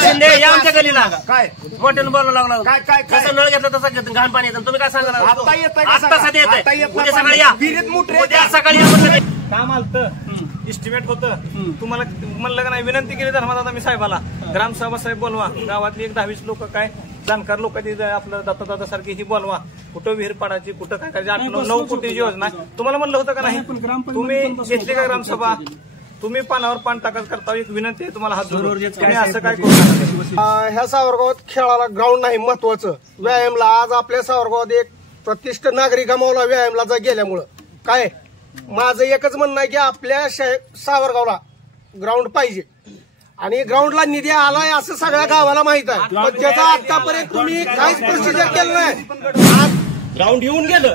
शिंदे या आमच्या गलीला काय मोठ्यानं बोलायला लागला. काय काय काय कसं नळ घेतलं तसं घेतलं घाण पाणी येतं. तुम्ही काय सांगणार आता येतंय का आता सांगा? सध्या आता येतंय. येत उद्या नाही सकाळी या. विहिरीत मोटर उद्या सकाळी या म्हणलं. काम आलतं इस्टिमेट होतं. तुम्हाला म्हणलं का नाही विनंती केली धर्मादादा मी साहेबाला ग्रामसभा साहेब बोलवा, गावातली एक 10-20 लोक काय जाणकार लोक आपलं दत्तदादा सारखी ही बोलवा, कुठं विहीर पाडायची कुठं काय करायची. 8-9 कोटी योजना तुम्हाला म्हणलं होतं का नाही? तुम्ही घेतली का ग्रामसभा? तुम्ही पानावर पान टाकत करता. एक विनंती आहे तुम्हाला हात जोडून, तुम्ही असं काय करू नका. ह्या सावरगावात खेळाला ग्राउंड नाही महत्वाचं. व्यायामला आज आपल्या सावरगावात एक प्रतिष्ठित नागरिक गमावला व्यायामला गेल्यामुळं. काय माझं एकच म्हणणं आहे की आपल्या सावरगावला ग्राउंड पाहिजे आणि ग्राउंडला निधी आलाय असं सगळ्या गावाला माहित आहे. पण त्याचा आतापर्यंत तुम्ही काहीच प्रोसिजर केलं नाही. ग्राउंड येऊन गेलं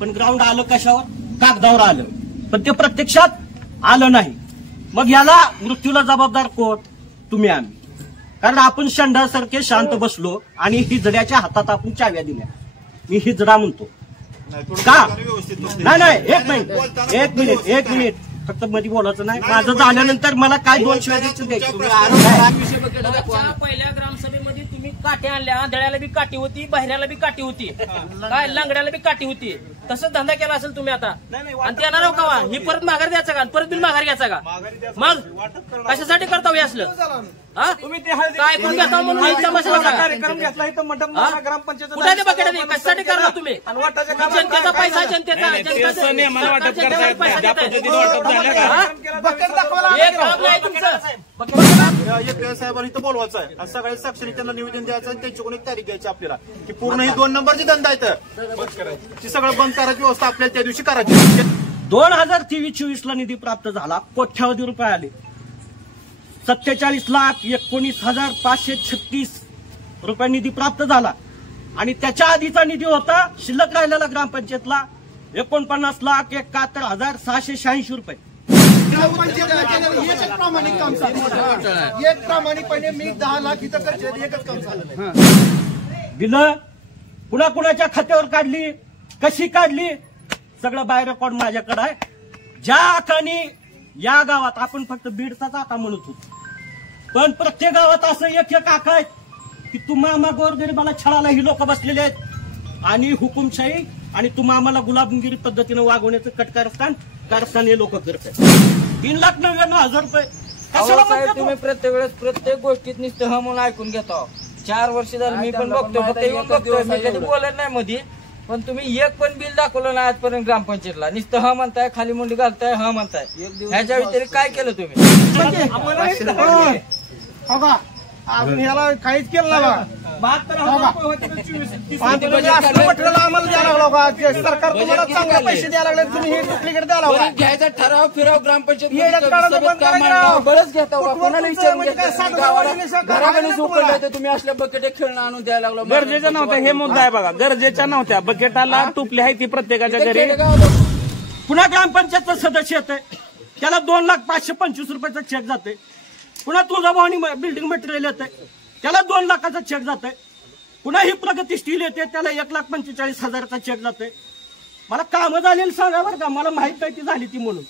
पण ग्राउंड आलं कशावर? कागदावर आलं, पण ते प्रत्यक्षात आलं नाही. मग याला मृत्यूला जबाबदार कोण? तुम्ही आम्ही. कारण आपण शंडासारखे शांत बसलो आणि हिजड्याच्या हातात आपण चाव्या दिल्या. मी हिजडा म्हणतो का? नाही एक मिनिट फक्त मध्ये बोलायचं नाही. माझं झाल्यानंतर मला काय 2 शिवाय द्यायचं. पहिल्या ग्रामसभेमध्ये तुम्ही काठी आणल्या. आंधळ्याला बी काठी होती, बहिऱ्याला बी काठी होती, काय लंगड्याला बी काठी होती. तसंच धंदा केला असेल तुम्ही आता. आणि ते येणार का? ही परत माघार द्यायचा का? परत बिल माघार घ्यायचा का? मग कशासाठी करता हे असलं? तुम्ही ते हळदी काय करून घेता म्हणून कार्यक्रम घेतला इथं मंडप ग्रामपंचायत कुठे ते बकेट कशासाठी करणार तुम्ही? जनतेचा पैसा जनतेचा साहेबांनी इथं बोलवायचं आहे आणि सगळ्या साक्षरी त्यांना निवेदन द्यायचं आणि त्यांच्याकडून एक तारीख घ्यायची आपल्याला की पूर्ण ही 2 नंबरची धंदा आहे ती सगळं बंद करायची व्यवस्था आपल्याला त्या दिवशी करायची. 2023-24 ला निधी प्राप्त झाला. कोट्यावधी रुपये आले. 47,19,536 रुपये निधी प्राप्त झाला. आणि त्याच्या आधीचा निधी होता शिल्लक राहिलेला ग्रामपंचायतला 49,71,686 रुपये. एक प्रामाणिकपणे मी 10 लाख इथं खर्च एकच काम झालं. बिलं कुणाकुणाच्या खात्यावर काढली, कशी काढली, सगळं बाय रेकॉर्ड माझ्याकडे आहे. ज्या आखाने या गावात आपण फक्त बीडचाच आका म्हणत होतो, पण प्रत्येक गावात असं एक आका आहे की तुम्हा आम्हा गोरगरिबाला छळाला ही लोक बसलेले आहेत आणि हुकुमशाही आणि तुम्हा आम्हाला गुलामगिरी पद्धतीनं वागवण्याचं कारस्थान हे लोक करत आहेत. 3,99,000 रुपये कशाला? तुम्ही प्रत्येक वेळेस प्रत्येक गोष्टीत नुसतं म्हणून ऐकून घेतो. 4 वर्ष झालं मी पण बघतोय, मी कधी बोलत नाही मध्ये. पण तुम्ही एक पण बिल दाखवलं नाही आजपर्यंत ग्रामपंचायतला. नुसतं म्हणताय, खाली मुंडी घालताय, म्हणताय. ह्याच्या व्यतिरिक्त काय केलं तुम्ही? अजून ह्याला काहीच केलं नाही बघा. 72,000 आम्हाला द्यायला लागलो का? सरकार तुम्हाला चांगले पैसे द्यायला लागले, तुम्ही हे डुप्लिकेट द्यायला लागला. घ्यायचा ठराव फिराव ग्रामपंचायत तुम्ही असल्या बकेटे खेळणं आणून द्यायला लागलो. गरजेचं नव्हतं हे मुद्दा आहे बघा. गरजेच्या नव्हत्या. बकेटाला टुपली आहे ती प्रत्येकाच्या घरी. पुन्हा ग्रामपंचायतचं सदस्य येते त्याला 2,525,000 रुपयाचा चेक जाते. पुन्हा तुळजाभवानी बिल्डिंग मटेरियल येते त्याला 2 लाखाचा चेक जाते. पुन्हा ही प्रगती स्टील येते त्याला 1,45,000चा चेक जाते. मला कामं झालेली सांगा बरं का. मला माहित नाही ती झाली ती म्हणून.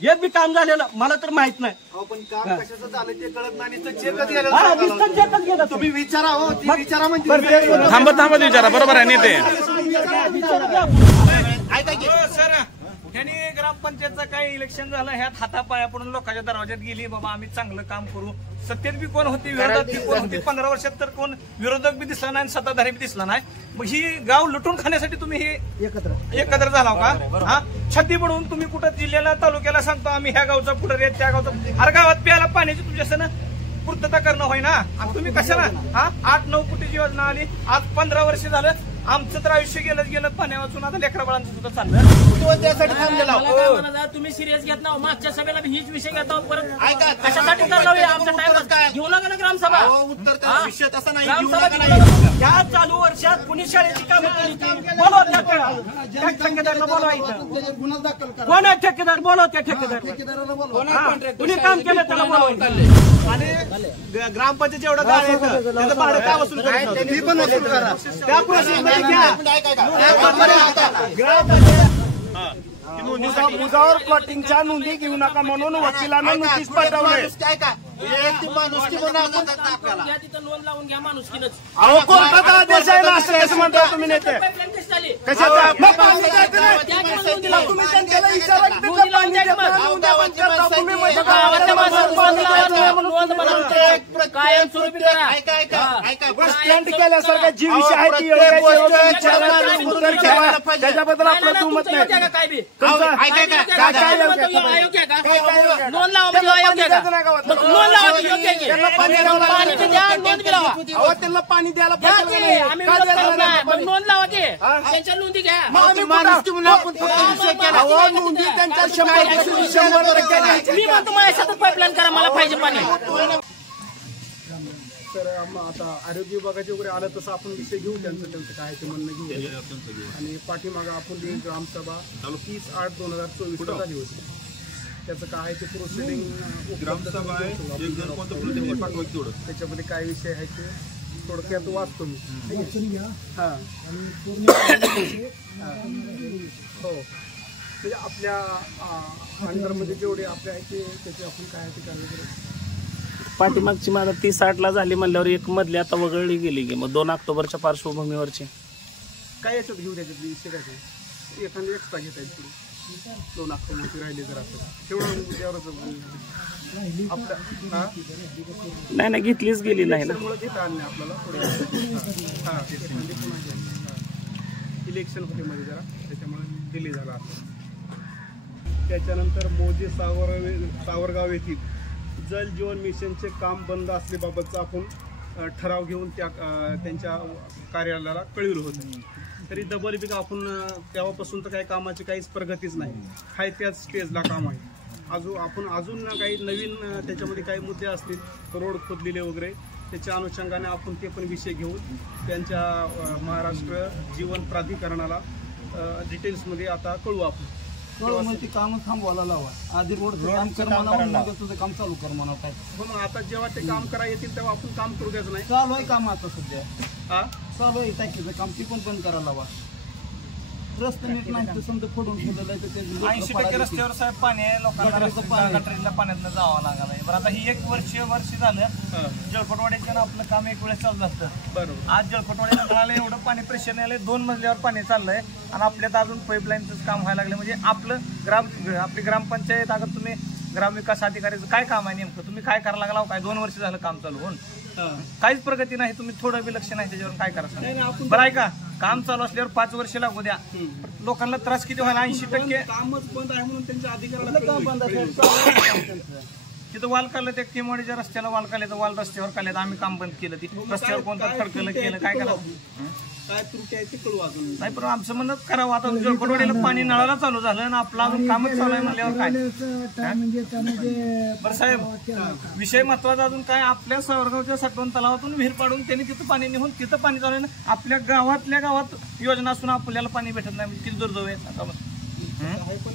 एक बी काम झालेलं मला तर माहित नाही. पण काम कशाचं झालं ते कळत नाही. चेकच गेलं. तुम्ही विचारा हो, विचारा म्हणजे थांबत विचारा. बरोबर आहे नेते. सर त्यांनी ग्रामपंचायतचं काही इलेक्शन झालं ह्यात हातापाया पडून लोकांच्या दरवाज्यात गेली. बाबा आम्ही चांगलं काम करू. सत्तेत बी कोण होती, विरोधात बी कोण होती. 15 वर्षात तर कोण विरोधक बी दिसला नाही, सत्ताधारी बी दिसला नाही. मग ही गाव लुटून खाण्यासाठी तुम्ही हे एकत्र झाला का? हा छत्ती पडून तुम्ही कुठं जिल्ह्याला तालुक्याला सांगतो आम्ही ह्या गावचा पुढे रेत त्या गावचा. हर गावात प्यायला पाण्याची तुमच्या पूर्तता करणं होय ना. तुम्ही कशाला 8-9 कोटीची योजना आली. आज 15 वर्ष झालं आमचं तर आयुष्य गेलं पाण्या वाचून. आता लेकरा बाळांचं सुद्धा चाललं. त्यासाठी थांबलेला. तुम्ही सिरियस घेत ना. मागच्या सभेला हीच विषय घेता परत कशासाठी आमच्या टाइम घेऊ नका ना ग्रामसभा. उत्तर विषय तसा नाही. या चालू वर्षात कुणी शाळेची कामं केली ठेकेदारला बोलवायचं. कोण आहे ठेकेदार? बोलव त्या ठेकेदार. कुणी काम केलं त्याला बोलवायचं. आणि ग्रामपंचायत जेवढं गाळ येतं त्याचं भाडं काय वसूल करायचं ती पण वसूल करा. त्या प्रोसेसमध्ये मुजावर प्लॉटिंगच्या नोंदी घेऊ नका म्हणून वकिलांना नोटीस पाठवली. ती माणुसकी म्हणून आपण घ्या तिथं नोंद लावून घ्या माणुसकीनच. अहो कोर्टाचा आदेश आहे ना, असं कसं म्हणता तुम्ही नेते? पाईपलाईन कशी झाली? कशाचा मग पाणी द्यायचं नाही. त्या की नोंद दिला. तुम्ही त्यांच्याला विचारा की नोंद लावून द्या की मग. उद्या बंद करता तुम्ही म्हणजे गावातल्या माणसाला नोंद लावा, नोंद बनवून कायमस्वरूपी करा. बस स्टँड केल्यासारखा जी विषय आहे ती उत्तर घ्या. त्याच्याबद्दल आपलं दुमत नाही. काय काय बी काय अयोग्य आहे का? नोंद लावा म्हणजे अयोग्य आहे का? मग नोंद लावा ती योग्य आहे की? त्यांना पाणी द्यावं लागेल. पाणी बी द्या, नोंद बी लावा. अहो त्यांना पाणी द्यायला द्या पाहिजे की, का नाही? आम्ही का विरोध द्यायला करत नाही. नाही? मग नोंद लावा की. त्यांच्या नोंदी घ्या. मग आम्ही माणुसकी म्हणून आपण फक्त विषय केला. अहो नोंदी त्यांच्या 100% घ्यायच्या. मी म्हणतो माझ्या शेतात पाईपलाईन करा, मला पाहिजे पाणी. तर आता आरोग्य विभागाचे वगैरे आलं तसं आपण विषय घेऊ त्यांचं काय ते म्हणणं घेऊ. आणि पाठीमागं आपण ती ग्रामसभा 30/8/2024 झाली होती. त्याचं काय ते प्रोसिडिंग ग्रामसभा आहे, एक जण कोणतं प्रतिनिधी पाठवायचं तेवढं. त्याच्यामध्ये काय विषय आहे ते थोडक्यात वाचतो मी. हां हो म्हणजे आपल्या अंडरमध्ये जेवढे आपले आहे ते त्याचे आपण काय आहे ते काय करू. पाठीमागची माझा 30/8 झाली म्हणल्यावर एक मधली आता वगळली गेली की मग 2 ऑक्टोबरच्या पार्श्वभूमीवरची काय याच्यात घेऊ त्याच्यातली विषय काय ते एखादी एक्स्ट्रा घेता येईल पुढे 2 ऑक्टोबरची राहिले जर असं तेवढं त्यावरच आपल्या नाही घेतलीच गेली नाही ना. त्यामुळे घेता आलं नाही आपल्याला पुढे. हां म्हणजे पुन्हा इलेक्शन होते मध्ये जरा त्याच्यामुळे डिले झाला असं. त्याच्यानंतर मोजे सावरगाव येथील जल जीवन मिशनचे काम बंद असल्याबाबतचा आपण ठराव घेऊन त्यांच्या कार्यालयाला कळविलं होतं. तरी डबल बी आपण तेव्हापासून तर काही कामाची काहीच प्रगतीच नाही. हाय त्याच स्टेजला काम आहे. अजून काही नवीन त्याच्यामध्ये काही मुद्दे असतील रोड खोदलेले वगैरे त्याच्या अनुषंगाने आपण ते पण विषय घेऊन त्यांच्या महाराष्ट्र जीवन प्राधिकरणाला डिटेल्समध्ये आता कळवू आपण. ते काम थांबवायला लावा. आधी रोडचं काम कर म्हणा, तुझं काम चालू कर म्हणा. काय मग आता जेव्हा ते काम करा येतील तेव्हा आपण काम करू द्यायचं नाही. चालू आहे काम आता सध्या. हा चालू आहे टाकीचं काम, ती पण बंद करायला लावा. रस्ते नीट नाही तर समजा फोडून ठेवलेलं आहे तर ते 80% रस्त्यावर साहेब पाणी आहे. लोकांना गटरीला पाण्यातनं जावं लागलं आहे. बरं आता ही 1 वर्ष झालं जळकोटवाडीचं आपलं काम 1 वेळेस चालू असतं. बरोबर. आज जळकोटवाडीला झालं एवढं पाणी प्रेशर आलंय, 2 मजल्यावर पाणी चाललंय आणि आपल्यात अजून पाईपलाईनचं काम व्हायला लागलं. म्हणजे आपलं आपली ग्रामपंचायत अगर तुम्ही ग्रामविकास अधिकाऱ्याचं काय काम आहे नेमकं, तुम्ही काय करायला लागला काय 2 वर्ष झालं काम चालू होऊन काहीच प्रगती नाही. तुम्ही थोडं बी लक्ष नाही त्याच्यावर काय करायचं. बरं आहे का, काम चालू असल्यावर 5 वर्ष लागू द्या. लोकांना त्रास किती व्हायला, 80% कामच बंद आहे म्हणून त्यांच्या अधिकाऱ्याला तिथं वाल काढलं, त्या केमवाडीच्या रस्त्याला वाल काढले, तर वाल रस्त्यावर काढले, आम्ही काम बंद केलं. ती रस्त्यावर कोणतं खडकलं केलं काय करावं, काय त्रुटी आहे ते कळू अजून नाही. पण आमचं म्हणणं करावं. आता जळकोटवाडीला पाणी नळाला चालू झालं आणि आपलं अजून कामच चालू आहे म्हणल्यावर काय. बरं साहेब, विषय महत्वाचा अजून काय, आपल्या सावरगावच्या साठवण तलावातून विहीर पाडून त्यांनी तिथं पाणी निघून तिथं पाणी चालू आहे ना. आपल्या गावातल्या गावात योजना असून आपल्याला पाणी भेटत नाही, किती दुर्दैव आहे सांगा. पण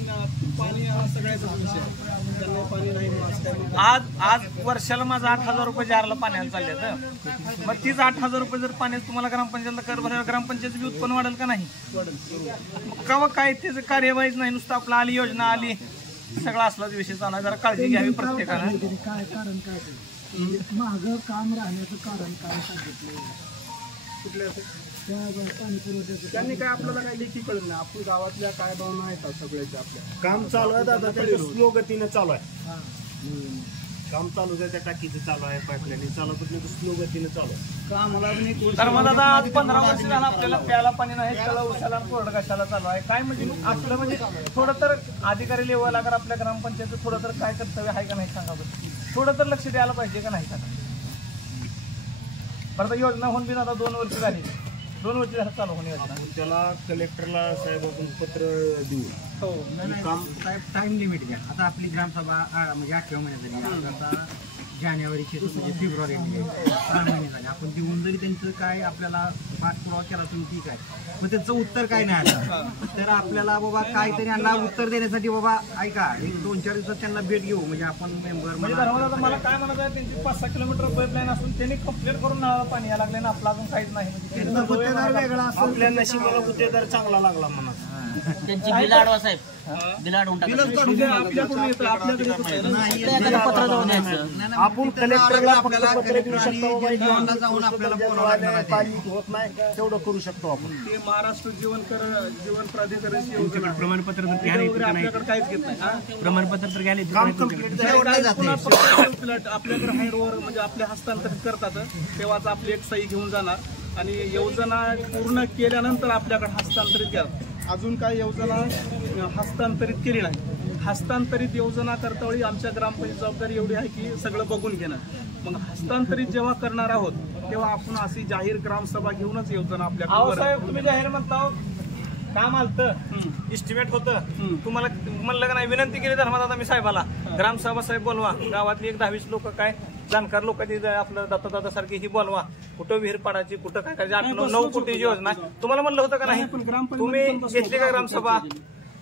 पाणी हा सगळ्याचा विषय आहे. त्यांना पाणी नाही आज वर्षाला माझा 8,000 रुपये जारला पाण्याला चालले तर मग तीच 8,000 रुपये जर पाण्यात तुम्हाला ग्रामपंचायतला कर भरायला ग्रामपंचायतचं बी उत्पन्न वाढेल का नाही. का काय त्याचं कार्यवाहीच नाही, नुसतं आपलं आली योजना आली सगळा असलाच विषय चालला. जरा काळजी घ्यावी प्रत्येकानं. काय कारण काय मागं काम राहण्याचं कारण काय सांगितलं कुठल्या त्यांनी काय आपल्याला काही लेखी कळलं नाही. आपण गावातल्या काय भावना आहेत सगळ्याच्या आपल्या काम चालू आहे दादा, त्याच्या स्लो गतीनं चालू आहे. काम चालू आहे, त्या टाकीचं चालू आहे, पाईपलाईन चालू आहे, स्लो गतीनं चालू आहे. तर मग आता आज 15 वर्ष झालं आपल्याला प्यायला पाणी नाही, त्याला उशाला कोरड कशाला चालू आहे काय. म्हणजे आपलं म्हणजे थोडं तर अधिकारी लेवल अगर आपल्या ग्रामपंचायत थोडं तर काय कर्तव्य आहे का नाही सांगा. थोडं तर लक्ष द्यायला पाहिजे का नाही सांगा. परत योजना होऊन बी आता 2 वर्ष झाली, 2 वर्ष झालं चालू होणे योजना. त्याला कलेक्टरला साहेब आपण पत्र देऊ. काम टाइम लिमिट घ्या. आता आपली ग्रामसभा म्हणजे 8 महिन्यात झाली. आता जानेवारीची म्हणजे फेब्रुवारी 6 महिने झाले. आपण देऊन जरी त्यांचं काय आपल्याला पाठपुरावा केला तुम्ही ठीक आहे, मग त्याचं उत्तर काय नाही आलं तर आपल्याला बाबा काहीतरी यांना उत्तर देण्यासाठी बाबा ऐका 1-2-4 दिवसात त्यांना भेट घेऊ. म्हणजे आपण मेंबर मला काय म्हणत आहे, त्यांची 5-6 किलोमीटर पाईपलाईन असून त्यांनी कंप्लीट करून नळाला पाणी यायला लागले ना, आपला अजून काहीच नाही. म्हणजे आपल्या नशिबाला गुत्तेदार चांगला लागला म्हणा. त्यांची बिल अडवा साहेब, बिल अडवून टाका. आपल्याकडून येतं, आपल्याकडे एखादं पत्र जाऊन द्यायचं. आपण कलेक्टरला फक्त पत्र देऊ शकतो, पाणी होत नाही तेवढं करू शकतो आपण. ते महाराष्ट्र जीवन प्राधिकरणची योजना प्रमाणपत्र आपल्याकडे काहीच घेत नाही. प्रमाणपत्र तर घ्यायला आपल्याकडे हँडओव्हर म्हणजे आपले हस्तांतरित करतात, तेव्हाच आपली एक सही घेऊन जाणार आणि योजना पूर्ण केल्यानंतर आपल्याकडे हस्तांतरित घ्या. अजून काही योजना हस्तांतरित केली नाही. हस्तांतरित योजना करतावेळी आमच्या ग्रामपंचायत जबाबदारी एवढी आहे की सगळं बघून घेणं. मग हस्तांतरित जेव्हा करणार आहोत तेव्हा आपण अशी जाहीर ग्रामसभा घेऊनच योजना आपल्याकडे. तुम्ही जाहीर म्हणता काम आलतं, इस्टिमेट होतं, तुम्हाला म्हणलं का नाही, विनंती केली धर्मदादा मी साहेबाला, ग्रामसभा साहेब बोलवा, गावातली 10-20 लोक काय जाणकार लोक आपलं दत्तदादा सारखी ही बोलवा, कुठं विहीर पाडायची, कुठं काय करायची, 8-9 कोटीची योजना तुम्हाला म्हणलं होतं का नाही? तुम्ही घेतली का ग्रामसभा?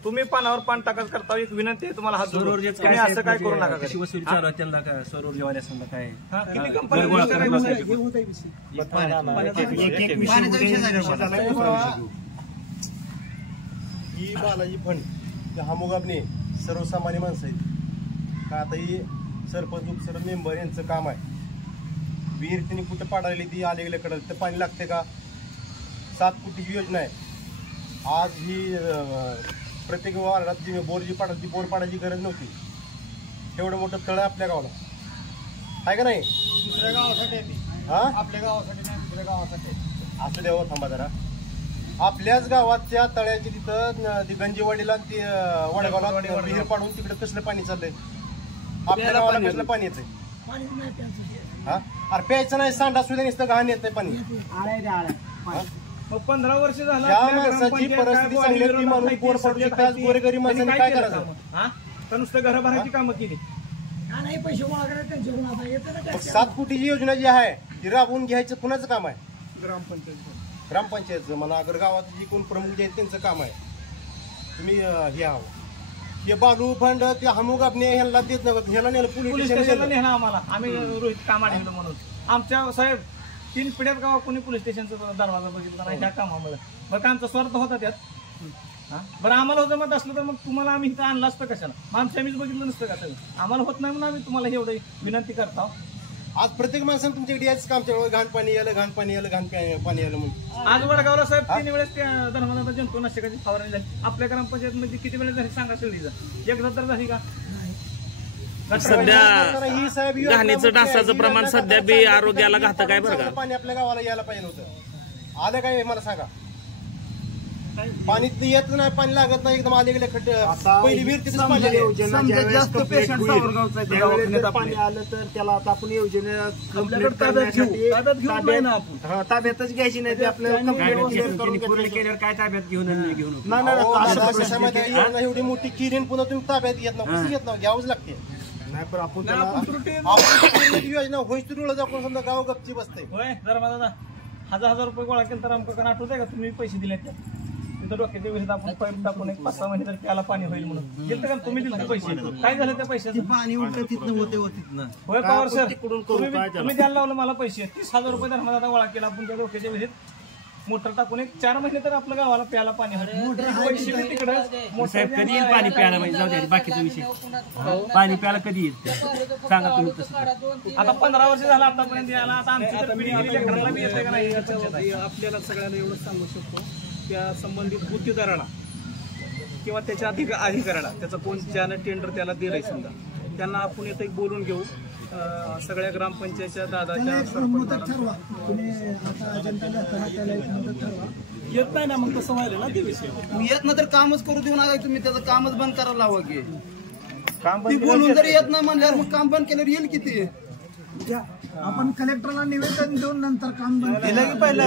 तुम्ही पानावर पान टाकत करता. एक विनंती आहे तुम्हाला, हात जोडून तुम्ही असं काय करू नका. सौर ऊर्जेवाल्या समजा काय किती कंपनी ही बालाजी फंड हमुगाबने सर्वसामान्य माणसं आहेत का? आता ही सरपंच उपसरपंच मेंबर यांचं काम आहे. विहीर त्यांनी कुठं पाडायली ती आलेल्याकडं तर पाणी लागते का? 7 कोटीची योजना आहे. आज ही प्रत्येक वार्डात जी बोर पाडायची, बोर पाडायची गरज नव्हती. एवढं मोठं तळ आपल्या गावाला आहे का नाही? दुसऱ्या गावासाठी हा, आपल्या गावासाठी नाही, दुसऱ्या गावासाठी. असं द्यावं, थांबा जरा. आपल्याच गावाच्या तळ्याची तिथं ती गंजीवाडीला ती वडगावला विहीर पाडून तिकडे कसलं पाणी चाललंय? आपल्या गावाला कसलं पाणी येतंय? हा, अरे प्यायचं नाही, सांडा सुद्धा नुसतं घाण येतंय पाणी. 15 वर्ष झालं ज्या माणसाची परिस्थिती चांगली आहे ती माणूस बोर पडू शकतात. गोरेगरीब माणसांनी काय करायचं? तर नुसतं घर भरायची कामं केली. 7 कोटीची योजना जी आहे ती राबवून घ्यायचं कुणाचं काम आहे? ग्रामपंचायतचं म्हणा, अगर गावात जी कोण प्रमुख जे आहेत त्यांचं काम आहे. तुम्ही हे हवं हे बालू फंड ते हमुग आपणे ह्याला देत नाही, ह्याला नेलं पोलीस स्टेशनला नेलं आम्हाला. आम्ही रोहित काम आढळलं म्हणून आमच्या साहेब 3 पिढ्यात गावा कोणी पोलीस स्टेशनचा दरवाजा बघितला नाही त्या कामामुळे. बरं आमचा स्वार्थ होता त्यात. बरं आम्हाला होतं मत असलं तर मग तुम्हाला आम्ही इथं आणलं असतं कशाला? आमच्या आम्हीच बघितलं नसतं का? आम्हाला होत नाही म्हणून आम्ही तुम्हाला एवढं विनंती करतो. आज प्रत्येक माणसानं तुमच्याकडे यायचं काम चालू, घाण पाणी यायला, घाण पाणी यायला, घाण पाणी यायला म्हणून. आज वडगावला साहेब 3 वेळेस त्या धर्मदादा जंतुनाशकाची फवारणी झाली. आपल्या ग्रामपंचायत मध्ये किती वेळेस झाली सांगा? शिर्डीचा एकदा तर झाली का? सध्या घाणीचं डासाचं प्रमाण सध्या बी आरोग्याला घातक आहे बरं का? पाणी आपल्या गावाला यायला पाहिजे होतं. आलं काय मला सांगा? पाणी येत नाही, पाणी लागत नाही, एकदम आले गेले खड्ड. पहिली विहीर तिथं पाणी आलं तर त्याला आता आपण योजना ताब्यातच घ्यायची नाही. ते आपल्याला काय ताब्यात घेऊन एवढी मोठी किरीन पुन्हा तुम्ही ताब्यात येत नाही, येत नाही, घ्यावंच लागते. नाही पण आपण योजना होईच रुळ जाऊन समजा गाव गपची बसते. धर्मदादा 1000 रुपये गोळा केला तर आमचं आठवत आहे का? तुम्ही पैसे दिले तिथं डोक्याच्या विहिरीत आपण पाईप टाकून 5-6 महिने तर त्याला पाणी होईल म्हणून दिलं का? तुम्ही दिले पैसे, काय झालं त्या पैशाचं? पाणी उलट तिथनं होते होय पवार सर, तुम्ही द्यायला लावलं मला पैसे. 30,000 रुपये धर्मदादा गोळा केला आपण त्या डोक्याच्या विहिरीत. मोटर टाकून 4 महिने तर आपल्या गावाला प्यायला पाणी पैसे तिकडे. कधी येईल पाणी प्यायला? म्हणजे जाऊ द्या बाकीचा विषय. पाणी प्यायला कधी येईल सांगा तुम्ही तसं. आता 15 वर्ष झालं आतापर्यंत यायला. आता आमची तर पिढी गेली, लेकरांना बी येते का नाही? आपल्याला सगळ्यांना एवढं सांगू शकतो त्या संबंधित गुत्तेदाराला किंवा त्याच्या अधिकाऱ्याला, त्याचं कोण ज्यानं टेंडर त्याला दिलंय समजा, त्यांना आपण इथे बोलून घेऊ. सगळ्या ग्रामपंचायतच्या दादाच्या येत नाही ना, मग तसं व्हायला ना ते विषय. येत ना तर कामच करू देऊ नका तुम्ही. त्याचं कामच बंद करायला हवं की. ती बोलून जरी येत नाही म्हणल्यावर मग काम बंद केल्यावर येईल किती? आपण कलेक्टरला निवेदन देऊन नंतर काम बंद दिलं की पहिलं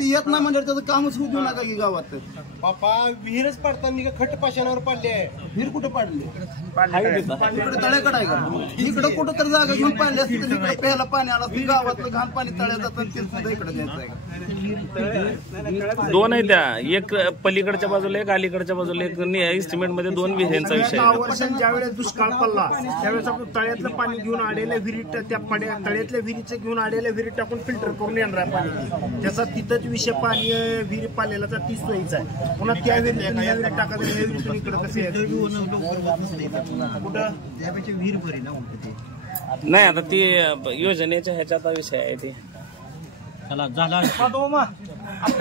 येत नाही म्हणजे त्याचं कामच होऊ देऊ नका की गावात. बापा विहीरच पाडताना खट पाशांवर पाडले आहे. विहीर कुठं पाडले? इकडे तळ्याकडे आहे का? इकडे कुठं तर जागा घेऊन पाडली असती तर इकडे प्यायला पाणी आला. गावातलं घाण पाणी तळ्यात जातं ते सुद्धा इकडे द्यायचं आहे का? दोन आहे त्या, एक पलीकडच्या बाजूला एक अलीकडच्या बाजूला एक. इस्टिमेट मध्ये 2 विहिरींचा विषय आहे. वर्षांनी ज्यावेळेस दुष्काळ पडला त्यावेळेस आपण तळ्यातलं पाणी घेऊन आलेल्या विहिरीत त्या तळ्यातल्या विहिरीचं घेऊन आलेल्या विहिरीत टाकून फिल्टर करून येणार आहे पाणी. त्याचा तिथंच विषय पाणी विहिरी पालेला ती सोयीचा आहे. पुन्हा त्या विहिरीत टाकायचं या विहिरीतून इकडे कसं कुठं त्यापेक्षा विहीर भरी ना नाही आता ती योजनेच्या ह्याच्यात विषय आहे ते. आपल्या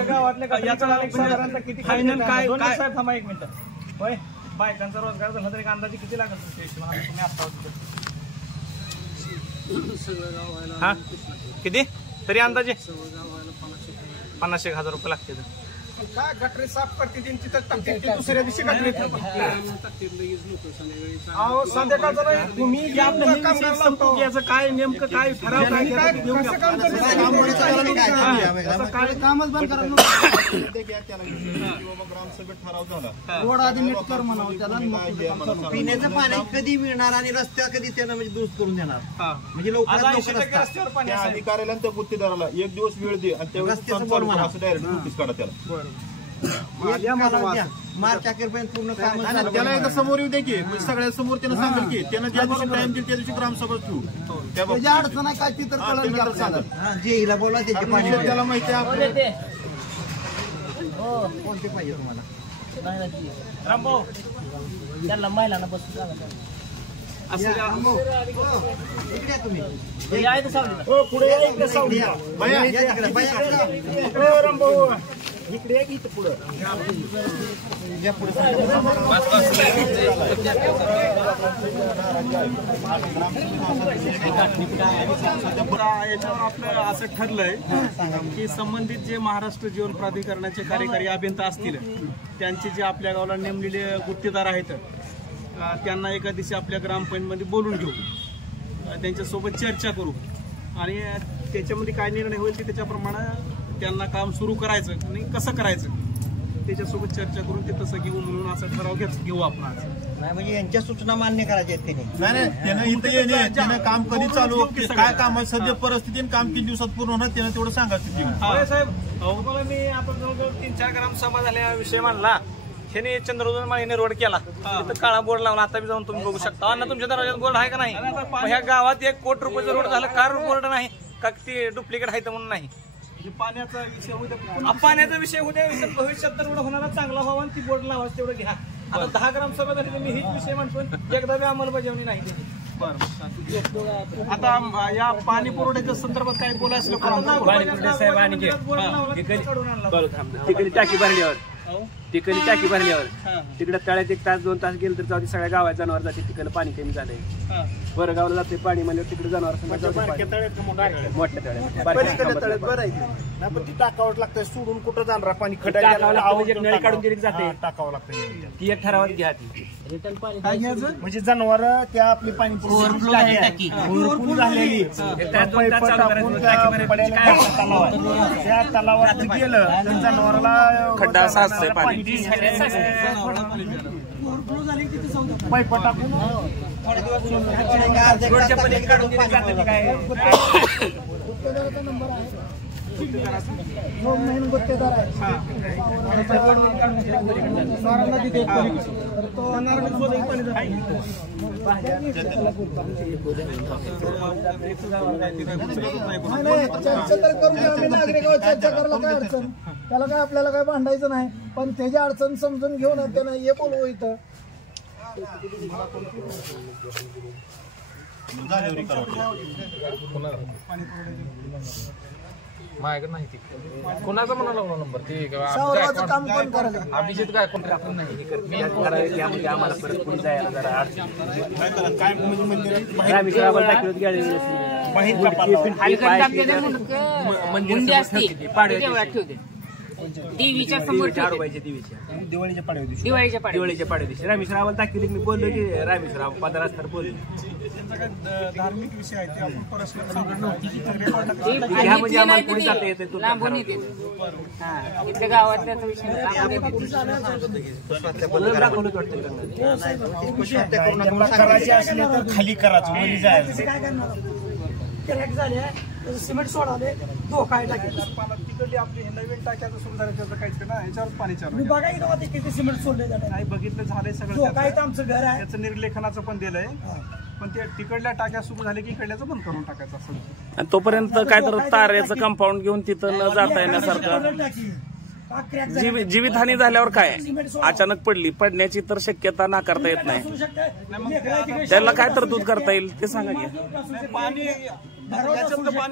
गावातल्या याचा साधारणतः किती फायनल काय साहेब थांबा 1 मिनिट. होय, बायकांचा रोजगार झाला तरी अंदाजे किती लागत तुम्ही आता हा किती तरी अंदाजे 50,000 रुपये लागतील. काय गटरी साफ करते त्यांची तर टाकतील ती दुसऱ्या दिवशी गटरी संध्याकाळचं नाही तुम्ही याचं काय नेमकं काय ठराव काय कामच बंद करा ग्रामसभेत ठराव झाला रोड आधी नीट कर म्हणावं त्याला. पिण्याचं पाणी कधी मिळणार आणि रस्त्या कधी त्यानं म्हणजे दुरुस्त करून देणार म्हणजे लवकर त्या अधिकाऱ्याला त्या गुत्तेदाराला 1 दिवस वेळ दे आणि त्यावेळेस असं डायरेक्ट नोटीस काढा त्याला. मार्च अखेरपर्यंत पूर्ण काम त्याला एकदा समोर येऊ दे की सगळ्या समोर त्यानं सांगेल की त्यानं ज्या दिवशी टाइम दिली त्या दिवशी ग्रामसभा ठेवू. त्याची अडचण आहे काय ती तर कळलं. जेईला बोला त्याची पाणी त्याला माहिती आहे कोणते पाहिजे तुम्हाला रामभाऊ त्यांना महिलांना बसून इकडे तुम्ही पुढे या इकडे सावलीला. इकडे की इथं पुढं याच्यावर आपलं असं ठरलंय की संबंधित जे महाराष्ट्र जीवन प्राधिकरणाचे कार्यकारी अभियंता असतील त्यांचे जे आपल्या गावाला नेमलेले गुत्तेदार आहेत त्यांना एका दिवशी आपल्या ग्रामपंचायतीमध्ये बोलून घेऊ, त्यांच्यासोबत चर्चा करू आणि त्याच्यामध्ये काय निर्णय होईल ते त्याच्याप्रमाणे त्यांना काम सुरू करायचं आणि कसं करायचं त्याच्यासोबत चर्चा करून ते तसं घेऊ म्हणून असा ठराव घेऊ आपण आज. नाही म्हणजे यांच्या सूचना मान्य करायच्या आहेत त्यांनी. नाही त्यानं इथं येणे त्यानं काम कधी चालू काय काम आहे सध्या परिस्थितीने काम किती दिवसात पूर्ण होणार त्यानं तेवढं सांगायचं. साहेब तुम्हाला मी आपण जवळजवळ 3-4 ग्रामसभा झाल्या विषय मांडला. ह्याने चंद्रदून माळीने रोड केला, तिथं काळा बोर्ड लावला. आता बी जाऊन तुम्ही बघू शकता. अन्न तुमच्या दरवाज्यात बोर्ड आहे का नाही? ह्या गावात 1 कोटी रुपयाचा रोड झाला, कार बोर्ड नाही का ते डुप्लिकेट आहे म्हणून नाही. पाण्याचा विषय होता, पाण्याचा विषय होत्या भविष्यात तर एवढं होणारा चांगला व्हावा आणि ती बोर्ड लावायचं तेवढं घ्या. आता 10 ग्रामसभा झाली मी हेच विषय म्हणतो, एकदा बी अंमलबजावणी नाही. बरं आता या पाणी पुरवठ्याच्या संदर्भात काय बोलायचं साहेब आणि तिकडे टाकी भरल्यावर टाकी भरल्यावर तिकडे तळ्यात 1 तास 2 तास गेलं तर जाऊ सगळ्या गावात जनावर जाते. तिकडे पाणी कमी झालंय, बरं गावाला जाते पाणी म्हणल्यावर तिकडे जनावर मोठ्या तळ्यात बरं आहे पण ती टाकावं लागतं. सोडून कुठं जाणार पाणी नळ काढून दिली जाते, टाकावं लागतं. ती एक ठरावात घ्या. ती म्हणजे जनावर त्या आपली पाणी झालेली त्या तलावात गेलं तर जनावराला खड्डा असा असतोय पाणी पाईप टाकून रोडच्या पलीकडे काढून दिली जाते. काय गुत्तेदार आहे चर्चा तर करून आम्ही नागरिकांवर चर्चा करायला काय अडचण, त्याला काय आपल्याला काय भांडायचं नाही. पण त्याची अडचण समजून घेऊन त्यांना हे बोलवू इथं. माझ्याकडे नाही ती कोणाचा म्हणाला नंबर ते सावरगावचं काम कोण करायला अभिजित काय कोण आपण नाही आम्हाला परत पुढे जायला जरा देवीच्या समोर दिवाळीच्या पाडव्या दिवशी दिवाळीच्या पाडव्या दिवशी रामेश्वरावर दाखवली. मी बोललो की रामेश्वरा 15 तर बोललो. धार्मिक विषय आहे ते आपण परस्पर म्हणजे आम्हाला पुढे जाता येते. लांबून येते इथल्या गावातल्याच विषय करायचे असले तर खाली करायचं म्हणजे जायचं. झाले सिमेंट सोडाले धोका आहे टाकी तिकडली आपली हे नवीन टाक्याचं सुरू झालं त्याचं काहीच ना ह्याच्यावर पाणी चालू मी बघा इथं होते किती सिमेंट सोडले जाते नाही बघितलं झालंय सगळं धोका आहे आमचं घर आहे त्याचं निर्लेखनाचं पण दिलंय पण ते तिकडल्या टाक्या सुरू झाले की इकडल्याचं बंद करून टाकायचं असं आणि तोपर्यंत काय तर तारेचं कंपाऊंड घेऊन तिथं न जाता येण्यासारखं जीवितहानी झाल्यावर काय अचानक पडण्याची तर शक्यता नाकारता येत नाही त्याला काय तरतूद करता येईल ते सांगा की पाणी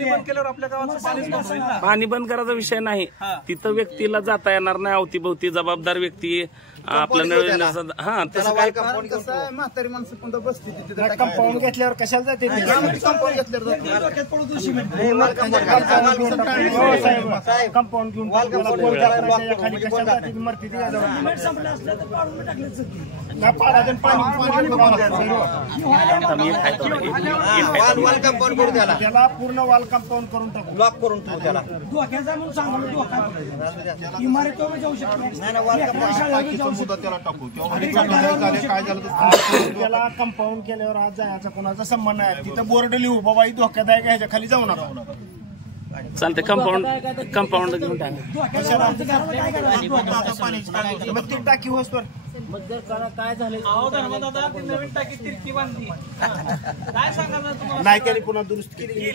बंद केल्यावर आपल्या गावाचं पाणीच बंद होईल ना पाणी बंद करायचा विषय नाही तिथं व्यक्तीला जाता येणार नाही अवतीभोवती जबाबदार व्यक्ती आपलं नळ हा तसं काय म्हातारी माणसं पण बसते तिथे कंपाऊंड घेतल्यावर कशाला जाते कंपाऊंड घेऊन खाली कशाला जाते मरती त्याला पूर्ण वॉल कंपाऊंड करून टाकू लॉक करून टाकू त्याला धोक्याचा म्हणून सांगू धोका इमारतीवर जाऊ शकतो त्याला टाकू त्याला कंपाऊंड केल्यावर आज जायचा कोणाचा संबंध नाही तिथं बोर्ड लिहू बाबा ही धोक्यादायक ह्याच्या खाली जाऊ नका चालते कंपाऊंड घेऊन मग ती टाकी होस मग जर काय झालं नवीन टाकी तिरकी बांधली काय सांगा तुम्हाला नाही केली पुन्हा दुरुस्त केली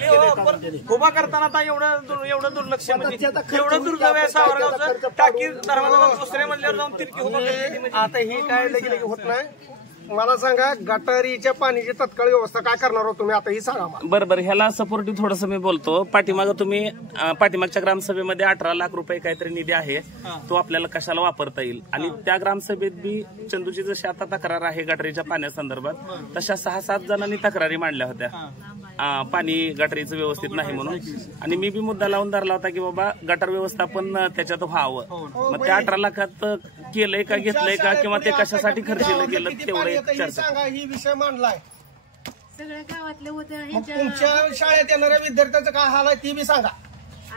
उभा करताना आता एवढं दुर्लक्ष म्हणजे एवढं दुर्दैव आहे सावरगावचं टाकी दरवाजा दुसऱ्या मजल्यावर जाऊन तिरकी उभा आता ही काय लगे होत नाही मला सांगा गटारीच्या पाण्याची तत्काळ व्यवस्था काय करणार हो तुम्ही आता ही सांगा बरोबर ह्याला सपोर्टिव्ह थोडस मी बोलतो पाठीमागच्या ग्रामसभेमध्ये 18 लाख रुपये काहीतरी निधी आहे तो आपल्याला कशाला वापरता येईल आणि त्या ग्रामसभेत बी चंदूची जशी आता तक्रार आहे गटारीच्या पाण्यासंदर्भात तशा 6-7 जणांनी तक्रारी मांडल्या होत्या पाणी गटारीचं व्यवस्थित नाही म्हणून आणि मी बी मुद्दा लावून धरला होता की बाबा गटार व्यवस्थापन त्याच्यात व्हावं मग त्या 18 लाखात केलंय का घेतलंय का किंवा ते कशासाठी खर्चलं गेलं तेवढं सांगा ही विषय मांडलाय सगळ्या गावातल्या होत्या तुमच्या शाळेत येणाऱ्या विद्यार्थ्यांचं काय हाल आहे ती बी सांगा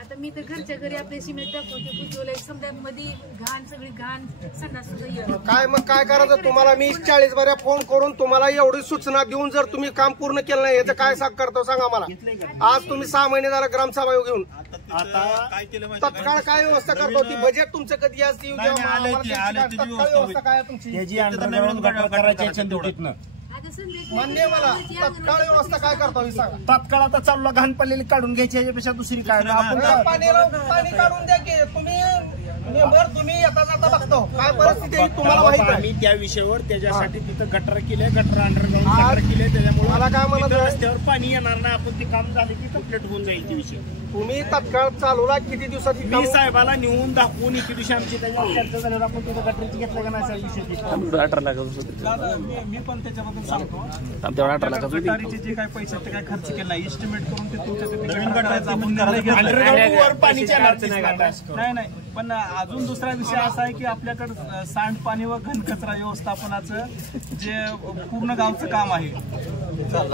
आता मी तर घरच्या घरी आपले सिमेंट टाकवते बुजवलंय समजा मध्ये घाण सगळी घाण संडास सुद्धा काय मग काय करायचं तुम्हाला मी 40 बाऱ्या फोन करून तुम्हाला एवढी सूचना देऊन जर तुम्ही काम पूर्ण केलं नाही याचं काय करतो सांगा मला आज तुम्ही 6 महिने झाला ग्रामसभा घेऊन तत्काळ काय व्यवस्था करतो ती बजेट तुमचं कधी असते तत्काळ व्यवस्था काय तुमची मान्य मला तत्काळ व्यवस्था काय करतो सांगा तात्काळ आता चालू घाण पडलेली काढून घ्यायची याच्यापेक्षा दुसरी काय पाणी काढून द्या की तुम्ही येता जाता बघतो काय परिस्थिती तुम्हाला माहिती आहे आम्ही त्या विषयावर त्याच्यासाठी तिथं गटर केले गटर अंडरग्राऊंड गटर केले त्याच्यामुळे मला काय म्हणत रस्त्यावर पाणी येणार नाही आपण ते काम झाले की कंप्लीट होऊन जाईल ते विषय तुम्ही तत्काळ चालूला किती दिवसात मी साहेबाला नेऊन दाखवून एके दिवशी आमची त्याच्यावर चर्चा झाल्यावर आपण तिथं गटरची घेतलं का नाही विषय 18 लाख मी पण त्याच्याबद्दल सांगतो तेवढा 18 लाख गटारीचे जे काही पैसे ते काय खर्च केला इस्टिमेट करून ते तुमच्या नवीन गटाराचा नाही पण अजून दुसरा विषय असा आहे की आपल्याकडे सांडपाणी व घनकचरा व्यवस्थापनाचं जे पूर्ण गावचं काम आहे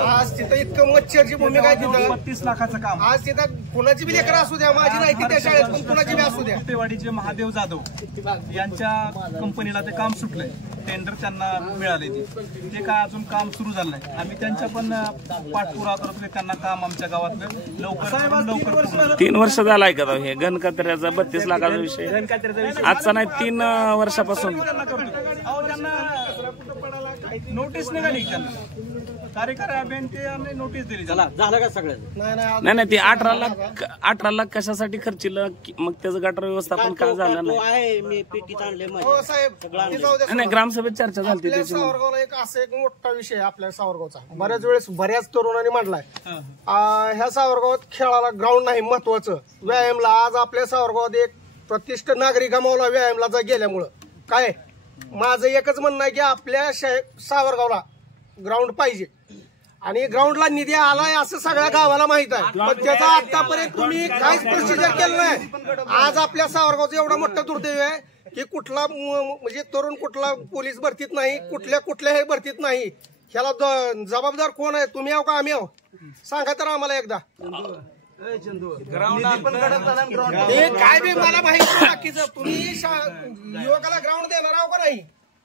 आज तिथं इतकं मच्छरची भूमिका आहे तिथं 32 लाखाचं काम आज तिथं कुणाची बी लेकरं असू द्या माझी नाही त्या शाळेत पण कुणाची बी असू द्या कुटेवाडीचे महादेव जाधव यांच्या कंपनीला ते काम सुटलंय टेंडर त्यांना मिळाले ते काय अजून काम सुरू झालं नाही आम्ही त्यांच्या पण पाठपुरावा करतो त्यांना काम आमच्या गावातलं लवकर 3 वर्ष झालाय का हे घनकचऱ्याचा 32 लाखाचा विषय आजचा नाही 3 वर्षापासून नोटीस निघाली त्यांना कार्यकारी अभियंत्याने नोटीस दिली झालं का सगळं नाही ते 18 लाख कशासाठी खर्चिलं मग त्याचं गटर व्यवस्थापन काय झालं नाही मी पेटीत आणले हो साहेब नाही ग्रामसभेत चर्चा झाली आपल्या सावरगावला एक असा एक मोठा विषय आपल्या सावरगावचा बऱ्याच वेळेस बऱ्याच तरुणांनी मांडलाय ह्या सावरगावात खेळाला ग्राउंड नाही महत्वाचं व्यायामला आज आपल्या सावरगावात एक प्रतिष्ठ नागरिक गमावला व्यायामला गेल्यामुळं काय माझं एकच म्हणणं आहे की आपल्या सावरगावला ग्राउंड पाहिजे आणि ग्राउंडला निधी आलाय असं सगळ्या गावाला माहित आहे पण त्याचा आतापर्यंत तुम्ही काहीच प्रोसिजर केलं नाही आज आपल्या सावरगावचं एवढं मोठं दुर्दैव आहे की कुठला म्हणजे तरुण कुठला पोलीस भरतीत नाही कुठल्याही भरतीत नाही ह्याला जबाबदार कोण आहे तुम्ही आहो का आम्ही आहो सांगा तर आम्हाला एकदा काय बी मला माहिती बाकीचं तुम्ही युवकाला ग्राउंड देणार आहो का नाही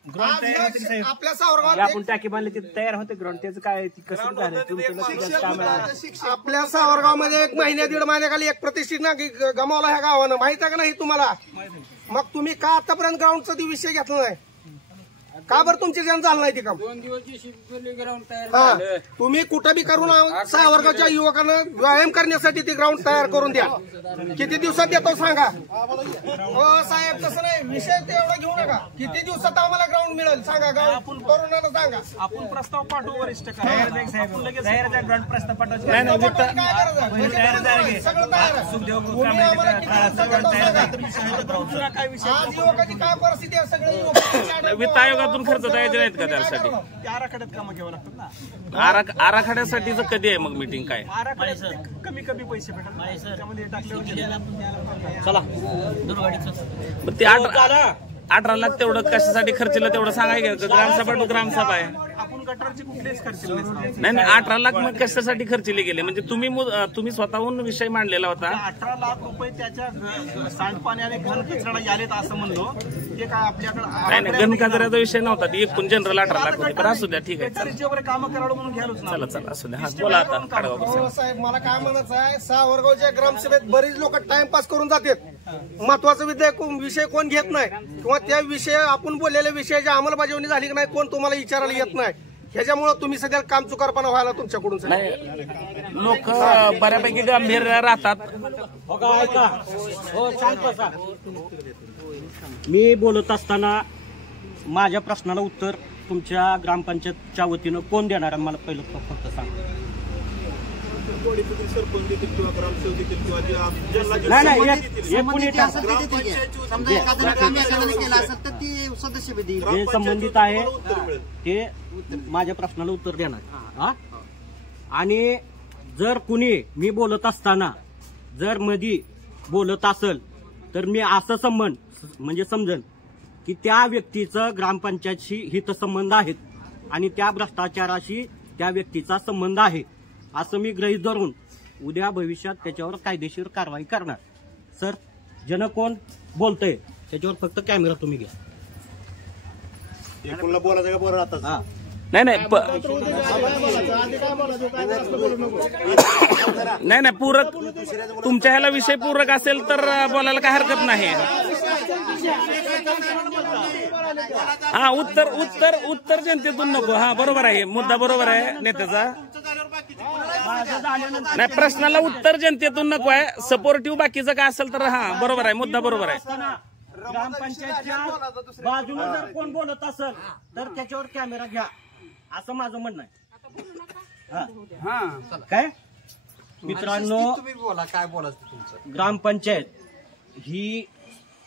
आज या आपल्या सावरगावात आपण टाकी बांधली ती तयार होते ग्राउंड त्याचं काय कसं झालं आपल्या सावरगावमध्ये 1 महिन्या 1.5 महिन्याखाली एक प्रतिष्ठित नागरिक गमावला ह्या गावानं, माहित आहे का नाही तुम्हाला? मग तुम्ही का आतापर्यंत ग्राउंडचा विषय घेतला नाही? का बरं तुमचे जण झालं नाही ते काम? 2 दिवस ग्राउंड तयार हा, तुम्ही कुठं बी करून सावरगावच्या युवकांना व्यायाम करण्यासाठी ते ग्राउंड तयार करून द्या. किती दिवसात देतो सांगा? हो साहेब, तसं नाही, विषय ते एवढा घेऊ नका. किती दिवसात आम्हाला ग्राउंड मिळेल सांगा, गाव तरुणांना सांगा. आपण प्रस्ताव पाठवू वरिष्ठ ग्राउंड प्रस्ताव पाठवायचं. काय गरज आहे? सगळं तयार आहे. तुम्ही आम्हाला किती दिवसात देतो सांगा. आज युवकाची काय परिस्थिती आहे? सगळे युवक वित्त आयोगातून खर्च द्यायचे नाहीत का त्यासाठी? आराखड्यात कामं घ्यावं लागतात ना. आराखड्यासाठीच कधी आहे मग मीटिंग काय? आराखड्यात कमी पैसे भेटतात त्यामध्ये टाकल्यावर चला मग ते 18 लाख तेवढं कशासाठी खर्चलं तेवढं सांगाय का? ग्रामसभा आहे. आपण गटारचे कुठलेच खर्च नाही 18 लाख मग कशासाठी खर्चले गेले? म्हणजे तुम्ही स्वतःहून विषय मांडलेला होता. 18 लाख रुपये त्याच्या सांडपाण्याने घन कचरा आलेत असं म्हणलो. ते काय आपल्याकडे नाही घनकचऱ्याचा विषय नव्हता. ती एकूण जनरल 18 लाख होती. पण असू द्या, ठीक आहे. गटारीचे वगैरे कामं करावं म्हणून घ्यायलोच. चला असू द्या. हा बोला आता खडगावकर हो साहेब, मला काय म्हणायचं आहे, सावरगावच्या ग्रामसभेत बरीच लोक टाइमपास करून जातात. महत्वाचा विषय कोण घेत नाही, किंवा त्या विषय आपण बोललेल्या विषयाची अंमलबजावणी झाली की नाही कोण तुम्हाला विचारायला येत नाही. ह्याच्यामुळे तुम्ही सध्या काम चुकारपणा व्हायला तुमच्याकडून. लोक बऱ्यापैकी गंभीर राहतात. ऐका हो, शांत बसा. मी बोलत असताना माझ्या प्रश्नाला उत्तर तुमच्या ग्रामपंचायतच्या वतीनं कोण देणार आहे मला पहिलं फक्त सांगा. नाही एक मिनिट. जे संबंधित आहे ते माझ्या प्रश्नाला उत्तर देणार. आणि जर कुणी मी बोलत असताना जर मधी बोलत असेल तर मी असं म्हणजे समजन की त्या व्यक्तीचं ग्रामपंचायतशी हितसंबंध आहेत आणि त्या भ्रष्टाचाराशी त्या व्यक्तीचा संबंध आहे असं मी गृहीत धरून उद्या भविष्यात त्याच्यावर कायदेशीर कारवाई करणार. सर, जन कोण बोलतंय त्याच्यावर फक्त कॅमेरा तुम्ही घ्या. एकूणला बोलायचं का बरं आता? नाही पूरक तुमच्या ह्याला विषय पूरक असेल तर बोलायला काय हरकत नाही. हा उत्तर जनतेतून नको. हा बरोबर आहे, मुद्दा बरोबर आहे नेत्याचा. नाही प्रश्नाला उत्तर जनतेतून नको आहे. सपोर्टिव्ह बाकीचं काय असेल तर हा बरोबर आहे, मुद्दा बरोबर आहे. ग्रामपंचायतच्या बाजूला जर कोण बोलत असेल तर त्याच्यावर कॅमेरा घ्या असं माझं म्हणणं आहे. काय मित्रांनो, तुम्ही बोला काय बोलायचं तुमचं. ग्रामपंचायत ही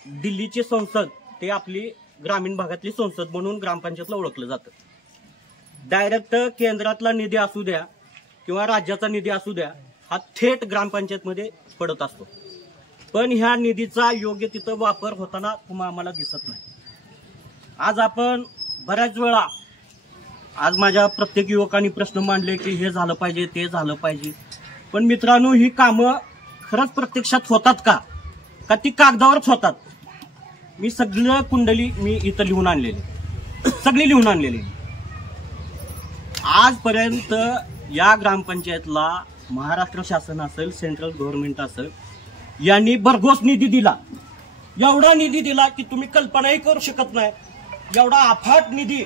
दिल्लीची संसद, ते आपली ग्रामीण भागातली संसद म्हणून ग्रामपंचायतला ओळखलं जातं. डायरेक्ट केंद्रातला निधी असू द्या किंवा राज्याचा निधी असू द्या, हा थेट ग्रामपंचायतमध्ये पडत असतो. पण ह्या निधीचा योग्य तिथं वापर होताना तुम्हाला आम्हाला दिसत नाही. आज आपण बऱ्याच वेळा आज माझ्या प्रत्येक युवकांनी प्रश्न मांडले की हे झालं पाहिजे, ते झालं पाहिजे. पण मित्रांनो, ही कामं खरंच प्रत्यक्षात होतात का ती कागदावरच होतात? मी सगळं कुंडली मी इथं लिहून आणलेली, सगळी लिहून आणलेली. आजपर्यंत या ग्रामपंचायतला महाराष्ट्र शासन असेल, सेंट्रल गव्हर्नमेंट असेल, यांनी भरघोस निधी दिला. एवढा निधी दिला की तुम्ही कल्पनाही करू शकत नाही. एवढा अफाट निधी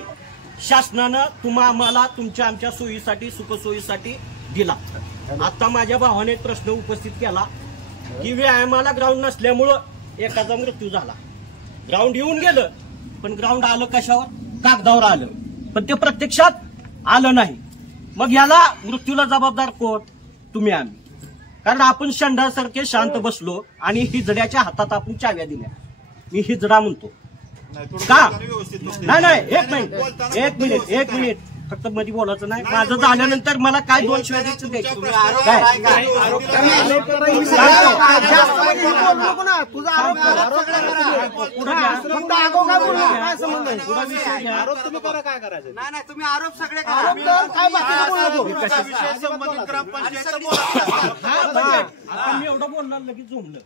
शासनानं आम्हाला तुमच्या आमच्या सोयीसाठी, सुखसोयीसाठी दिला. आता माझ्या भावाने एक प्रश्न उपस्थित केला की व्यायामाला ग्राउंड नसल्यामुळं एखादा मृत्यू झाला. ग्राउंड येऊन गेलं, पण ग्राउंड आलं कशावर? कागदावर आलं, पण ते प्रत्यक्षात आलं नाही. मग याला मृत्यूला जबाबदार कोण? तुम्ही, आम्ही. कारण आपण शंडासारखे शांत बसलो आणि हिजड्याच्या हातात आपण चाव्या दिल्या. मी हिजडा म्हणतो का? नाही एक मिनिट फक्त मध्ये बोलायचं नाही. माझं झाल्यानंतर मला काय 2 शिवाय द्यायचं द्यायचं नाही तुम्ही आरोप सगळे मी एवढं बोलणार लगेच झोमलं.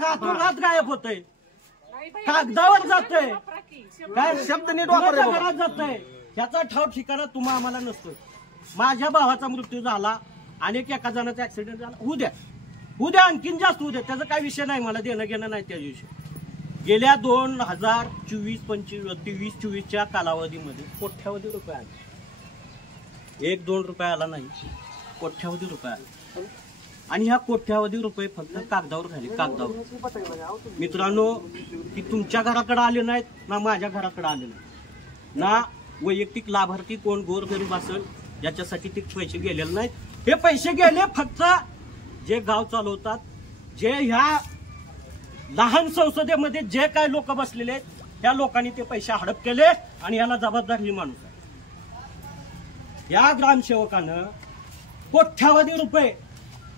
रातोरात गायब होतंय, कागदावर जातंय, काय शब्द नीट घरात जातंय. ह्याचा ठाव ठिकाणा तुम्हा आम्हाला नसतोय. माझ्या भावाचा मृत्यू झाला, अनेक एका जणाचा ऍक्सिडेंट झाला. उद्या आणखीन जास्त उद्या, त्याचा काही विषय नाही, मला देणं घेणं नाही त्या दिवशी. गेल्या 2024-23-24च्या कालावधीमध्ये कोट्यावधी रुपये आले. 1-2 रुपये आला नाही, कोट्यावधी रुपये आले. आणि ह्या कोट्यावधी रुपये फक्त कागदावर झाले, कागदावर. मित्रांनो, ती तुमच्या घराकडे आले नाहीत ना माझ्या घराकडे आले नाहीत, ना वैयक्तिक लाभार्थी कोण गोरगरीब असेल याच्यासाठी ते पैसे गेलेले नाहीत. हे पैसे गेले फक्त जे गाव चालवतात, जे ह्या लहान संसदेमध्ये जे काय लोक बसलेले आहेत त्या लोकांनी ते पैसे हडप केले आणि याला जबाबदार ही माणूस आहे. या ग्रामसेवकानं कोट्यावधी रुपये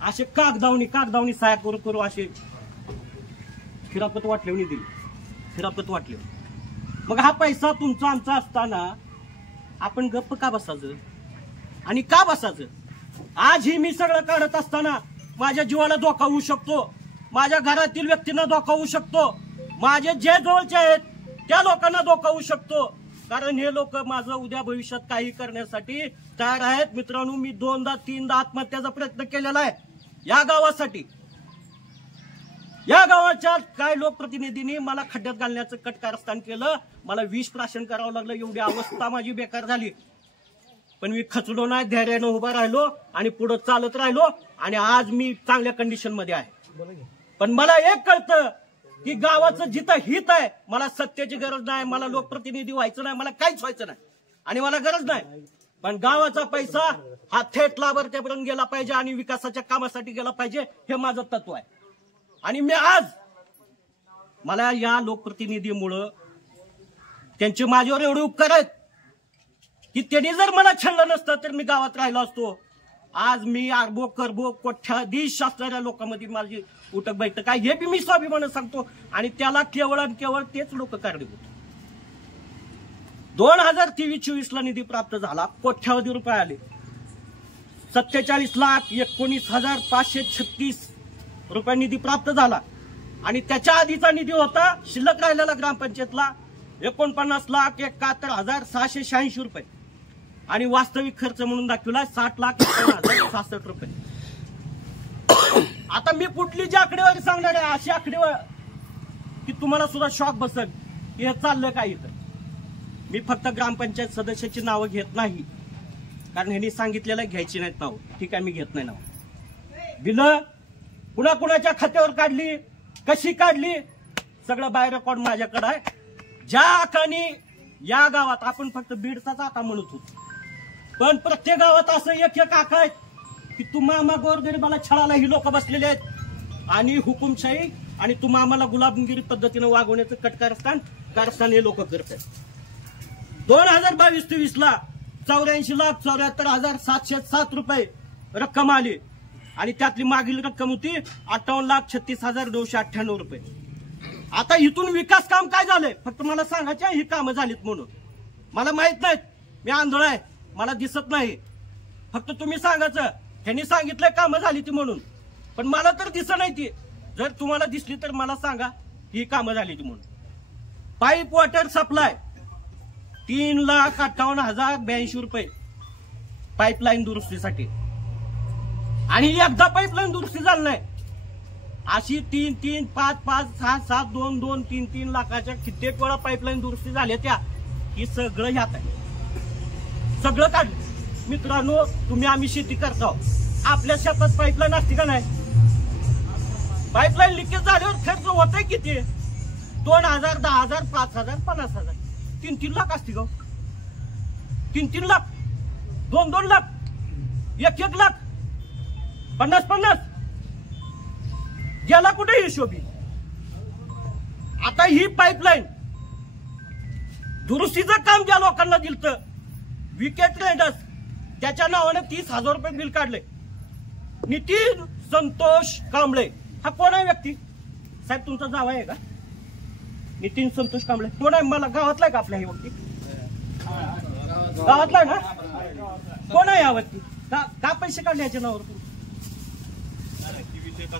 असे कागदावणी सहाय्य करू असे खिरापत वाटलेवणी दिली, खिरापत वाटले. मग हा पैसा तुमचा आमचा असताना आपण गप्प का बसायचं आणि का बसायचं? आज ही मी सगळं काढत असताना माझ्या जीवाला धोका होऊ शकतो, माझ्या घरातील व्यक्तींना धोका होऊ शकतो, माझे जे जवळचे आहेत त्या लोकांना धोका होऊ शकतो. कारण हे लोक माझं उद्या भविष्यात काही करण्यासाठी तयार आहेत. मित्रांनो, मी 2दा-3दा आत्महत्याचा प्रयत्न केलेला आहे या गावासाठी. या गावाच्या काय लोकप्रतिनिधींनी मला खड्ड्यात घालण्याचं कटकारस्थान केलं, मला विष प्राशन करावं लागलं, एवढी अवस्था माझी बेकार झाली. पण मी खचलो नाही, धैर्यानं उभा राहिलो आणि पुढे चालत राहिलो आणि आज मी चांगल्या कंडिशन मध्ये आहे. पण मला एक कळतं की गावाचं जिथं हित आहे, मला सत्तेची गरज नाही, मला लोकप्रतिनिधी व्हायचं नाही, मला काहीच व्हायचं नाही आणि मला गरज नाही. पण गावाचा पैसा हा थेट लाभार्थ्यापर्यंत गेला पाहिजे आणि विकासाच्या कामासाठी गेला पाहिजे, हे माझं तत्व आहे. आणि मी आज मला या लोकप्रतिनिधीमुळं त्यांचे माझ्यावर एवढे उपकार आहेत की त्यांनी जर मला छळलं नसतं तर मी गावात राहिलो असतो. आज मी अरबो करबो कोट्याधीश असणाऱ्या लोकांमध्ये माझी उठक बैठक आहे, हे बी मी स्वाभिमानानं सांगतो. आणि त्याला केवळ आणि केवळ तेच लोक कारणीभूत. 2023-24ला निधी प्राप्त झाला, कोट्यावधी रुपये आले. 47,19,536 रुपये निधी प्राप्त झाला. आणि त्याच्या आधीचा निधी होता शिल्लक राहिलेला ग्रामपंचायतला 49,71,686 रुपये आणि वास्तविक खर्च म्हणून दाखवला 60,51,066 रुपये. आता मी कुठली जी आकडेवारी सांगणार आहे, अशी आकडेवारी की तुम्हाला सुद्धा शॉक बसेल की हे चाललं काय इथं. मी फक्त ग्रामपंचायत सदस्याची नावं घेत नाही, कारण ह्यांनी सांगितलेलं घ्यायची नाहीत नाव. ठीक आहे, मी घेत नाही नाव. बिलं कुणाकुणाच्या खात्यावर काढली, कशी काढली, सगळं बाय रेकॉर्ड माझ्याकडे आहे. ज्या आकानी या गावात आपण फक्त बीडचाच आका म्हणत होतो, पण प्रत्येक गावात असं एक आका आहेत की तुम्हा आम्हा गोरगरिबाला छळाला ही लोक बसलेले आहेत आणि हुकुमशाही आणि तुम्हा आम्हाला गुलामगिरी पद्धतीनं वागवण्याचं कारस्थान हे लोक करत आहेत. 2022-23ला 84,74,707 रुपये रक्कम आली आणि त्यातली मागील रक्कम होती 58,36,998 रुपये. आता इथून विकास काम काय झालंय फक्त मला सांगायचे, ही कामं झालीत म्हणून. मला माहित नाहीत, मी आंधळ आहे, मला दिसत नाही. फक्त तुम्ही सांगायचं ह्यांनी सांगितलंय कामं झाली ती म्हणून, पण मला तर दिसत नाही ती. जर तुम्हाला दिसली तर मला सांगा ही कामं झाली ती म्हणून. पाईप वॉटर सप्लाय 3,58,082 रुपये पाईपलाईन दुरुस्तीसाठी. आणि एकदा पाईपलाईन दुरुस्ती झाली नाही, अशी 3, 5, 5, 6, 7, 2, 2, 3, 3 लाखाच्या कित्येक वेळा पाईपलाईन दुरुस्ती झाल्या त्या. ही सगळं ह्यात आहे, सगळं काढलं. मित्रांनो, तुम्ही आम्ही शेती करतो, आपल्या शेतात पाईपलाईन असते का नाही? पाईपलाईन लिकेज झाल्यावर खर्च होतोय किती? 2,000, 10,000, 5,000, 50,000, 3-3 लाख असते का? 3-3 लाख, 2-2 लाख, 1-1 लाख, 50-50 गेला कुठे हिशोबी? आता ही पाईपलाईन दुरुस्तीचं काम ज्या लोकांना दिलं विकेट ट्रेडर्स त्याच्या नावाने 30,000 रुपये बिल काढले. नितीन संतोष कांबळे हा कोण आहे व्यक्ती? साहेब तुमचा जावा आहे का? नितीन संतोष कांबळे कोण आहे? मला गावातला आहे का आपल्या हे व्यक्ती? गावातला आहे ना? कोण आहे हा व्यक्ती? का पैसे काढले याच्या नावावर?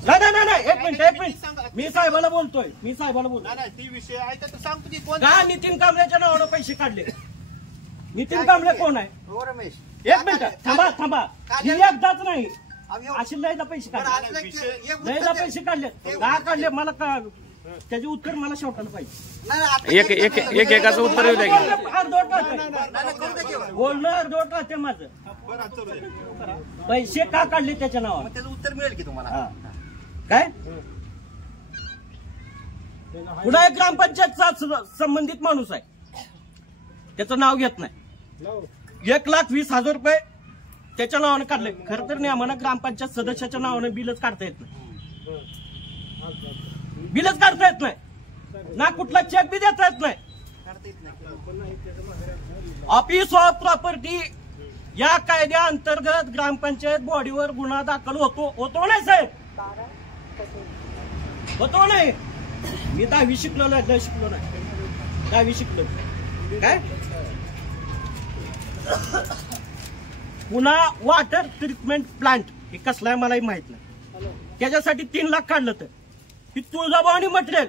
नाही एक मिनिट मी साहेबाला बोलतोय. ती विषय आहे तर सांगतो की कोण का नितीन कांबळेच्या नावानं पैसे काढले? नितीन कांबळे कोण आहे? रमेश एक मिनिट थांबा ही एकदाच नाही अशी लयदा पैसे काढले. लयदा पैसे काढले का काढले मला का त्याचे उत्तर मला शेवटाला पाहिजे. एकाचं उत्तर येऊ द्या. अर्धवट बोलणं अर्धवट राहते माझं. पैसे का काढले त्याच्या नावावर त्याचं उत्तर मिळेल की तुम्हाला. काय पुन्हा एक ग्रामपंचायतचा संबंधित माणूस आहे त्याचं नाव घेत नाही. 1,20,000 रुपये त्याच्या नावाने काढले. खरं तर आम्हाला ग्रामपंचायत सदस्याच्या नावाने बिलच काढता येत नाही. बिलच काढता येत नाही ना कुठला चेक बी देता येत नाही. ऑफिस ऑफ प्रॉपर्टी या कायद्याअंतर्गत ग्रामपंचायत बॉडीवर गुन्हा दाखल होतो नाही साहेब? होतो नाही. मी 10वी शिकलो नाही. 10वी शिकलो काय? पुन्हा वॉटर ट्रीटमेंट प्लांट हे कसला आहे मलाही माहित नाही. त्याच्यासाठी 3 लाख काढलं तर ही तुळजाभवानी मटेरियल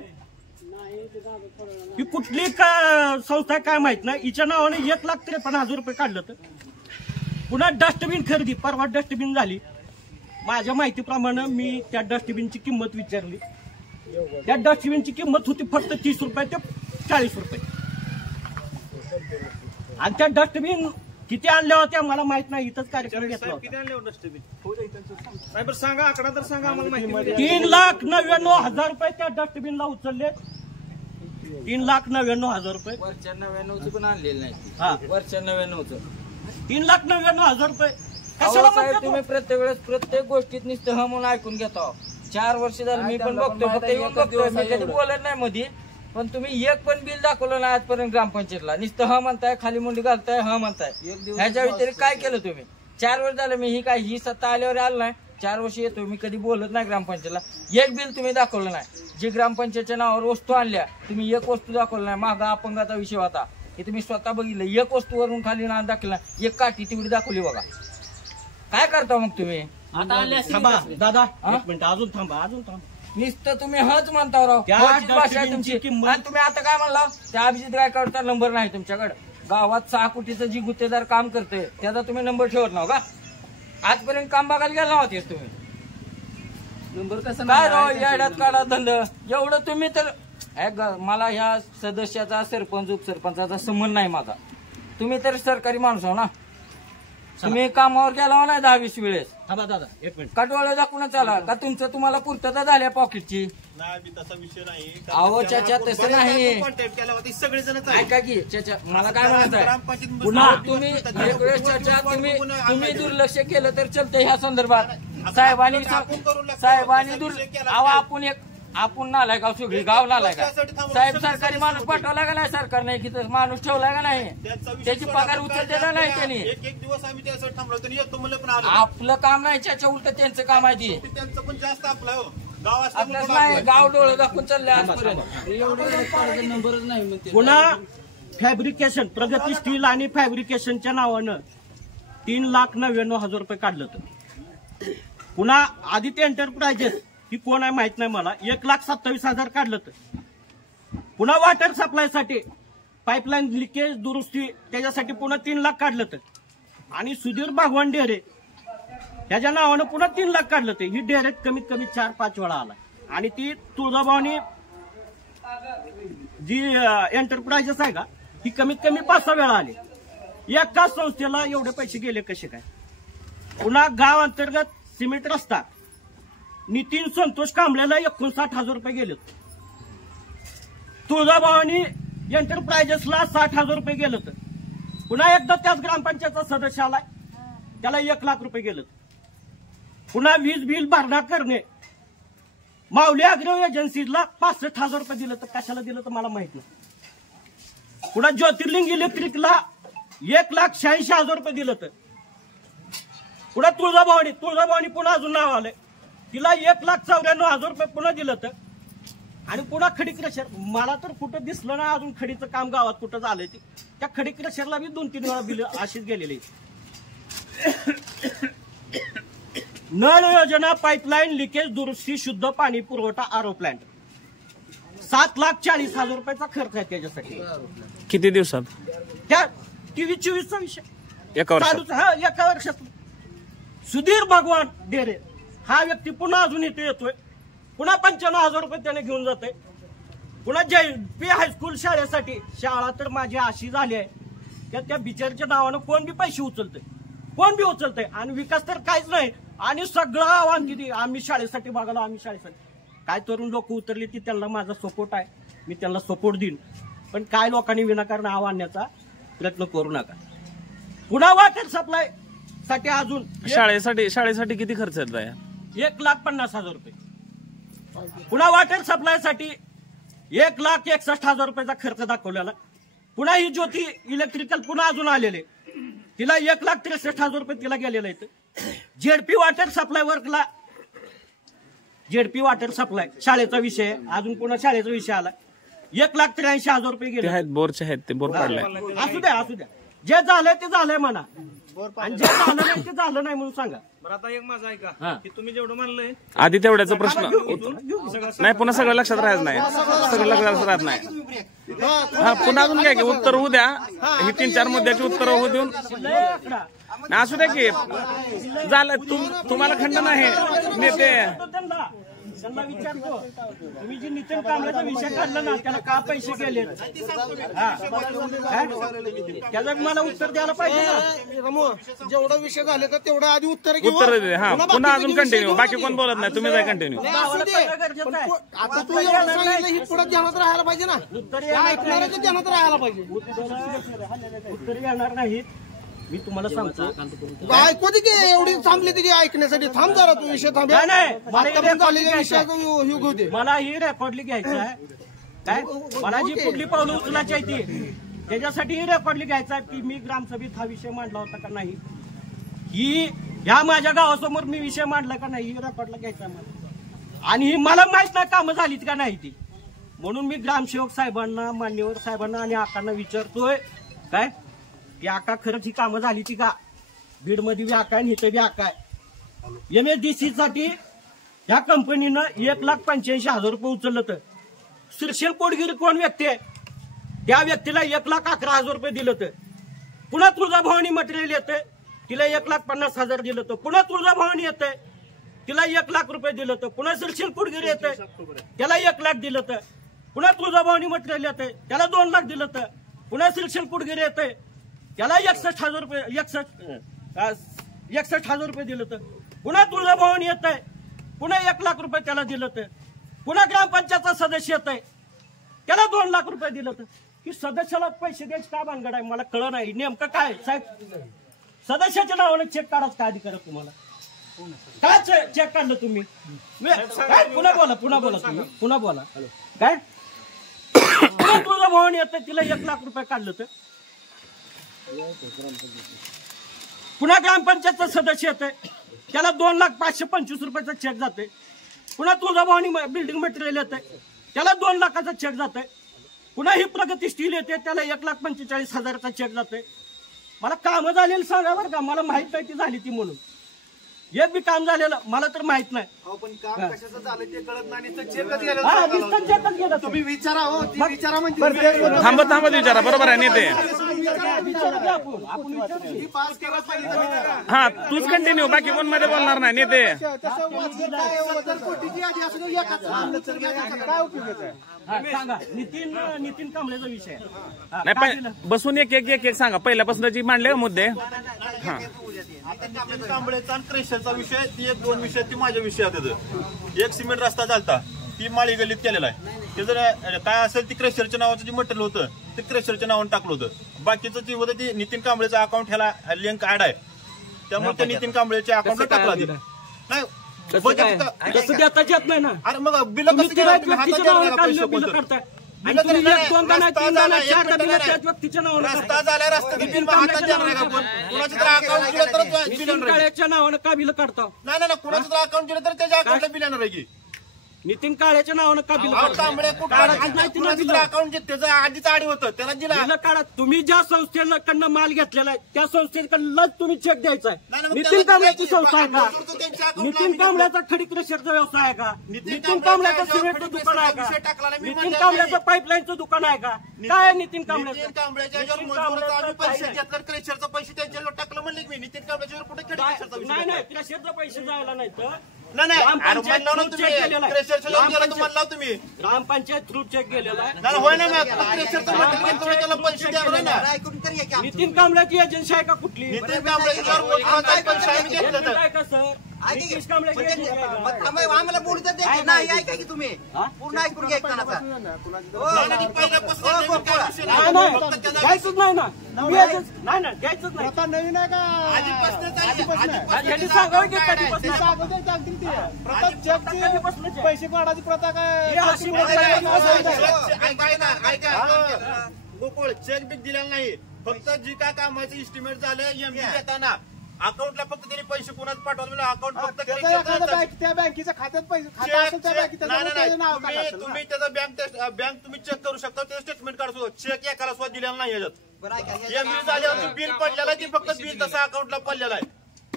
ही कुठली संस्था काय माहित नाही हिच्या नावाने 1,53,000 रुपये काढलं तर. पुन्हा डस्टबिन खरेदी परवा डस्टबिन झाली. माझ्या माहितीप्रमाणे मी त्या डस्टबिनची किंमत विचारली. त्या डस्टबिनची किंमत होती फक्त 30 रुपये ते 40 रुपये. आणि त्या डस्टबिन किती आणल्या होत्या मला माहित नाही. इथंच कार्यक्रम घेतला होता. किती आणले डस्टबिन सांगा आकडा तर सांगा आम्हाला माहिती. 3,99,000 रुपये त्या डस्टबिनला उचलले. 3,99,000 रुपये. वरच्या 99चं पण आणलेलं नाही. हा वरच्या 99चं 3,99,000 रुपये. साहेब तुम्ही प्रत्येक वेळेस प्रत्येक गोष्टीत नुसतं ह म्हणून ऐकून घेतो. 4 वर्ष झालं मी पण बघतोय फक्त येऊन बघतोय. मी कधी बोलत नाही मध्ये. पण तुम्ही एक पण बिल दाखवलं नाही आजपर्यंत ग्रामपंचायतला. नुसतं ह म्हणताय खाली मुंडी घालताय ह म्हणताय. ह्याच्या व्यतिरिक्त काय केलं तुम्ही? 4 वर्ष झालं मी ही सत्ता आल्यावर आलं नाही. 4 वर्ष येतोय मी कधी बोलत नाही ग्रामपंचायतला. एक बिल तुम्ही दाखवलं नाही. जी ग्रामपंचायतच्या नावावर वस्तू आणल्या तुम्ही एक वस्तू दाखवलं नाही. मागा अपंगाचा विषय होता हे तुम्ही स्वतः बघितलं. एक वस्तूवरून खाली नाव दाखवला. एक काठी तेवढी दाखवली बघा. काय करता मग तुम्ही? थांबा दादा एक मिनिट अजून थांबा. नुसतं तुम्ही हच म्हणता राव. भाषा आहे तुमची. आणि तुम्ही आता काय म्हणला त्या अभिजित गायकवाडचा नंबर नाही तुमच्याकडे. गावात 6 कोटीचं जी गुत्तेदार काम करते त्याचा तुम्ही नंबर ठेवत नाव का? आजपर्यंत काम बघायला गेला नव्हतेच तुम्ही. नंबर कसं काय राव याड्यात काढा धंद एवढं तुम्ही तर. मला ह्या सदस्याचा सरपंच उपसरपंचाचा संबंध नाही माझा. तुम्ही तर सरकारी माणूस आहो ना. तुम्ही कामावर गेला नाही 10-20 वेळेस. थांबा दादा एक मिनिट. कटवाळा दाखवून आला का तुमचं तुम्हाला पूर्तता झाल्या पॉकेटची? तसा विषय नाही. अहो चाचा तसं नाही. कॉन्टॅक्ट केला होता सगळेजण. ऐका की चाचा मला काय म्हणायचं पुन्हा तुम्ही एक वेळेस चाचा तुम्ही दुर्लक्ष केलं तर चलतं ह्या संदर्भात. साहेबांनी आपण नालाय गाव सगळी गाव नालाय का? साहेब सरकारी माणूस पाठवला का नाही सरकारने? की माणूस ठेवलाय का नाही? त्याची पगार उचलते का नाही त्यांनी? एक दिवस आम्ही त्यासाठी थांबलो होतो येतो म्हणलं पण आलो. आपलं काम नाही चाचा उलट त्यांचं काम आहे ते. त्यांचं पण जास्त आपलं गाव आपलंच नाही. गाव डोळे दाखवून चालले आजपर्यंत. पुन्हा फॅब्रिकेशन प्रगती स्टील आणि फॅब्रिकेशनच्या नावानं 3,99,000 रुपये काढलं तर. पुन्हा आदित्य एंटरप्राइजेस ही कोण आहे माहित नाही मला. 1,27,000 काढलं तर. पुन्हा वॉटर सप्लायसाठी पाईपलाईन लिकेज दुरुस्ती त्याच्यासाठी पुन्हा 3 लाख काढलं तर. आणि सुधीर भागवान डेरे त्याच्या नावानं पुन्हा 3 लाख काढलं तर. ही डेरेट कमीत कमी 4-5 वेळा आला. आणि ती तुळजाभवानी जी एंटरप्राइजेस आहे का ही कमीत कमी 5-6 वेळा आली. एकाच संस्थेला एवढे पैसे गेले कसे काय? पुन्हा गाव अंतर्गत सिमेंट रस्ता नितीन संतोष कांबळेला 59,000 रुपये गेले. तुळजाभवानी एंटरप्राइजेसला 60,000 रुपये गेलं. तर पुन्हा एकदा त्याच ग्रामपंचायतचा सदस्य आलाय त्याला 1 लाख रुपये गेलं. पुन्हा वीज बिल भरणा करणे माऊली अॅग्रो एजन्सीला 65,000 रुपये दिलं तर कशाला दिलं तर मला माहित नाही. पुन्हा ज्योतिर्लिंग इलेक्ट्रिकला 1,86,000 रुपये दिलं तर. पुन्हा तुळजाभवानी पुन्हा अजून नाव आलंय, तिला 1,94,000 रुपये पुन्हा दिलं तर. आणि पुन्हा खडी क्रशर मला तर कुठं दिसलं ना अजून खडीचं काम गावात कुठं झालंय ते. त्या खडी क्रशरला मी 2-3 वेळा बिल अशीच गेलेली. नळ योजना, पाईपलाईन, लिकेज दुरुस्ती, शुद्ध पाणी पुरवठा, आरो प्लांट 7,40,000 रुपयाचा खर्च आहे त्याच्यासाठी. किती दिवसात? त्या 23-24चा विषय एका वर्षात. चालूच. हा, एका वर्षात. सुधीर भगवान डेरे हा व्यक्ती पुन्हा अजून इथे येतोय, पुन्हा 95,000 रुपये त्याने घेऊन जातोय. पुन्हा JP हायस्कूल शाळेसाठी शाळा तर माझी अशी झाली आहे त्या बिचारच्या नावानं कोण बी पैसे उचलतंय आणि विकास तर काहीच नाही. आणि सगळं आव्हान किती आम्ही शाळेसाठी बघायला, आम्ही शाळेसाठी. काय तरुण लोक उतरली ती त्यांना माझा सपोर्ट आहे, मी त्यांना सपोर्ट देईन. पण काय लोकांनी विनाकारण नाव आणण्याचा प्रयत्न करू नका. पुन्हा वॉटर सप्लाय साठी अजून शाळेसाठी किती खर्च येत आहे? 1,50,000 रुपये. पुन्हा वॉटर सप्लाय साठी 1,61,000 रुपयाचा खर्च दाखवलेला. पुन्हा ही ज्योती इलेक्ट्रिकल पुन्हा अजून आलेले, तिला 1,63,000 रुपये तिला गेलेलं आहे. JP water supply Varkala, JP water supply शाळेचा विषय अजून पुन्हा शाळेचा विषय आला, 1,83,000 रुपये गेले. बोरचे आहेत ते बोर काढलाय. असू द्या जे झालंय ते झालंय म्हणा, आणि जे झालं नाही ते झालं नाही म्हणून सांगा. बरं आता एक माझं ऐका की तुम्ही जेवढं म्हणलंय आधी तेवढ्याचा प्रश्न नाही, पुन्हा सगळं लक्षात राहत नाही, सगळं लक्षात राहत नाही. हा, पुन्हा अजून काय की उत्तर होऊ द्या, ही 3-4 मुद्द्याची उत्तर होऊ देऊन असू द्या की झालं. तुम्हाला खंडन आहे नेते. त्यांना विचारतो तुम्ही जे नितीन कांबळेचा विषय काढला ना त्याला का पैसे गेले, त्याला मला उत्तर द्यायला पाहिजे ना. जेवढा विषय झाले तर तेवढं आधी उत्तर दे. हा, पुन्हा अजून कंटिन्यू. बाकी कोण बोलत नाही, तुम्ही जाय कंटिन्यू. आता तू एवढं सांगितलं ही पुढे ध्यानात राहायला पाहिजे ना, ऐकणाऱ्याच्या ध्यानात राहायला पाहिजे. उत्तर येणार नाहीत मी तुम्हाला सांगतो. ऐकू दे की एवढी थांबली ती ऐकण्यासाठी. थांब जरा तू विषय थांब. मला ही रेकॉर्डली घ्यायचं आहे काय, मला जी पुढली पावलं उचलायची आहे ती त्याच्यासाठी ही रेकॉर्डली घ्यायचं आहे की मी ग्रामसभेत हा विषय मांडला होता का नाही, ही ह्या माझ्या गावासमोर मी विषय मांडला का नाही, ही रेकॉर्डला घ्यायचा मला. आणि ही मला माहित नाही कामं झालीत का नाही ती, म्हणून मी ग्रामसेवक साहेबांना, मान्यवर साहेबांना आणि आकांना विचारतोय काय की आका खरंच ही कामं झाली ती का. बीडमध्ये बी आका आणि इथं बी आका आहे. MSDC साठी ह्या कंपनीनं 1,85,000 रुपये उचललं तर सुशील कोडगिरी कोण व्यक्ती आहे त्या व्यक्तीला 1,11,000 रुपये दिलं तर. पुन्हा तुळजाभवानी मटेरियल येतंय तिला 1,50,000 दिलं तर. पुन्हा तुळजाभवानी येतंय तिला 1,00,000 रुपये दिलं तर. पुन्हा सुशील कोडगिरी येतंय त्याला 1,00,000 दिलं तर. पुन्हा तुळजाभवानी मटेरियल येतंय त्याला 2,00,000 दिलं तर. पुन्हा सुशील कोडगिरी येतंय त्याला 61,000 रुपये 61,000 रुपये दिलं तर. पुन्हा तुळजाभवानी येत आहे पुन्हा 1,00,000 रुपये त्याला दिलं तर. पुन्हा ग्रामपंचायतचा सदस्य येत आहे त्याला 2,00,000 रुपये दिलं तर. की सदस्याला पैसे द्यायची का भानगड आहे मला कळलं नाही नेमकं काय. साहेब सदस्याच्या नावाने चेक काढाच काय अधिकार तुम्हाला, काय चेक काढलं तुम्ही काय. पुन्हा बोला तुम्ही पुन्हा बोला काय. पुन्हा तुळजाभवानी येत तिला 1,00,000 रुपये काढलं तर. पुन्हा ग्रामपंचायतचा सदस्य येतोय त्याला 2,05,25 रुपयाचा चेक जातोय. पुन्हा तुळजाभवानी बिल्डिंग मटेरियल येतंय त्याला 2,00,000चा चेक जातोय. पुन्हा ही प्रगती स्टील येते त्याला 1,45,000चा चेक जातोय. मला कामं झालेली सांगा बरं का, मला माहित नाही ती झाली ती म्हणून. एक बी काम झालेलं मला तर माहित नाही. पण काम कशाचं झालं ते कळत नाही, चेकच गेलं. तुम्ही विचारा हो, विचारा म्हणजे थांबत विचारा. बरोबर आहे नेते. हा तूच कंटिन्यू, बाकी कोण मध्ये बोलणार नाही नेते. सांगा नितीन कांबळेचा विषय नाही, बसून एक सांगा पहिल्यापासून जी मांडले मुद्दे. हा कांबळेचा आणि क्रेशरचा विषय ती 1-2 विषय ती माझ्या विषयात एक सिमेंट रस्ता चालता ती माळी गल्लीत केलेला आहे. ते जर काय असेल ती क्रेशरच्या नावाचं जे मटेरियल होतं ते क्रेशरच्या नावानं टाकलं होतं. बाकीचं जे होतं ते नितीन कांबळेचं अकाउंट ह्याला लिंक ऍड आहे त्यामुळे ते नितीन कांबळेच्या अकाउंटला टाकला. नाही कसं काय कसं देताच येत नाही ना. अरे मग बिल तुम्ही कसं त्या केलं? व्यक्तीच्या नावानं काढलं बिल काढताय आणि तुम्ही एक दोनदा नाही तीनदा नाही चारदा बिल त्याच व्यक्तीच्या नावानं रस्ता झाला रस्त्याचं बिल हातात देणार नाही का आपण? कुणाचं तर अकाउंट दिलं तरच बिल नितीन येणार आहे. काळेच्या नावानं का बिल काढता? नाही कुणाचं तर अकाउंट दिलं तर त्याच्या अकाउंटला बिल येणार आहे की. नितीन काळेच्या नावानं का बिल तांबडे कुठलं अकाउंट जे त्याचं आधीच आडी होतं त्याला दिला. बिल काढा. तुम्ही ज्या संस्थेकडनं माल घेतलेला आहे त्या संस्थेकडनं तुम्ही चेक द्यायचा आहे. नितीन कांबळ्याची संस्था आहे का? नितीन कांबळ्याचा खडी क्रशरचा व्यवसाय आहे का? नितीन कांबळ्याचं सिमेंटचं दुकान आहे का? नितीन कांबळ्याचं पाईपलाईनचं दुकान आहे का? काय आहे नितीन कांबळ्याचं? कांबळ्याच्या पैसे घेतलं क्रशरचे पैसे त्यांच्यावर टाकलं म्हणले की मी नितीन कांबळ्याच्यावर कुठे खडी क्रशरचा विषय नाही क्रशरचे पैसे जायला नाही तर ग्रामपंचायत थ्रू चेक केलेला आहे. नितीन कांबळ्याची एजन्सी आहे का कुठली? नितीन कांबळे आम्हाला बोलू तर नाही ऐका की तुम्ही पूर्ण ऐकून घ्या घ्यायचंच नाही ना. नाही घ्यायचंच नाही. आता नवीन आहे यांनी सांगावं की कधीपासून पैसे काढायची प्रथा काय? गोकुळ चेक बिक दिलेला नाही. फक्त जी काय कामाचं इस्टिमेट झालं एमडी देताना अकाउंटला फक्त त्यांनी पैसे कोणाच पाठवले अकाउंट फक्त त्या बँकेच्या खात्यात पैसे तुम्ही त्याचा बँक तुम्ही चेक करू शकता. ते स्टेटमेंट काढू शकतो. चेक एकाला सुद्धा दिलेला नाही याच्यात. एमडी झाल्यावर बिल पडलेलं आहे ते फक्त बिल तसं अकाउंटला पडलेलं आहे.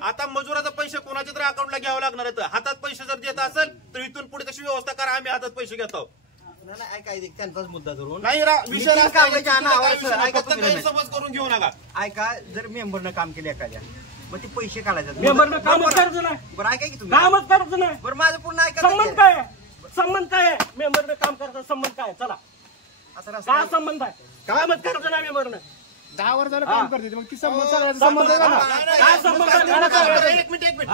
आता मजुराचं पैसे कोणाच्या तर अकाउंटला घ्यावं लागणार आहे. हातात पैसे जर देत असेल तर इथून पुढे तशी व्यवस्था करा. आम्ही हातात पैसे घेतो. त्यांचाच मुद्दा धरून नाही विषय समज करून घेऊ नका. ऐका जर मेंबरनं काम केलं एखाद्या मग ते पैसे काढायचे. मेंबरनं कामच करायचं नाही. बरं ऐका की तुम्ही कामच करायचं नाही. बरं माझं पूर्ण ऐका. संबंध काय आहे? मेंबरनं काम करायचा संबंध काय? चला काय संबंध आहे? कामच करायचं नाही मेंबरनं. 10 वर्ष झालं काम करते मग ती संबंध काय संबंध?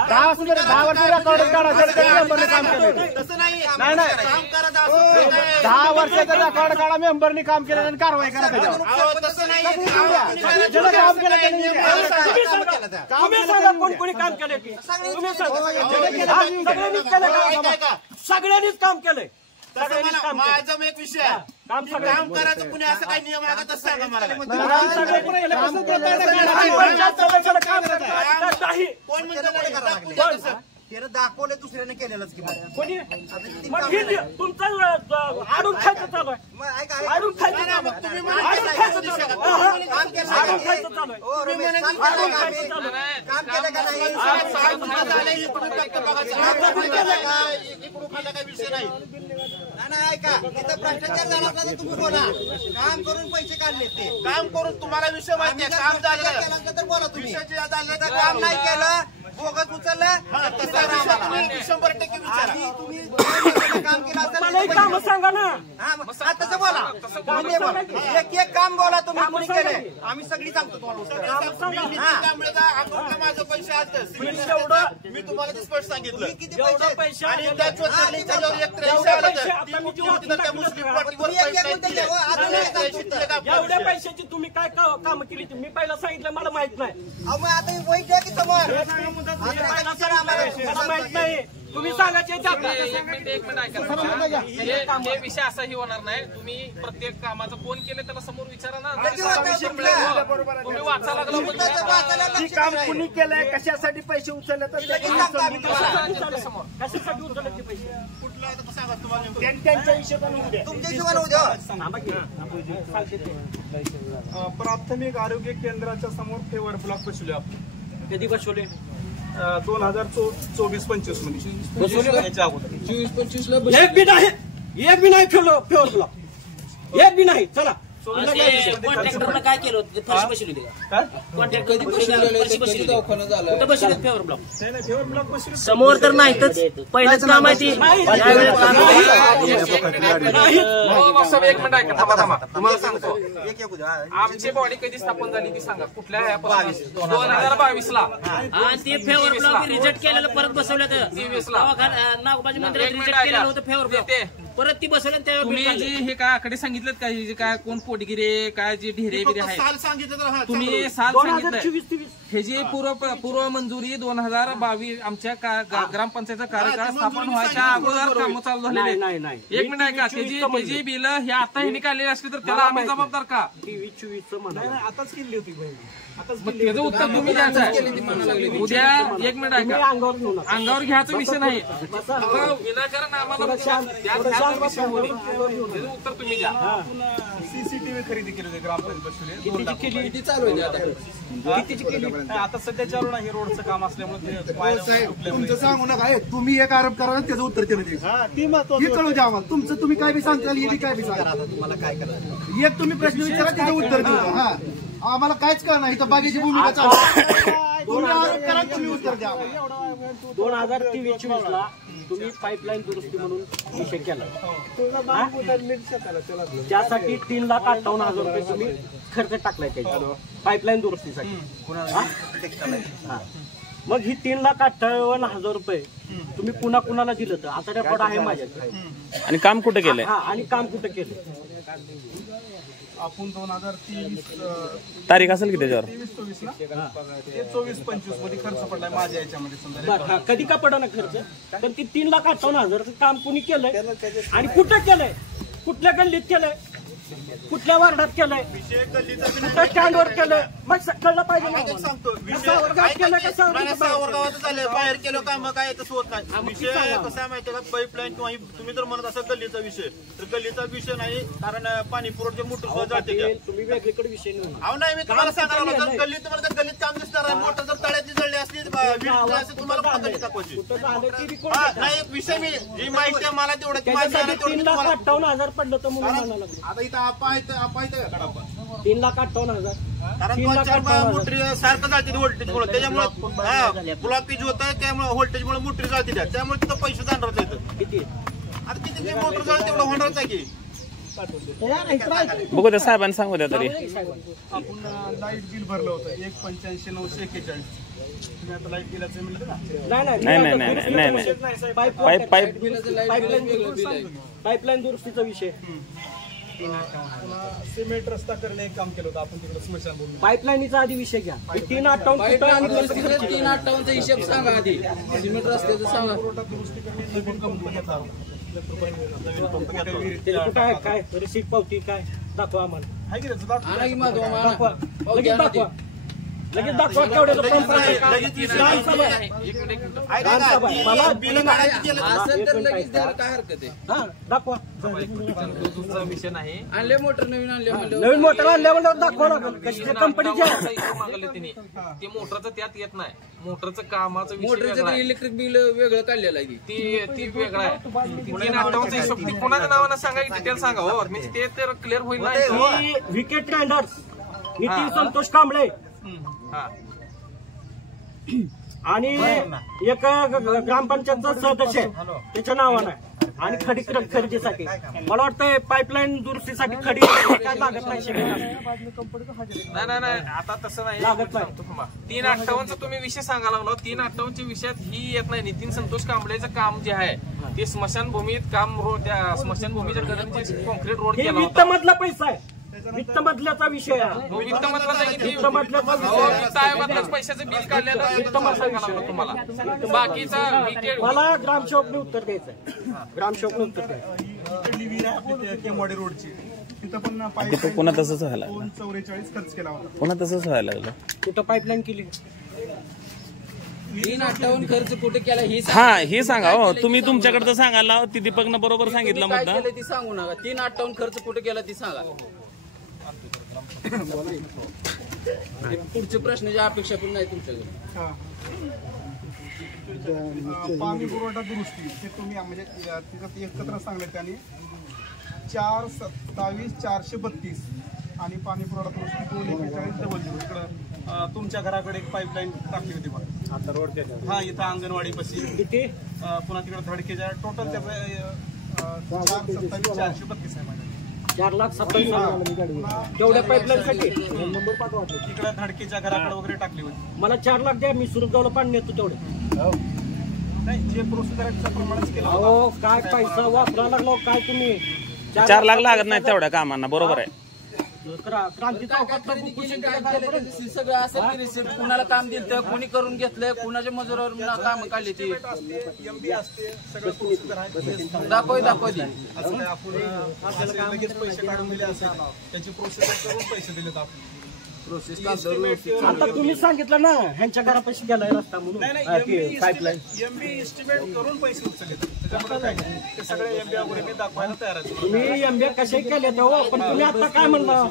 10 वर्ष रेकॉर्ड काढा काम केलं. तसं नाही नाही काम करा 10 वर्षाचं रेकॉर्ड काढा. मेंबरनी काम केलं आणि कारवाई करा त्याच्यावर. तसं नाही काम केलं तुम्ही सांगा कोण कोणी काम केलं की? तुम्ही सांगा. सगळ्यांनीच काम केलंय. माझा एक विषय आहे. काम करायचं कुणी असं काही नियम आहे का? तसं सांगा मला. कोण म्हणतं त्यानं दाखवलं दुसऱ्याने केलेलंच की कोणी तुमचं आडून खायचं चालू आहे. आडून खायचं चालू काम केलं का नाही? ऐका तिथं भ्रष्टाचार झाला तर तुम्ही बोला. काम करून पैसे काढले ते काम करून तुम्हाला विषय माहिती आहे. काम झालं तर बोला तुम्ही. काम काम नाही केलं बोगस उचललं 100% विचारा. तुम्ही काम केलं असेल काम सांगा ना. तसं बोला. एक काम बोला तुम्ही कोणी केलंय. आम्ही सगळी सांगतो तुम्हाला. अकाउंटला माझं पैसे असतं मी तुम्हाला ते स्पष्ट सांगितलं. किती पैसे आणि एवढ्या पैशाची तुम्ही काय काम केली? मी पहिला सांगितलं मला माहित नाही. आता वैद्य द्या की समोर मला माहित नाही. तुम्ही सांगायचे एक मिनिट ऐका. हे विषय असाही होणार नाही. तुम्ही प्रत्येक कामाचं कोण केलं त्याला समोर विचारा ना. तुम्ही वाचा लागला काम कुणी केलंय कशासाठी पैसे उचलले तर समोर कशासाठी उचलले ते पैसे? त्यांच्या हिशोबाने तुमच्या हिशोबाने उद्या प्राथमिक आरोग्य केंद्राच्या समोर फेवर ब्लॉक बसवले आपण. कधी बसवले? 2024-25 मध्ये. एक बी नाही फेवर ब्लॉक. एक बी नाही. चला कॉन्ट्रॅक्टरला काय केलं होतं? फरशी बसवली होती का? कॉन्ट्रॅक्टर कधी फरशी बसवली कुठं बसवली फेवर ब्लॉक? समोर तर नाहीतच. पहिलंच काम आहे ती. एक मिनिट ऐका. तुम्हाला सांगतो आमची बॉडी कधी स्थापन झाली ती सांगा. कुठल्या 2022 ला. आणि ते फेवर ब्लॉक रिजेक्ट केलेलं परत बसवलं तर 23 ला नागोबाजी मंदिरात रिजेक्ट केलेलं होतं फेवर ब्लॉक. परत ती बसवलं. तुम्ही जे हे काय आकडे सांगितलेत काय? जे काय कोण पोटगिरे काय जे ढेरे बिरे आहेत साल सांगितलं तर तुम्ही साल सांगितलं ह्याची पूर्व मंजुरी 2022 आमच्या ग्रामपंचायतचा कार्यकाळ स्थापन व्हायच्या अगोदर कामं चालू झालेली. एक मिनिट ऐका, त्याची बिल हे आता ह्यांनी काढलेली असली तर त्याला आम्ही जबाबदार का? 23 आताच केली होती त्याचं उत्तर तुम्ही द्यायचं आहे. उद्या एक मिनिट ऐका, अंगावर घ्यायचा विषय नाही. विनाकारण आम्हाला त्याचं उत्तर तुम्ही द्या. सीसीटीव्ही खरेदी केली होती ग्रामपंचायत किती चालू आहे आता सध्या चालू नाही रोडचं काम असल्यामुळे. तुमचं सांगू नका, तुम्ही एक आरोप करा त्याचं उत्तर त्याला द्यायचं कळू द्या आम्हाला. तुमचं तुम्ही काय बी सांगताल, हे बी काय बी सांगा. तुम्हाला काय करायचं एक तुम्ही प्रश्न विचारा त्याचं उत्तर देऊ. हा आम्हाला काहीच कळणार इथं बागेची भूमिका चालू. तुम्ही आरोप करा, तुम्ही उत्तर द्या. 2023 ला तुम्ही पाईपलाईन दुरुस्ती म्हणून विषय केला, त्यासाठी 3,58,000 रुपये तुम्ही खर्च टाकलाय त्याच्या पाईपलाईन दुरुस्तीसाठी. मग ही 3,58,000 रुपये तुम्ही पुन्हा कुणाला दिलं तर आता रेकॉर्ड आहे माझ्याकडे. आणि काम कुठे केलंय? आणि काम कुठे केलं आपण 2023 तारीख असेल की त्याच्यावर? 23-24 ना, 24-25 मध्ये खर्च पडलाय माझ्या याच्यामध्ये समजा. कधी का पडा ना खर्च, पण ती 3,58,000 काम कुणी केलंय आणि कुठं केलंय, कुठल्या गल्लीत केलंय, कुठल्या वार्डात केलंय, कुठल्या स्टँडवर केलंय, मग कळलं पाहिजे. बाहेर केलं काम काय तसं होत नाही. विषय कसा आहे माहिती का, पाईपलाईन किंवा तुम्ही जर म्हणत असाल गल्लीचा विषय, तर गल्लीचा विषय नाही, कारण पाणी पुरवठे मोटर जाते. तुम्ही वेगळीकडे विषय अहो नाही, मी तुम्हाला सांगायला लागलो, गल्लीत तुम्हाला गल्लीत काम दिसणार आहे. मोटर जर तळ्याची जळली असली तुम्हाला गल्लीत दाखवायची. नाही विषय, मी जी माहिती आहे मला तेवढं 3,58,000 पडलं तर म्हणून आता इथं आपण 3,58,000 कारण 2-4 मोटरी सारखं जाते व्होल्टेजमुळे, त्याच्यामुळे ब्लॉकेज होत आहे, त्यामुळे व्होल्टेजमुळे मोटरी जाते, त्यामुळे तिथं पैसे जाणारच येतं. किती आता किती मोटर जाईल तेवढं होणारच आहे की. बघू द्या साहेबांनी सांगू द्या तरी. आपण लाईट बिल भरलं होतं 1,85,941. तुम्ही आता लाईट बिलाचं म्हणलं ना, पाईपलाईन दुरुस्तीचा विषय. सिमेंट रस्ता करणे काम केलं होतं आपण तिकडे स्मशानभूमी. पाईपलाईनचा आधी विषय घ्या. 3,58,000चा हिशेब सांगा आधी. सिमेंट रस्त्याचं सांगा. कुठं आहे काय रिसीट पावती काय दाखवा आम्हाला. लगेच दाखवा, लगेच दाखवा केवढे पंप आहे. काय हरकत आहे, दाखवा. विषय नाही. आणले मोटर नवीन नवीन मोटर आणल्यावर दाखवा लागेल. कशी कंपनीची मागले तिने ते मोटरचं त्यात येत नाही. मोटरचं कामाचं मोटरचं इलेक्ट्रिक बिल वेगळं काढलेलं आहे. ती वेगळं आहे. 3,58,000चा हिशोब ती कोणाच्या नावानं सांगा, डिटेल सांगा हो, म्हणजे ते तर क्लिअर होईल नाही. विकेट ट्रेंडर्स नितीन संतोष कांबळे आणि एक ग्रामपंचायतचा सदस्य त्याच्या नावानं आणि खडी खरेदीसाठी. मला वाटतं पाईपलाईन दुरुस्तीसाठी खडी काय लागत नाही. आता तसं नाही लागत नाही. 3,58,000चा तुम्ही विषय सांगा लागलो. 3,58,000च्या विषयात ही येत नाही. नितीन संतोष कांबळेचं काम जे आहे ते स्मशानभूमीत काम, त्या स्मशानभूमीच्या कडे जे कॉन्क्रीट रोड केला वित्त मधला पैसा आहे. वित्त मधल्याचा विषय आहे. वित्त मधल्याच पैशाचं बिल काढलेलं वित्त मधलं तुम्हाला. बाकीचा मला ग्रामसेवकने उत्तर द्यायचं. ग्रामसेवकने उत्तर द्यायचं. केमवाडी रोडची तिथं पण पुन्हा तसंच व्हायला 244 खर्च केला होता. पुन्हा तसंच व्हायला लागलं. तिथं पाईपलाईन केली. 3,58,000 खर्च कुठे केला हे सांगा हो. तुम्ही तुमच्याकडचं सांगायला ती दीपकनं बरोबर सांगितलं मुद्दा. ती सांगू नका. 3,58,000 खर्च कुठे केला ती सांगा. पुढच्या प्रश्नाची अपेक्षा पण नाही तुमच्याकडे. पाणी पुरवठा दुरुस्ती ते तुम्ही म्हणजे तिथं एकत्र सांगले त्यांनी 427,432 आणि पाणी पुरवठा दुरुस्ती 241 डबल इकडं तुमच्या घराकडे एक पाईपलाईन टाकली होती बघा आता रोड. हा इथं अंगणवाडी पशी पुन्हा तिकडे धडकेच्या टोटल त्याचं 427,432 आहे माझ्या. 4,27,000 तेवढ्या पाईपलाईन साठी तिकडे धडकेच्या घराकडे वगैरे टाकली होती. मला 4 लाख द्या, मी सुरगावला पाणी नेतो तेवढे. नाही जे प्रोसिजर प्रमाणेच केलं. हो काय पैसा वापरायला लागलो काय तुम्ही. 4 लाख लागत नाही तेवढ्या कामांना. बरोबर आहे. क्रांती चौकात सगळं असेल की रिसिप्ट कुणाला काम दिलं कोणी करून घेतलंय कुणाच्या मजुरावर काम काढली ती दाखव पैसे काढून दिले असेल त्याची प्रोसेस करून पैसे दिलेत आपण आता तुम्ही सांगितलं ना ह्यांच्या घरापाशी गेलाय रस्ता म्हणून पाईपलाईन एमबी एस्टिमेट करून पैसे उचलले ते सगळे एमबी वगैरे मी दाखवायला तयार आहे तुम्ही एमबी कसे केले हो पण तुम्ही आता काय म्हणला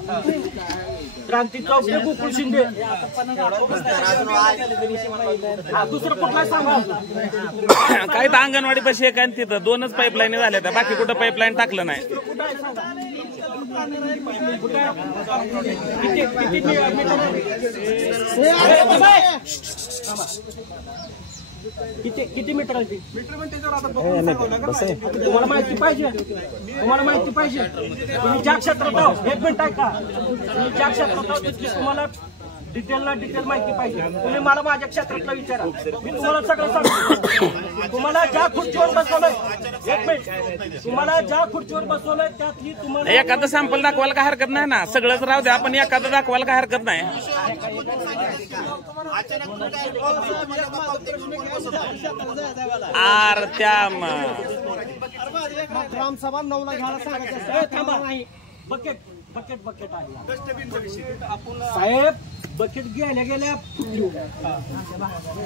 क्रांती चौक गोकुळ शिंदे दुसरं कुठला सांगा काही तर अंगणवाडी पैसे एक आणि तिथं 2च पाईपलाईन झाल्या त्या बाकी कुठं पाईपलाईन टाकलं नाही किती मीटर आहे तुम्हाला माहिती पाहिजे तुम्ही ज्या क्षेत्रात आहो 1 मिनिट ऐका तुम्ही ज्या क्षेत्रात आहो तिथली तुम्हाला डिटेल माहिती पाहिजे तुम्ही मला माझ्या क्षेत्रातला विचारा मी तुम्हाला सगळं सांगतो तुम्हाला ज्या खुर्चीवर बसवलंय 1 मिनिट तुम्हाला ज्या खुर्चीवर बसवलंय त्यातली तुम्हाला एखादं सॅम्पल दाखवायला काय हरकत नाही ना सगळंच राहू द्या आपण एखादं दाखवायला काय हरकत नाही आर त्या ग्रामसभा 9ला घ्यायला सांगायचं थांबा नाही बकेट आहे साहेब बकेट गेल्या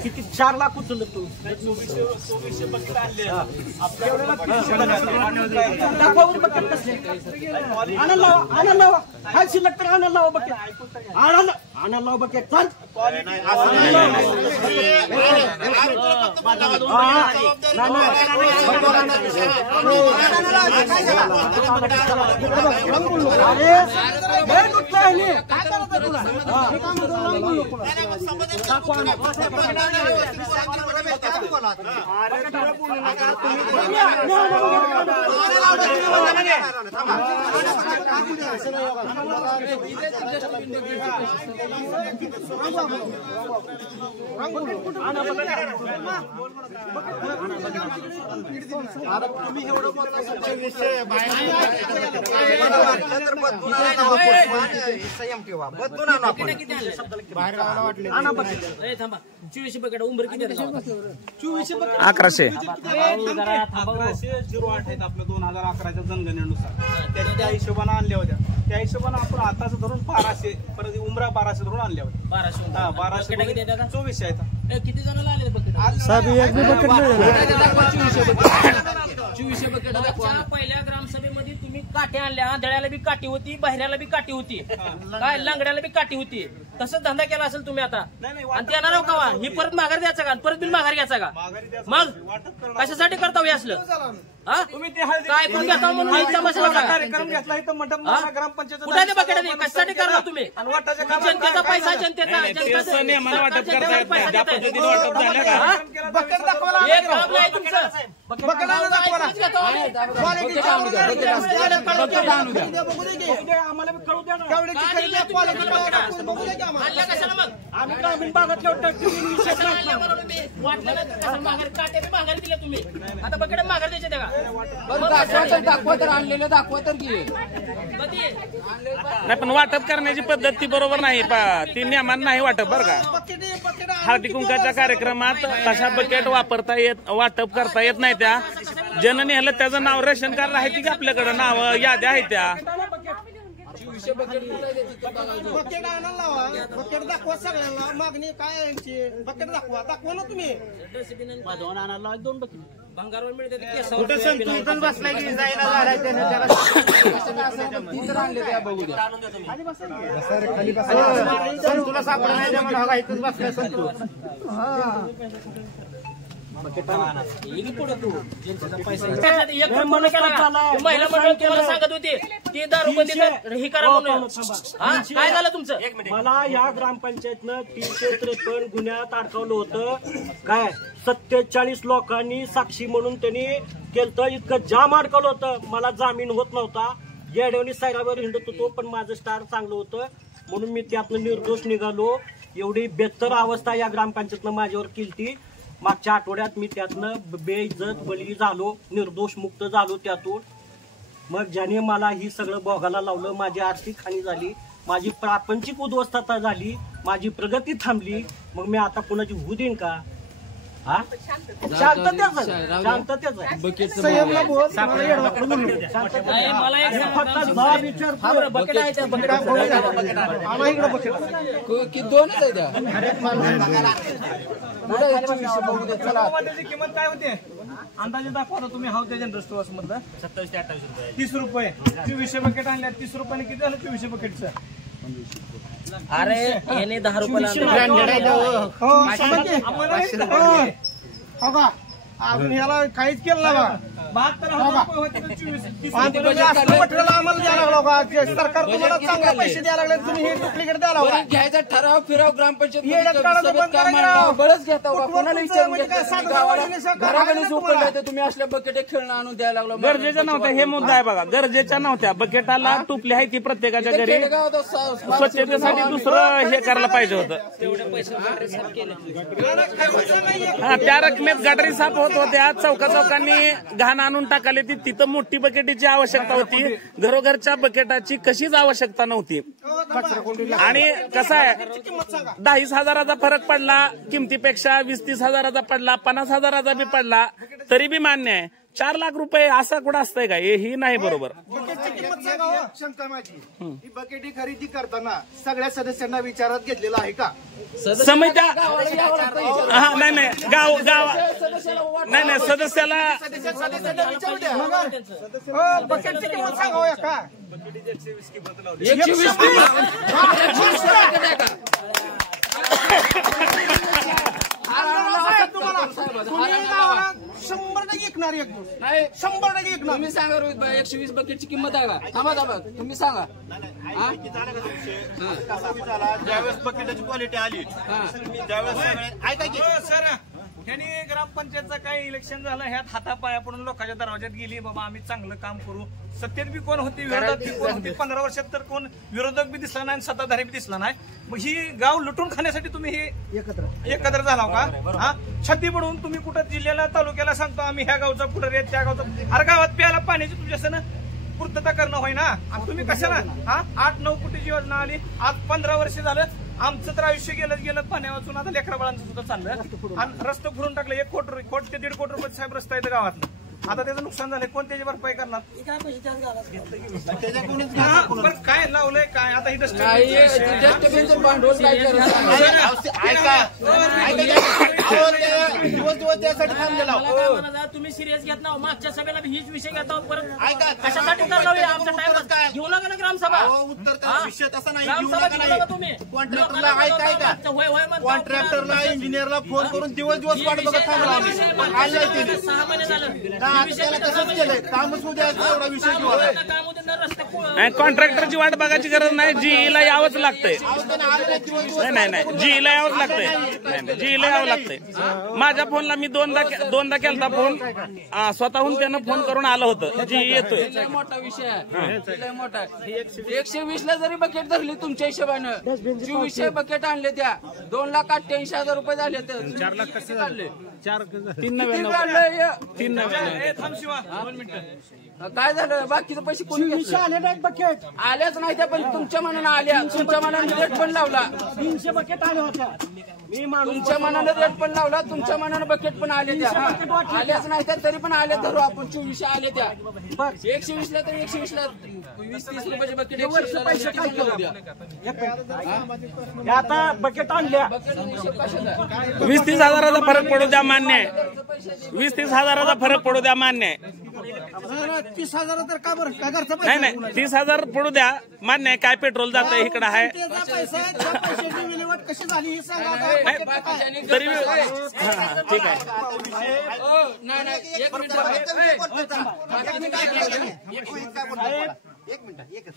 किती 4 लाख उचललं तू दाखवावर बकेट कसले आनंद लावा हा शिल्लक तर आनंद लावा बकेट आनंद लावा बकेट चाल संयम ठेवा बदलून थांबा 2400 बकेट उंबर किती 1100 08 आहेत आपल्या 2011च्या जनगणनेनुसार त्या हिशोबाने आणल्या होत्या त्या हिशोबाने आपण आताच धरून 1200 परत उमरा 1200 धरून आणल्या होत्या 1200 2400 आहेत किती जणांना आले बकेट पहिल्या ग्रामसभेमध्ये तुम्ही काट्या आणल्या आंधळ्याला बी काठी होती बहिऱ्याला बी काठी होती काय लांगड्याला बी काठी होती तसंच धंदा केला असेल तुम्ही आता आणि ते येणार का ही परत माघार द्यायचा का परत बिल माघार घ्यायचा का मग कशासाठी करता हे असलं तुम्ही ते हळदी काय करून घेता म्हणून कार्यक्रम घेतला इथं मंडप ग्रामपंचायत कुठे ते बकेट कशासाठी करणार तुम्ही जनतेचा पैसा जनतेचा आम्हाला कळू द्या आम्ही ग्रामीण भागातल्या काटे माघारी दिले तुम्ही आता बकेट माघार द्यायचे त्या दाखवा तर आणलेलं दाखवा तर की नाही पण वाटप करण्याची पद्धत ती बरोबर नाही ती नियमान नाही वाटप बरं का हळदी कुंकाच्या कार्यक्रमात तशा बकेट वाटप करता येत नाही त्या ज्यानं नेहलं त्याचं नाव रेशन कार्ड आहे ती आपल्याकडे नाव याद्या आहेत त्या बकेट आणायला लावा बकेट दाखवा सगळ्यांना मागणी काय यांची बकेट दाखवा ना तुम्ही आणायला लावा 2 बकेट भंगारवर मिळते बसलाय की जायला तुला सापडा नाही त्यामुळे इथंच बसलाय संतू महिला मंडळ तुम्हाला सांगत होते ती दारूबंदी हे करा म्हणून काय झालं तुमचं मला या ग्रामपंचायतनं 353 गुन्ह्यात अडकवलं होतं काय 47 लोकांनी साक्षी म्हणून त्यांनी केलं इतकं जाम अडकवलं होतं मला जामीन होत नव्हता येडवणी सायरावर हिंडत होतो पण माझं स्टार चांगलं होतं म्हणून मी त्यातनं निर्दोष निघालो एवढी बेहतर अवस्था या ग्रामपंचायतनं माझ्यावर केली मागच्या आठवड्यात मी त्यातनं बेइज्जत बळी झालो निर्दोष मुक्त झालो त्यातून मग ज्याने मला ही सगळं भोगायला लावलं, माझी आर्थिक हानी झाली, माझी प्रापंचिक उद्ध्वस्तता झाली, माझी प्रगती थांबली, मग मी आता कुणाची होऊ देईन का? हा शांततेच संयमला बोल. नाही, मला एक सांगा, हा बरं, बकेट आहे त्या बकेट की दोनच आहे त्या त्याची किंमत काय होते अंदाजे दाखवा तुम्ही हाव त्या जनरल स्टोअर्स मधलं 27 ते 28 रुपये 30 रुपये 2400 बकेट आणल्या 30 रुपयाने किती झालं 2400 बकेटचं अरे याने 10 रुपयाला अजून ह्याला काहीच केलं नाही बा. 72,000 रुपये होते तर 24 आणि तुम्ही असलं मटेरियल आम्हाला द्यायला लागलो का? सरकार तुम्हाला चांगले पैसे द्यायला लागले, तुम्ही हे डुप्लिकेट द्यायला लागला. घ्यायचा ठराव फिराव ग्रामपंचायत बळच घेता कोणाला विचारून घरागणीच उकळलं तर तुम्ही असल्या बकेट खेळणं आणून द्यायला लागलो. गरजेच्या नव्हत्या, हे मुद्दा आहे बघा, गरजेच्या नव्हत्या. बकेटाला टुपली आहे ती प्रत्येकाच्या घरी, स्वच्छतेसाठी दुसरं हे करायला पाहिजे होतं. हा, त्या रकमेत गटारी साफ होत होत्या, चौका चौकांनी घाण आणून टाकाली ती, तिथं मोठी बकेटीची आवश्यकता होती, घरोघरच्या बकेटाची कशीच आवश्यकता नव्हती. आणि कसं आहे 10-20 हजाराचा फरक पडला किमतीपेक्षा, 20-30 हजाराचा पडला, 50 हजाराचा बी पडला तरी बी मान्य आहे. 4 लाख रुपये असं कुठं असतंय का? हेही नाही बरोबर. शंका माझी, ही बकेटी खरेदी करताना सगळ्या सदस्यांना विचारात घेतलेला आहे का? समित्या हा नाही गाव नाही सदस्याला बकेटची किंमत सांगा का? 120 100% विकणार एक दिवस नाही 100% विकणार. तुम्ही सांगा रोहित भाई 120 बकेटची किंमत आहे का? थांबा तुम्ही सांगा. ज्यावेळेस बकेटाची क्वालिटी आली त्यावेळेस ऐका की सर त्यांनी ग्रामपंचायतचं काही इलेक्शन झालं, ह्यात हातापाया पडून लोकांच्या दरवाज्यात गेली, बाबा आम्ही चांगलं काम करू. सत्तेत बी कोण होती, विरोधात बी कोण होती. 15 वर्षात तर कोण विरोधक बी दिसला नाही, सत्ताधारी बी दिसला नाही. मग ही गाव लुटून खाण्यासाठी तुम्ही हे एकत्र झाला का? हा, छत्ती पडून तुम्ही कुठं जिल्ह्याला तालुक्याला सांगतो आम्ही ह्या गावचा पुढे त्या गावचा. अरे गावात प्यायला पाण्याची तुमच्या पूर्तता करणं होय ना, आणि तुम्ही कशाला 8-9 कोटीची योजना आली, आज 15 वर्ष झालं. आमचं तर आयुष्य गेलं पाण्या वाचून, आता लेकरा बाळांचं सुद्धा चाललं, आणि रस्ते फुरून टाकलं. 1 कोटी ते 1.5 कोटी रुपये साहेब रस्ता येतं गावातलं. आता त्याचं नुकसान झालंय, कोण त्याची भरपाई करणार? बरं काय लावलंय काय आता इथं भांडवल काय तुम्ही सिरियस घेत ना. मागच्या सभेला हीच विषय घेता, परत कशासाठी आमचा टाइम घेऊ नका ना ग्रामसभा. उत्तर विषय तसा नाही, ग्रामसभा घेऊ नका तुम्ही. कॉन्ट्रॅक्टरला इंजिनियरला फोन करून दिवस वाट बघत थांबला आम्ही. 6 महिने झालं. कॉन्ट्रॅक्टरची वाट बघायची गरज नाही, जीईला यावंच लागतंय. नाही जीईला यावंच लागतंय. जीईला यावं लागतंय. माझ्या फोनला मी दोनदा केलता फोन, स्वतःहून त्यानं फोन करून आलं होतं, जीई येतोय. मोठा विषय आहे, मोठा. 120 ला जरी बकेट धरली तुमच्या हिशोबानं, 2400 बकेट आणले, त्या 2,88,000 रुपये झाले. 4 लाख कसे झाले? 399. काय झालं? बाकीचे पैसे कोणी आले नाहीत बकेट, आल्याच नाही त्या, पण तुमच्या मनानं आल्या. तुमच्या मनाने रेट पण लावला. 300 बकेट आल्या होत्या. तुमच्या मनानं रेट पण लावला, तुमच्या मनानं बकेट पण आले त्या. आल्याच नाही त्या तरी पण आले, धरू आपण 2400 आले त्या. 120 ला तर 120 ला 20-30 रुपयाचे बकेट. पैसे काय केलं? आता बकेट आणल्या, 20-30 हजाराचा फरक पडू द्या, मान्य आहे. 20-30 हजाराचा फरक पडू द्या, मान्य आहे. 30,000 तर का बरं का घरचं नाही 30,000 पडू द्या, मान्य आहे. काय पेट्रोल जात आहे इकडं आहे पैशाची विल्हेवाट कशी झाली हे सांगा. तरी ठीक आहे.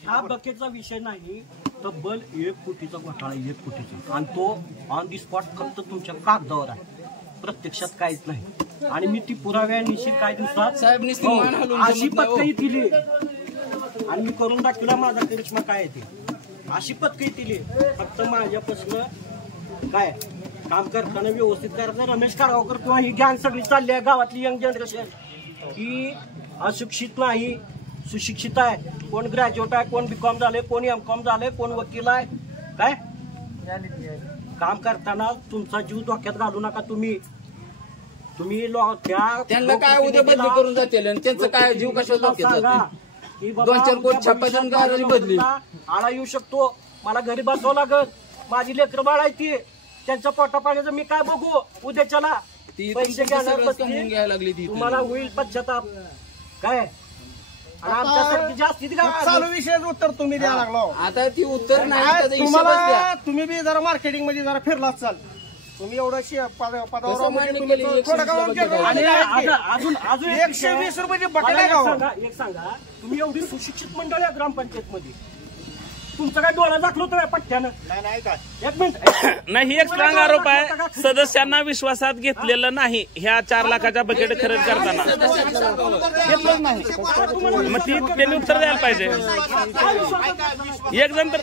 हा बकेटचा विषय नाही, तब्बल 1 कोटीचा घोटाळा, 1 कोटीचा, आणि तो ऑन दी स्पॉट फक्त तुमच्या कागदावर आहे, प्रत्यक्षात काहीच नाही. आणि मी ती पुराव्यानिशी काही दिवसात अशी पत्कही दिली, आणि मी करून दाखवला माझा करिश्मा काय येते. अशी पत्कही दिली, फक्त माझ्यापासून काय काम करताना व्यवस्थित करायचं. रमेश कारगावकर किंवा ही गँग सगळी चालली आहे गावातली यंग जनरेशन, ही अशिक्षित नाही, सुशिक्षित आहे, कोण ग्रॅज्युएट आहे, कोण बीकॉम झाले, कोण एमकॉम झाले, कोण वकील आहे. काय काम करताना तुमचा जीव धोक्यात घालू नका. तुम्ही त्यांना काय उद्या बदली करून जातील आणि त्यांचं काय जीव कशाला धोक्यात जातील? 2-4 कोटी छापायचं गाडी बदली आळा येऊ शकतो. मला घरी बसावं लागत, माझी लेकरं बाळ आहे ती, त्यांच्या पोटापाण्याचं मी काय बघू उद्याच्याला. पैसे घ्यायला लागली ती, तुम्हाला होईल पश्चाताप. काय आणि आमच्यासारखी जास्ती चालू विषयाचं उत्तर तुम्ही द्यायला लागलो. आता ती उत्तर नाही, तुम्हाला तुम्ही बी जरा मार्केटिंग मध्ये जरा फिरला चाल. तुम्ही एवढं पदावर अजून 120 रुपयाची बटाटा एक सांगा, तुम्ही एवढी सुशिक्षित मंडळी आहे ग्रामपंचायत मध्ये, तुमचं काय डोळा दाखल होतोय पट्ट्यानं? एक मिनिट नाही, एक स्ट्रॉंग आरोप आहे, सदस्यांना विश्वासात घेतलेलं नाही ह्या 4 लाखाच्या बकेट खरेदी करताना. मग ती त्यांनी उत्तर द्यायला पाहिजे. एक जण तर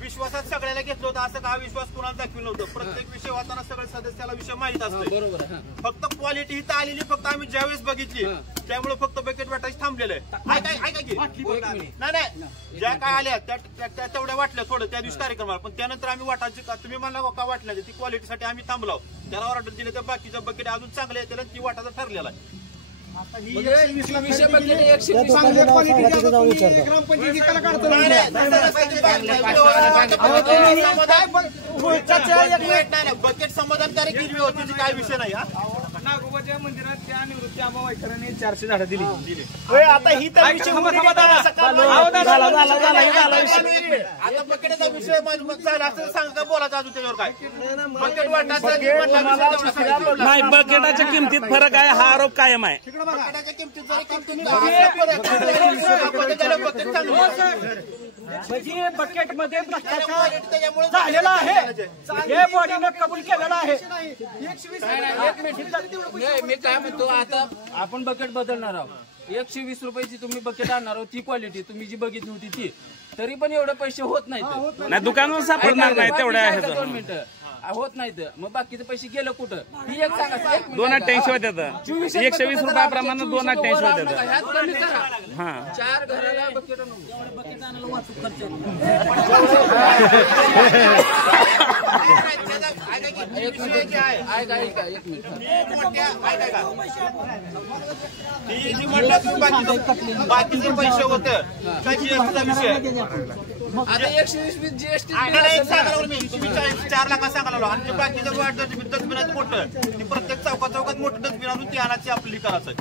विश्वासात सगळ्याला घेतलं होतं, असं का विश्वास कोणाला दाखविलं नव्हतं. प्रत्येक विषय होताना सगळ्या सदस्याला विषय माहित असतो. फक्त क्वालिटी इथं आलेली फक्त आम्ही ज्यावेळेस बघितली त्यामुळे फक्त बकेट वाटायची थांबलेलं आहे. ऐका की नाही ज्या काय आल्या त्या तेवढ्या वाटल्या थोडं त्या दिवशी कार्यक्रमाला, पण त्यानंतर आम्ही वाटायची तुम्ही म्हणला का वाटल्या ती क्वालिटीसाठी आम्ही थांबलो. त्याला ऑर्डर दिले तर बाकीच्या बकेट अजून चांगल्या येतील आणि ती वाटायचं ठरलेला आहे. बकेट समाधानकारक हिरवी होती, काय विषय नाही. नागोबाच्या मंदिरात त्या निवृत्ती आबा वायकरांनी 400 झाडं दिली. आता ही तर विषय आता बकेटचा विषय झाला असं सांगा, बोलायचं अजून त्याच्यावर काय बकेट वाटायचं नाही. बकेटाच्या किमतीत फरक आहे, हा आरोप कायम आहे. बकेटाच्या किमतीत बकेट मध्ये भ्रष्टाचार झालेला आहे, हे बॉडीनं कबूल केलेला आहे. मी काय म्हणतो, आता आपण बकेट बदलणार आहोत. 120 रुपयाची तुम्ही बकेट आणणार आहोत, ती क्वालिटी तुम्ही जी बघितली होती ती, तरी पण एवढे पैसे होत नाहीत. नाही, दुकानावर सापडणार नाही तेवढ्या. 2 मिनिटं होत नाहीत, मग बाकीचे पैसे गेलं कुठं? ही एक सांगा. 288 होत्यात, 120 रुपयाप्रमाणे 288 होत्यात. हा 4 घराला बकेट बाकीचे पैसे होते आता 120 जीएसटी 4 लाख सांगायला आणि बाकीचं डस्टबिन मोठं प्रत्येक चौकात मोठं डस्टबिन आणून ती आणायची आपली करायचं.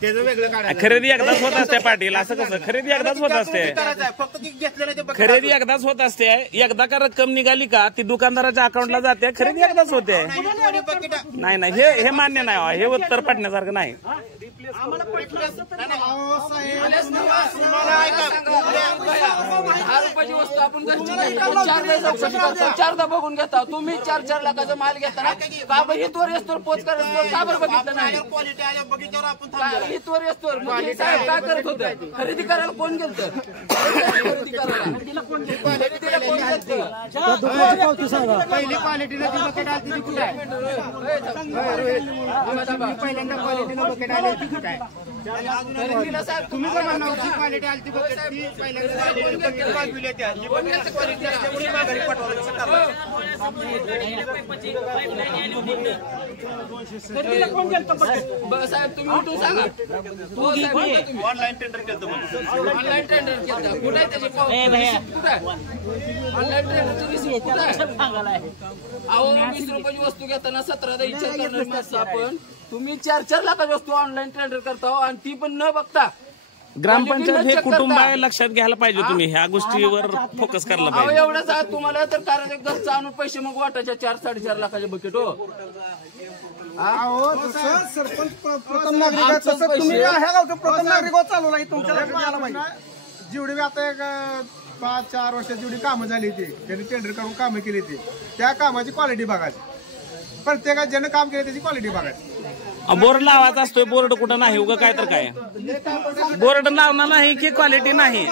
त्याचं वेगळं काढायचं. खरेदी एकदाच होत असते पाटील, असं कसं? खरेदी एकदाच होत असते, फक्त घेतलं नाही. खरेदी एकदाच होत असते. एकदा का रक्कम निघाली का ती दुकानदाराच्या अकाउंटला जाते, खरेदी एकदाच होते. नाही हे मान्य नाही, हे उत्तर पडण्यासारखं नाही. 10 रुपयाची वस्तू आपण चारदा बघून घेता. तुम्ही 4 लाखाचा माल घेता ना, का बरं हितवर येस्तोर पोच करत का बरं बघितलं नाही? क्वालिटी आल्या बघितल्यावर आपण हितवर येस्तोर साहेब काय करत होतं? खरेदी करायला कोण गेलं? खरेदी करायला कोण पहिली क्वालिटीला बकेट आली ती कुठे आहे? पहिल्यांदा क्वालिटीला बकेट आली होती कुठे आहे? तुम्ही पण म्हणा होती क्वालिटी आली ती बकेट ती पहिल्यांदा बाजूला त्या क्वालिटी असल्यामुळे माघारी साहेब तुम्ही उठून सांगा. ऑनलाईन टेंडर केलं. ऑनलाईन टेंडर केलं कुठे आहे त्याची कुठे आहे? ऑनलाईन टेंडरची रिसिप्ट कुठे आहे? अहो 20 रुपयाची वस्तू घेताना 17दा विचार करणार माणसं आपण. तुम्ही 4 लाखाची वस्तू ऑनलाईन टेंडर करता आणि ती पण न बघता. ग्रामपंचायत हे कुटुंब आहे, लक्षात घ्यायला पाहिजे. तुम्ही ह्या गोष्टीवर फोकस करायला पाहिजे. एवढंच आहे तुम्हाला तर कारण घरचं आणून पैसे मग वाटायच्या 4-4.5 लाखाचे बकेट. हो सरपंच प्रथम नागरिक आहे, तसं तुम्ही ह्या गावचं प्रथम नागरिक चालवला तुमच्या लक्षात आलं पाहिजे. जेवढी आता एक 5-4 वर्षात जेवढी कामं झाली ती त्यांनी टेंडर करून कामं केली ती त्या कामाची क्वालिटी बघायची. प्रत्येकात ज्यानं काम केलं त्याची क्वालिटी बघायची. बोर्ड लावायचा असतोय, बोर्ड कुठं नाही, उगा काय तर काय बोर्ड लावणार नाही की क्वालिटी नाही,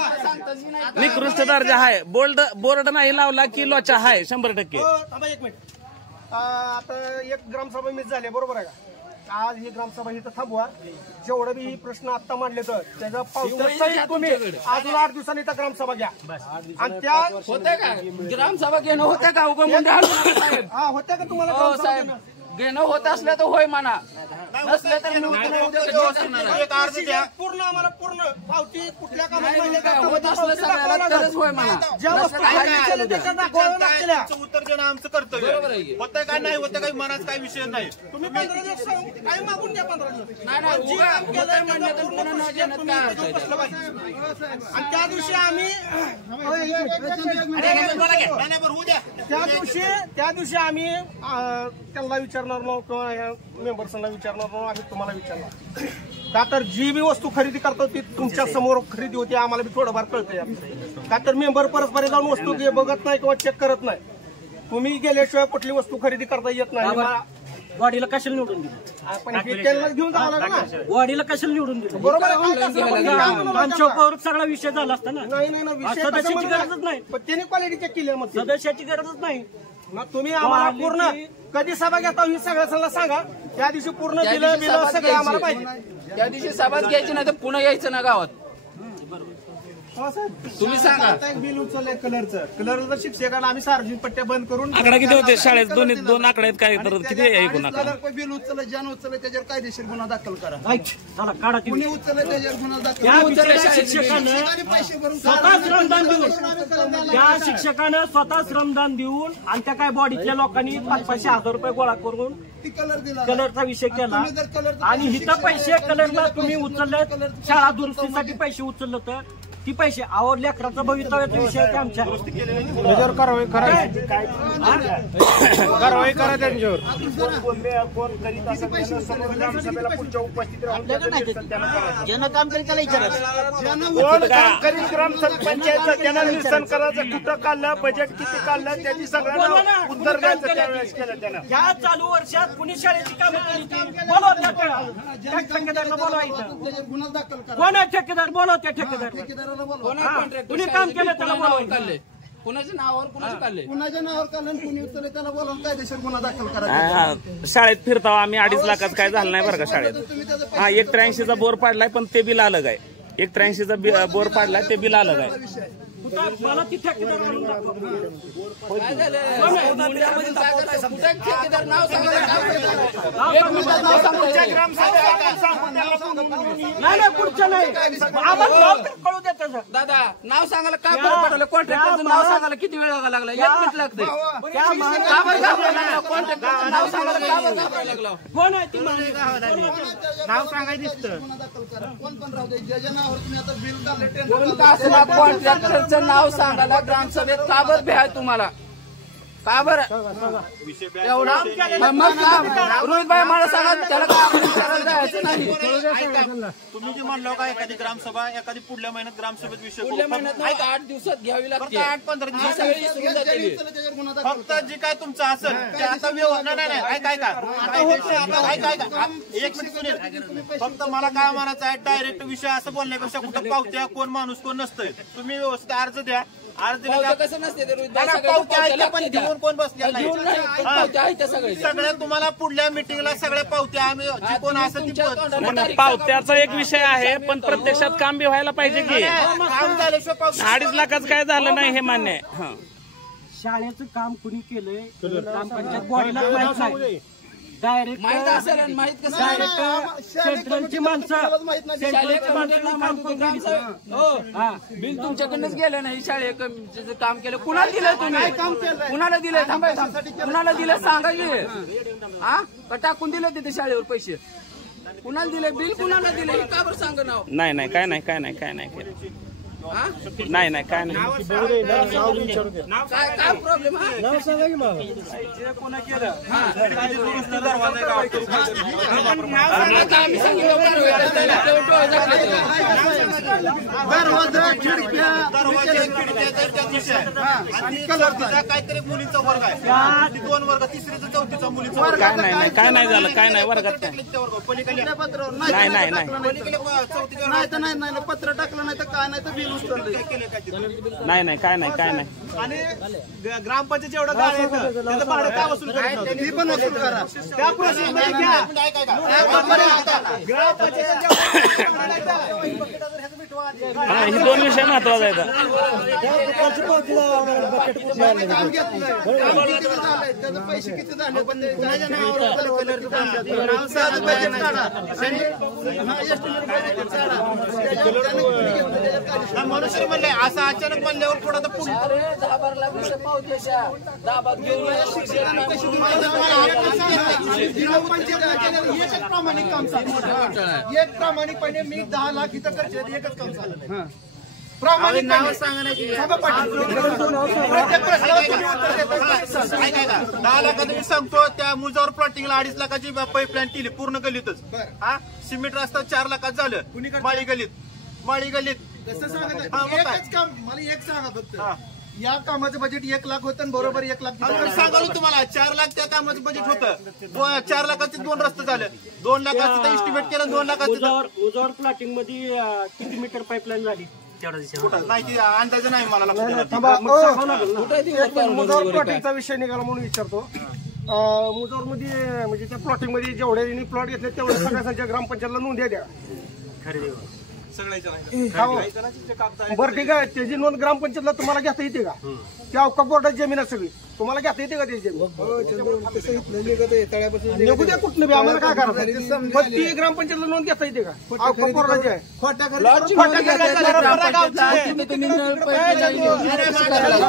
निकृष्ट दर्जा आहे. बोर्ड नाही लावला की लोचा आहे 100%. एक मिनिट, आता एक ग्रामसभा मिस झाली बरोबर आहे का? आज ही ग्रामसभा इथं थांबवा. जेवढं बी ही प्रश्न आता मांडले तर त्याचा पावसाळ्यात तुम्ही अजून 8 दिवसांनी तर ग्रामसभा घ्या. आणि त्या होत्या का ग्रामसभा घेणं होत्या का उगम साहेब? हा होत्या का तुम्हाला साहेब घेणं होत असलं तर होय म्हणा, नसलं तर पूर्ण आम्हाला पूर्ण पावती कुठल्या कामात होत असलं सगळ्याला तरच होय म्हणा. उत्तर देणं आमचं कर्तव्य. होतं काय नाही होतं काही मनात काही विषय नाही. तुम्ही 15 दिवस काय मागून द्या. 15 दिवस आणि त्या दिवशी आम्ही त्यांना विचारणार नाही किंवा या मेंबर्सना विचारणार नाही. आम्ही तुम्हाला विचारणार का तर जी बी वस्तू खरेदी करतो ती तुमच्या समोर खरेदी होती. आम्हाला बी थोडंफार कळतंय का तर मेंबर परस्पर जाऊन वस्तू बघत नाही किंवा चेक करत नाही. तुम्ही गेल्याशिवाय कुठली वस्तू खरेदी करता येत नाही. वाडीला कशाला निवडून दिलं? आपण त्यांना घेऊन जावं लागलं ना. वाडीला कशाला निवडून दिलं? बरोबर आहे. आमच्या सगळा विषय झाला असता ना. नाही सदस्याची गरजच नाही. पण त्यांनी क्वालिटी चेक केली. मग सदस्याची गरजच नाही. तुम्ही आम्हाला पूर्ण कधी सभा घेता ही सगळ्यांना सांगा. त्या दिवशी पूर्ण दिलं सगळं आम्हाला पाहिजे. त्या दिवशी सभाच घ्यायची नाही तर पुन्हा यायचं ना गावात. तुम्ही सांगा. एक बिल उचललंय कलरचं शिक्षकांना आम्ही सार्वजनिक पट्ट्या बंद करून आकडा किती होते शाळेत? दोन आकडे आहेत काय तर किती आहे एकूण आकडा? बिल उचललं ज्यानं उचललं त्याच्यावर कायदेशीर गुन्हा दाखल करा. काढा कुणी उचललं त्याच्यावर गुन्हा दाखल. त्या शिक्षकानं स्वतः श्रमदान देऊन आणि त्या काय बॉडीतल्या लोकांनी 500-1000 रुपये गोळा करून कलरचा विषय केला. आणि इथं पैसे कलरला तुम्ही उचलले, शाळा दुरुस्तीसाठी पैसे उचललं तर ती पैसे आवड लेकराचा भवितव्याचा विषय आहे आमच्या. कारवाई करायची. कारवाई करा त्यांच्यावर. कोण करीत असेल ग्रामसभेला पुढच्या उपस्थित राहून ज्यानं काम करीत त्याला विचारायचं. कोण काम करीत ग्रामपंचायतचं त्यांना निरसन करायचं. कुठं काढलं, बजेट किती काढलं, त्याची सगळ्यांना उत्तर द्यायचं. त्यावेळेस केलं त्यानं. या चालू वर्षात कुणी शाळेची कामं केली ती बोलव त्या ठेकेदारांना बोलवायचं. कोण आहे ठेकेदार? बोलव त्या ठेकेदार. कुणी काम केलं त्याला बोलवायचं. कुणाच्या नावावर कुणाचे काढले? कुणाच्या नावावर काढलं कुणी उचलले त्याला बोलावून कायदेशीर गुन्हा दाखल करा. शाळेत फिरतो आम्ही 2.5 लाखात काय झालं नाही बरं का शाळेत. 183चा बोर पाडलाय पण ते बिल अलग आहे. 183चा बोर पाडलाय ते बिल अलग आहे. मला ती ठेकेदार म्हणून दाखव. काय झालं? ठेकेदार नाव सांगा. नाही पुढच्या नाही आम्हाला नाव तर कळू द्या त्याचं. दादा नाव सांगायला काय फरक पडलं? कॉन्ट्रॅक्टरचं नाव सांगायला किती वेळ लागला? 1 मिनिट लागते. कॉन्ट्रॅक्टरचं नाव सांगायला का बरं घाबरायला लागला? कोण आहे ती नाव सांगायचं दिसतं. कोण पण राहू दे ज्याच्या नावावर तुम्ही आता बिल काढले कॉन्ट्रॅक्टरचं नाव सांगायला ग्रामसभेत का बरं भ्या तुम्हाला? का बरं एवढा मग रोहित भाई मला सांगा त्याला जायचं नाही. तुम्ही जे म्हणलो का एखादी ग्रामसभा एखादी पुढल्या महिन्यात ग्रामसभेत विषय पुढल्या महिन्यात 8 दिवसात घ्यावी लागते. 8-15 दिवस फक्त जे काय तुमचं असेल ते आता नाही ऐका एक मिनिट सुनील. फक्त मला काय म्हणायचं आहे डायरेक्ट विषय असं बोलण्यापेक्षा कुठं पावत्या कोण माणूस कोण नसतंय. तुम्ही व्यवस्थित अर्ज द्या. अर्ज कसं नसते पण घेऊन कोण बसल्या नाही. सगळ्या तुम्हाला पुढल्या मिटिंगला सगळ्या पावत्या आम्ही जी कोण असेल ती पावत्याचा एक विषय आहे पण प्रत्यक्षात काम बी व्हायला पाहिजे की. काम झाल्याशिवाय 2.5 लाखाचं काय झालं नाही हे मान्य आहे. शाळेचं काम कुणी केलंय ग्रामपंचायत बॉडीला माहित नाही. डायरेक्ट माहित असेल आणि माहित कसं सेंट्रलची माणसं बिल तुमच्याकडनंच गेलं नाही. शाळेचं काम केलं कुणाला दिलं तुम्ही? कुणाला दिलं? कुणाला दिलं सांगा की. हा का टाकून दिलं तिथे शाळेवर पैसे? कुणाला दिले बिल? कुणाला दिलं हे का बरं सांगा नाव? नाही काय नाही काय नाही नाही काय नाही. काय प्रॉब्लेम आहे? नाव सांगा की मला. कोणा केलं आम्ही सांगितलं काहीतरी मुलींचा वर्ग आहे. 2 वर्ग 3रीचा 4थीचा मुलींचा वर्ग. काय नाही झालं काय नाही वर्गात पत्र नाही नाही पत्र टाकलं नाही तर काय नाही तर बिल नाही काय नाही आणि ग्रामपंचायत एवढं गाळ येतं त्याचं भाडं काय वसूल करायचं ती पण वसूल करा. त्या प्रोसेसमध्ये घ्या. हा, हे दोन विषय महत्वाचा आहेत. काम घेतलंय. काम किती वेळ झालंय, त्याचे पैसे किती झाले, पण ते त्याच्या नावावर कलर किती झाले. साधं budget काढा. आणि हा estimate budget काढा. त्याच्यावर त्याने किती घेतलं, त्याच्यात काय मनुष्य म्हणले असं अचानक म्हणल्यावर थोडं तर पुढे एकच प्रामाणिक काम चालू. एक प्रामाणिकपणे मी 10 लाख इथं खर्च एकच काम झालं नाही. प्रामाणिक नाव सांगण्याची 10 लाखाचं मी सांगतो. त्या मुजावर प्लॉटिंगला 2.5 लाखाची पाईपलाईन केली पूर्ण गल्लीतच. हा सिमेंट रस्ता 4 लाखात झालं माळी गल्लीत कसं सांगा एकच काम. मला एक सांगा फक्त, या कामाचं बजेट 1 लाख होतं बरोबर 1 लाख सांगालो तुम्हाला. 4 लाख त्या कामाचं बजेट होतं. 4 लाखाचे 2 रस्ते झाले. 2 लाखाचं एस्टिमेट केलं. 2 लाखाचं उजावर प्लॉटिंग मध्ये किती मीटर पाईपलाईन झाली नाही ती अंदाज नाही मला लक्षात. मुजावर प्लॉटिंगचा विषय निघाला म्हणून विचारतो. मुजावर मध्ये म्हणजे त्या प्लॉटिंग मध्ये जेवढ्या प्लॉट घेतले तेवढ्या सगळ्या ग्रामपंचायतला नोंद द्या. बरं ठीक आहे. त्याची नोंद ग्रामपंचायतला तुम्हाला घेता येते का? त्या अवकाश बोर्डाची जमीन आहे सगळी. तुम्हाला घेता येते का त्याची जमीन? निघू द्या कुठलं बी, आम्हाला काय करायचं. पण ती ग्रामपंचायतला नोंद घेता येते का? अवकाश बोर्डाची आहे.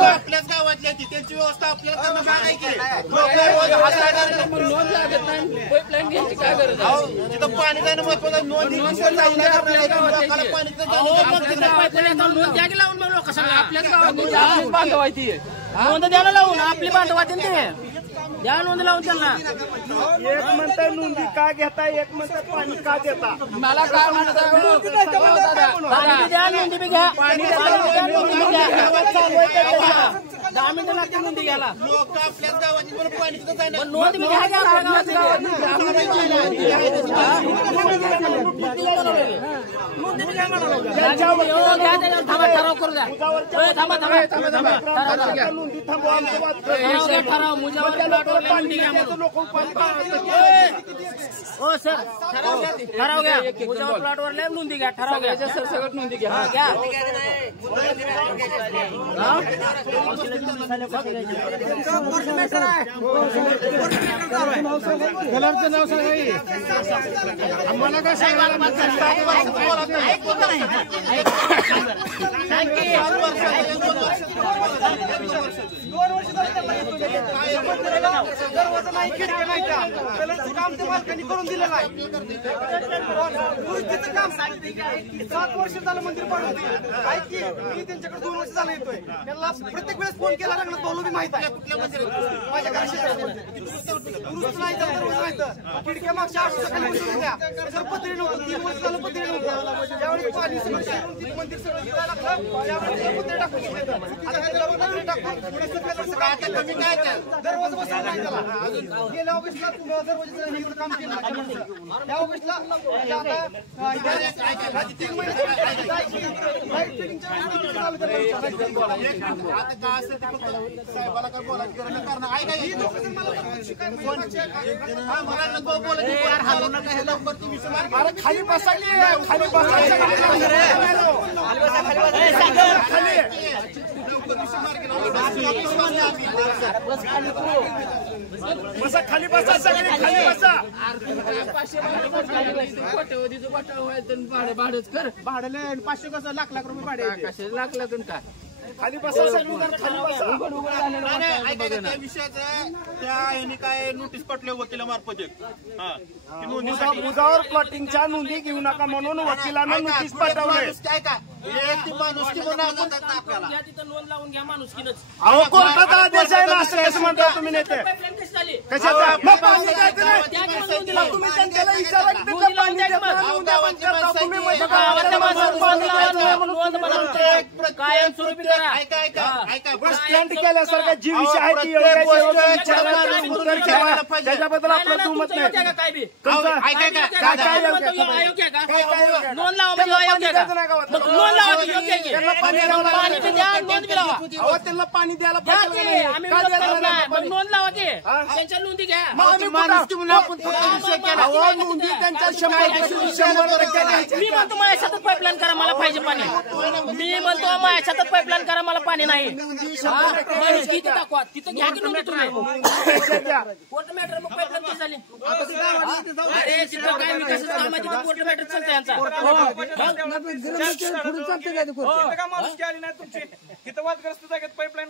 आपल्याच गावातली ती त्यांची व्यवस्था आपल्याला करणं काय केली. तिथं पाणी जाणं महत्वाचं. नोंद नोंद द्यायला लावून आपली बांधव ते द्या नोंद लावून त्यांना. एक म्हणता नोंदी का घेता, एक म्हणता पाणी का देता. मला काय म्हणतात पाणी द्या नोंदी बी घ्या. 10 मिनिटं लागतील नोंदी घ्यायला. लोक आपल्याच गावाची पण पाणी तिथं जाणं नोंद बी घ्या. ठराव करू द्या. थांबा ठराव मुजावर हो सर ठराव घ्या. मुजावर प्लॉटवर नोंदी घ्या. ठराव घ्या. सगळं नोंदी घ्या. कलरचं नाव सांगा. आम्हाला काय सांगायला काम त्या मालकांनी करून दिलं नाही. दुरुस्तीचं काम 7 वर्ष झालं मंदिर पाडून. ऐकी मी त्यांच्याकडे 2 वर्ष झालं येतोय. त्यांना प्रत्येक वेळेस फोन केला रंगणात बोलू बी माहित आहे. माझ्या घराशी दुरुस्त नाही तर खिडक्या मागच्या 8 खाली बसवून द्या. त्याच्यावर पत्रे नव्हतं. 3 वर्ष झालं पत्रे नव्हतं. ज्यावेळी पाणी सगळं मंदिर सगळं दिलायला लागलं त्यावेळी पत्रे टाकून दरवाजा बसवला नाही त्याला. गेल्या ऑगस्टला दरवाजाचं काम केलं. त्या ऑगस्टला साहेबाला काय बोलायची गरज नाही. कारण आहे काय खाली बसायली खाली बसायला बसा. खाली बसा सगळे खाली बसा. भाडंच कर. भाडं 500 कसं लाख रुपये भाडे. लाख काय खाली बसा सगळी खाली बसा. त्या विषयाचं त्या यांनी काय नोटीस पटले वकिलामार्फत मुजावर प्लॉटिंगच्या नोंदी घेऊ नका म्हणून वकिलांना नोटीस पाठवले. काय का माणुसकी म्हणून आपण घ्या तिथं नोंद लावून घ्या माणुसकीनच. अहो कोर्टाचा आदेश आहे ना असं कसं म्हणता तुम्ही नेते. कशाचा मग पाणी द्यायचं नाही. तुम्ही त्यांच्याला विचारा की त्याचं पाणी द्या म्हणून द्या म्हणतात. तुम्ही कायमस्वरूपी करा. बस स्टँड केल्यासारखा जी विषय आहे ती त्याच्याबद्दल आपलं दुमत नाही. काय बी तुमचं नोंद लावा म्हणजे अयोग्य का? मग नोंद लावा की योग्य आहे की? पाणी बी द्या, नोंद बी लावा. त्यांना पाणी द्यायला द्या की, आम्ही विरोध करत नाही. मग नोंद लावा की, त्यांच्या नोंदी घ्या. मी म्हणतो माझ्या शेतात पाईपलाईन करा, मला पाहिजे पाणी. मी म्हणतो माझ्या शेतात पाईपलाईन करा, मला पाणी नाही. माणूस किती दाखवा, तिथं घ्या की नोंदी तुम्ही. कोर्ट मॅटर मग पाईपलाईन कशी झाली? अरे तिथं काय विकासाचं काम आहे, तिथं कोर्ट मॅटर चालतं यांचा. माणूस आली नाही तुमची तिथं वादग्रस्त जागेत पाईपलाईन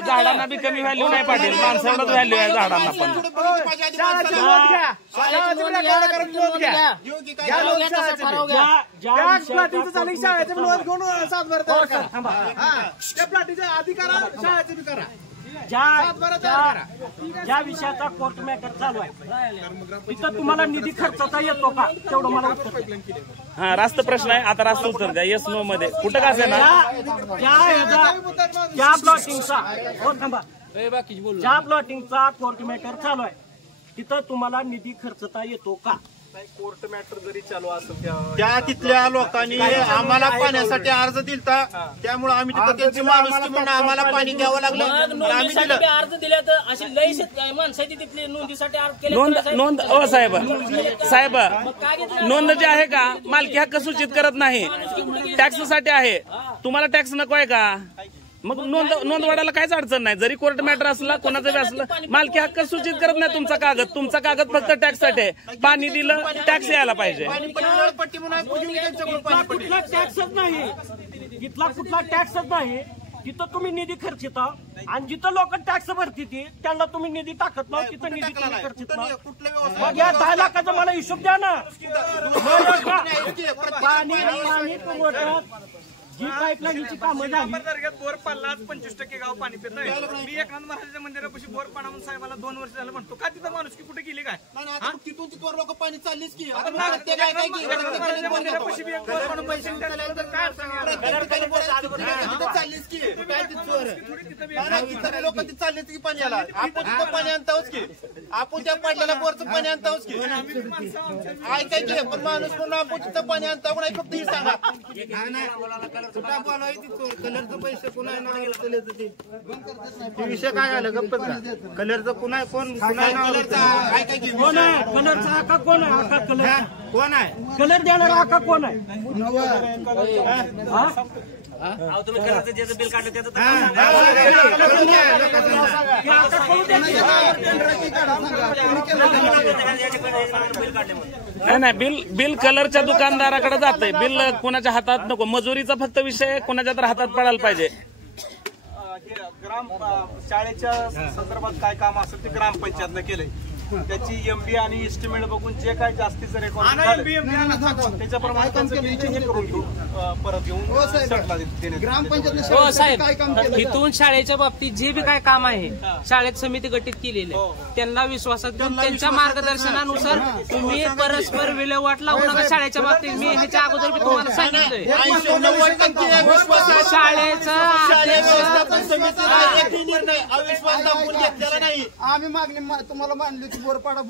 झाडांना बी कमी व्हॅल्यू नाही पाटील, माणसावरच व्हॅल्यू आहे झाडांना पण. ज्या विषयाचा कोर्ट मॅटर चालू आहे तिथं तुम्हाला निधी खर्चता येतो का तेवढं मला उत्तर. हा रास्त प्रश्न आहे, आता रास्त उत्तर द्या. येस नो मध्ये कुठं का असेल ना ज्या प्लॉटिंगचा ज्या प्लॉटिंगचा कोर्ट मॅटर चालू आहे तिथं तुम्हाला निधी खर्चता येतो का? कोर्ट मॅटर जरी चालू असेल त्या तिथल्या लोकांनी आम्हाला पाण्यासाठी अर्ज दिलता, त्यामुळे आम्ही तिथं त्यांची माणुसकी म्हणून आम्हाला पाणी द्यावं लागलं. आम्ही दिलं अर्ज दिले तर अशी लई माणसं तिथली नोंदीसाठी अर्ज केले. नोंद साहेब नोंद जी आहे का मालकी हक्क सूचित करत नाही, टॅक्स साठी आहे. तुम्हाला टॅक्स नको आहे का? मग नोंद वाढायला काहीच अडचण नाही. जरी कोर्ट मॅटर असला कोणाचं बी असलं मालकी हक्क सूचित करत नाही तुमचा कागद फक्त टॅक्स साठी आहे. पाणी दिलं टॅक्स यायला पाहिजे. कुठला टॅक्सच नाही, तिथला कुठला टॅक्सच नाही. तिथं तुम्ही निधी खर्चिता आणि जिथं लोक टॅक्स भरती त्यांना तुम्ही निधी टाकत नाही, तिथं निधी तुम्ही खर्चित नाही. मग या 10 लाखाचा मला हिशोब द्या ना. पाणी पुरवठ्यात जी पाईपलाईनची कामं झाली बोर पडला 25% गाव पाणी पित नाही. मी एकनाथ महाराजांच्या मंदिरापाशी बोर पाडा म्हणून साहेबाला 2 वर्ष झालं म्हणतो का तिथं माणूस की कुठे गेली काय? तिथून तिथवर लोक पाणी चाललीच की चाललीच की लोक ती चाललीच की पाण्याला. आपण तिथं पाणी आणताच की, आपण त्या पाटल्याला बोरचं पाणी आणताच की. ऐकाय की पण माणूस म्हणून आपण तिथं पाणी आणता नाही, फक्त ही सांगा कलरचं पैसे कोण विषय काय झालं गप्पच का? कलरचं पुन्हा कोण कलरचा आका कोण आहे? आका कलर कोण आहे? कलर देणारा आका कोण आहे? तुम्ही करायचं ज्याचं बिल काढलं त्याचं नाही बिल कलरच्या दुकानदाराकडे जातंय. बिल कोणाच्या हातात नको. मजुरीचा फक्त विषय कोणाच्या तर हातात पडायला पाहिजे. ग्राम शाळेच्या संदर्भात काय काम असेल ते ग्रामपंचायतनं केलंय. त्याची एमबी आणि एस्टिमेट बघून जे काय जास्तीचं रेकॉर्ड त्याच्याप्रमाणे करून घेऊ परत येऊन हो साहेब. इथून शाळेच्या बाबतीत जे बी काय काम आहे शाळेत समिती गठीत केलेली आहे, त्यांना विश्वासात घेऊन त्यांच्या मार्गदर्शनानुसार तुम्ही परस्पर विल्हेवाट लावू नका शाळेच्या बाबतीत. मी ह्याच्या अगोदर मी तुम्हाला सांगितलंय शाळेचा आम्ही मागणी तुम्हाला मानली की बोरपाडा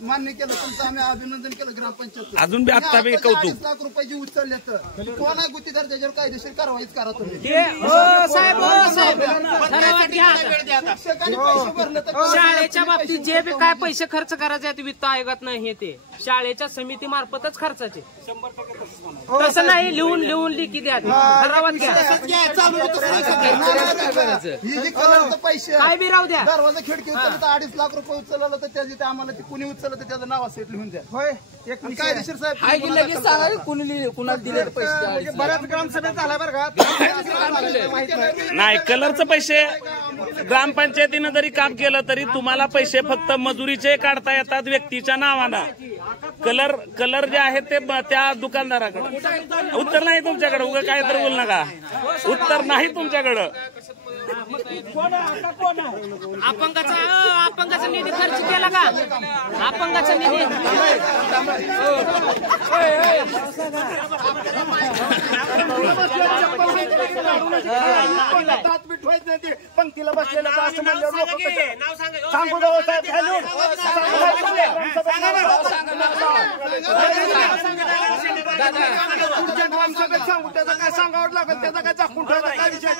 मान्य केलं, तुमचं आम्ही अभिनंदन केलं ग्रामपंचायत. अजून बी आता बी कौतुक. 40 लाख रुपये जे उचलले तर कोण आहे गुत्तेदार त्याच्यावर कायदेशीर कारवाईच करा तुम्ही. शाळेच्या बाबतीत जे बी काय पैसे खर्च करायचे आहेत वित्त आयोगात नाही हे ते शाळेच्या समिती मार्फतच खर्चाचे. तसं नाही लिहून लिखी द्या ठरावात घ्या. पैसे काय बी राहू द्या. दरवाजा खिडकी उचललं तर 2.5 लाख रुपये उचललं तर त्याची आम्हाला ते कुणी उचललं तर त्याचं नाव असेल लिहून द्या. होय कायदेशीर साहेब कुणाला दिले पैसे बऱ्याच ग्रामसभेत झाला बरं का. नाही कलरचं पैसे ग्रामपंचायतीनं जरी काम केलं तरी तुम्हाला पैसे फक्त मजुरीचे काढता येतात व्यक्तीच्या नावानं. कलर जे आहेत ते त्या दुकानदाराकडे. उत्तर नाही तुमच्याकडे. उगा काय तर बोल नका. उत्तर नाही तुमच्याकडं. कोण आहे आता कोण आहे अपंगाचा निधी खर्च केला का? अपंगाचा निधी पंक्तीला बसलेलं असं म्हणल्यावर लोक सांगू गाव साहेब सांगू त्याचा काय सांगावं लागेल त्याचा काय चाकून ठेवायचा काय विषय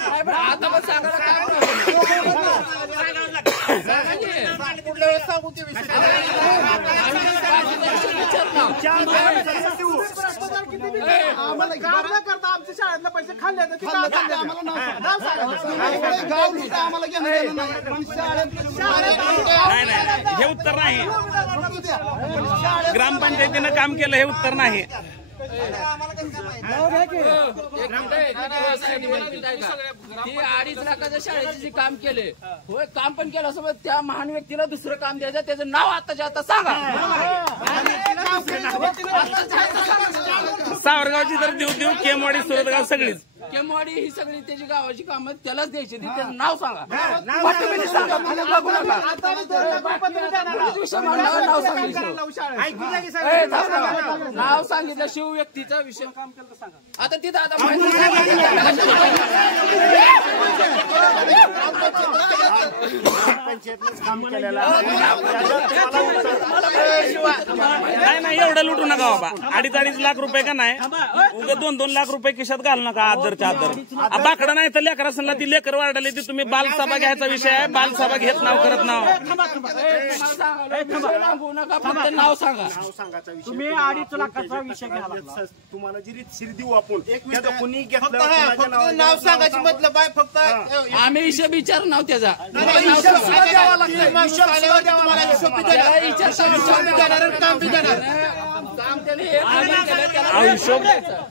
कुठल्या वेळेस सांगू ते विषय आम्हाला काम न करता आमच्या शाळेतले पैसे खाल्ले तर गाव लुटा आम्हाला घेणं नाही पण हे उत्तर नाही. ग्रामपंचायतीनं काम केलं हे उत्तर नाही. ती 2.5 लाखाच्या शाळेचे जे काम केले होय काम पण केलं सोबत त्या महान व्यक्तीला दुसरं काम द्यायचं त्याचं नाव आताच्या आता सांगा. सावरगावची तर देऊ केमवाडी सुरतगाव सगळीच केमवाडी ही सगळी त्याची गावाची कामं त्यालाच द्यायची त्याचं नाव सांगा. सांगा बघू नका नाव सांगितलं शिव व्यक्तीचा विषय काम केलं सांगा. आता तिथं आता नाही एवढं लुटू नका बाबा. 2.5 लाख रुपये का नाही उगा 2-2 लाख रुपये खिशात घालू नका. आदरच्या आदर बाकडं नाही तर लेकर असताना ती लेकर वाढली ती तुम्ही बालसभा घ्यायचा विषय आहे. बालसभा घेत नाव करत नाव फक्त नाव सांगा. तुम्ही 2.5 लाखाचा विषय घ्याला तुम्हाला जी रीतशीर देऊ आपण कुणी नाव सांगायची मतलब आहे फक्त आम्ही हिशोब विचार नाव त्याचा हिशोब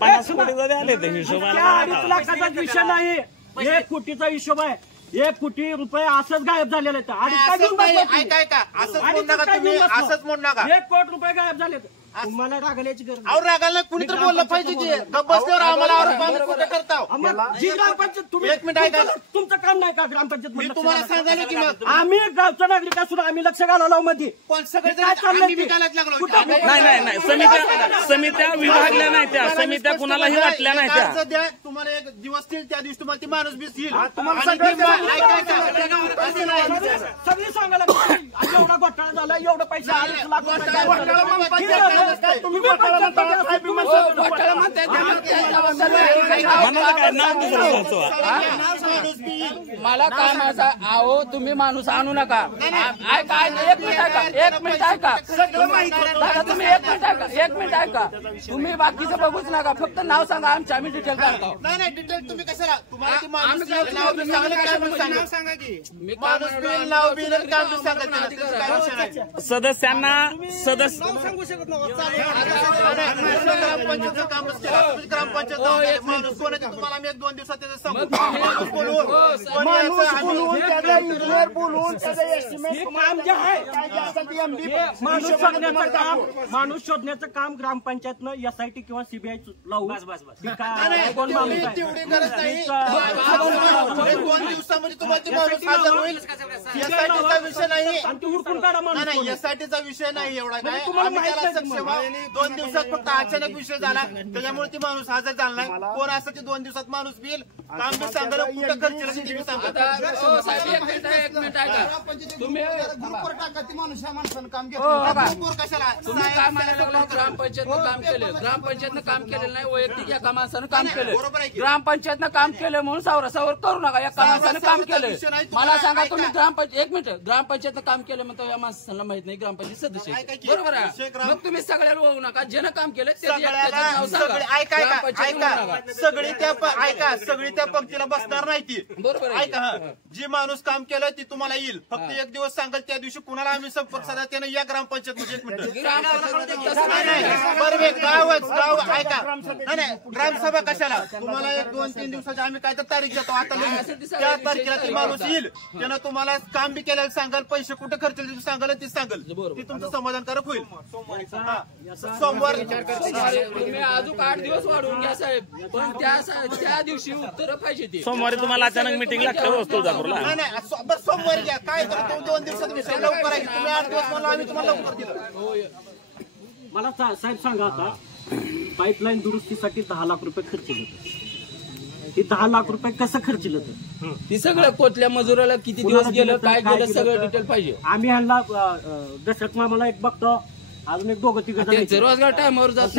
50 कोटीचा आले ते हिशोबाला 2.5 लाखाचा विषय नाही. 1 कोटीचा हिशोब आहे. 1 कोटी रुपये असंच गायब झालेले आहेत. 1 कोटी रुपये गायब झाले. तुम्हाला रागायची गरज अहो रागायला कुणीतरी बोललं पाहिजे की बसल्यावर आम्हाला आरोप आम्ही कुठे करता. जी ग्रामपंचायत तुम्ही 1 मिनिट ऐका तुमचं काम नाही का ग्रामपंचायत मी तुम्हाला सांगायला की मग आम्ही गावचा नागरिक असून आम्ही लक्ष घालावं मध्ये पण सगळे नाही समित्या विभागल्या नाही त्या समित्या कुणालाही वाटल्या नाही त्या. द्या तुम्हाला एक दिवस येईल त्या दिवशी तुम्हाला ती माणूस बीस येईल सगळी सांगायला एवढा घोटाळा झाला एवढं पैसे 2.5 लाख मला काय म्हणायचं अहो तुम्ही माणूस आणू नका. ऐका 1 मिनिट ऐका 1 मिनिट ऐका तुम्ही 1 मिनिट ऐका तुम्ही बाकीचं बघूच नका फक्त नाव सांगा आमच्या आम्ही डिटेल काढतो. नाही डिटेल तुम्ही कशाला तुम्हाला ती माणूस सांगा की मी माणूस बिल नाव बिल काम सांगा. सदस्यांना सदस्य सांगू शकत ग्रामपंचायतचं कामच केलं. ग्रामपंचायत माणूस कोणाचे तुम्हाला मी 1-2 दिवसात त्याचं सांगू माणूस शोधण्याचं काम ग्रामपंचायतनं SIT किंवा CBI लावू. तेवढी गरज नाही. 2 दिवसामध्ये तुम्हाला ती माणूस हजर होईल. SITचा विषय नाही. SITचा विषय नाही एवढा काय सक्षम 2 दिवसात फक्त अचानक विषय झाला त्याच्यामुळे ती माणूस हजर झाला नाही. कोण असं ते 2 दिवसात माणूस बिल काम बी सांगायला कुठं खर्च तुम्ही टाका ती माणूस ह्या माणसानं काम कशाला तुम्ही काय म्हणायला लागला ग्रामपंचायतनं काम केलं. ग्रामपंचायतनं काम केलेलं नाही वैयक्तिक एका माणसानं काम केलं. ग्रामपंचायतनं काम केलं म्हणून सावरासावर करू नका. एका माणसानं काम केलं मला सांगा तुम्ही ग्रामपंचायत 1 मिनिट ग्रामपंचायतनं काम केलं म्हणतो या माणसाला माहित नाही ग्रामपंचायत सदस्य बरोबर आहे. मग तुम्ही सगळ्याला होऊ नका ज्यानं काम केलं सगळी त्या पंक्तीला बसणार नाही ती बरोबर. ऐका जी माणूस काम केलं ती तुम्हाला येईल फक्त ते एक दिवस सांगाल त्या दिवशी कुणाला आम्ही संपर्क साधा त्यानं या ग्रामपंचायत मध्ये 1 मिनिट बरं गाव ऐका नाही ग्रामसभा कशाला तुम्हाला 1-2-3 दिवसाची आम्ही काय तर तारीख देतो आता त्या तारखेला ते माणूस येईल त्यानं तुम्हाला काम बी केल्याला सांगाल पैसे कुठे खर्च सांगाल ते सांगाल ती तुमचं समाधानकारक होईल सोमवार तुम्ही अजून 8 दिवस वाढवून घ्या साहेब पण त्या दिवशी उत्तर पाहिजे सोमवारी तुम्हाला अचानक मिटिंग लागते तुळजापूरला नाही सोमवारी घ्या काय तर 2 दिवसात विषय लवकर आहे तुम्ही 8 दिवस म्हणून आम्ही तुम्हाला लवकर दिलं मला साहेब सांगा आता पाईपलाईन दुरुस्तीसाठी 10 लाख रुपये खर्च होते हे 10 लाख रुपये कसं खर्चलं तर ती सगळं कोटल्या मजुराला किती दिवस गेलं काय गेलं सगळं डिटेल पाहिजे आम्ही ह्यांना दशरथ मामाला एक बघतो अजून एक 2-3 त्यांचे रोजगार टायमावर जात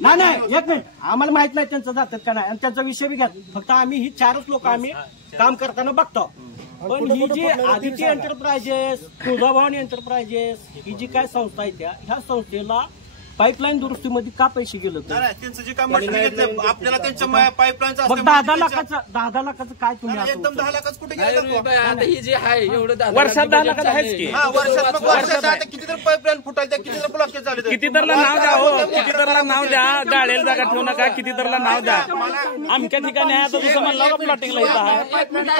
नाही एक मिनिट आम्हाला माहित नाही त्यांचं जातात का नाही आणि त्यांचा विषय बी घ्या फक्त आम्ही ही 4च लोक आम्ही काम करताना बघतो पण ही जी आदित्य एंटरप्राइजेस तुळजाभवानी एंटरप्राइजेस ही जी काय संस्था आहे ह्या संस्थेला पाईपलाईन दुरुस्तीमध्ये का पैसे गेलं त्यांचं जे काम आपल्याला त्यांच्या पाईपलाईनचं 10 लाखाचं काय तुम्ही एकदम 10 लाखाचं कुठे गेलं आता ही जे आहे एवढं वर्षात 10 लाखाचं आहेच की वर्षात आता किती तर पाईपलाईन फुटाल त्या किती तर ब्लॉकेज झाले किती तरला नाव द्या हो किती तरला नाव द्या गाड्याला जागा ठेवू नका किती तरला नाव द्या आमच्या ठिकाणी आहे तर दुसरं म्हणलं का प्लॉटिंगला इथं आहे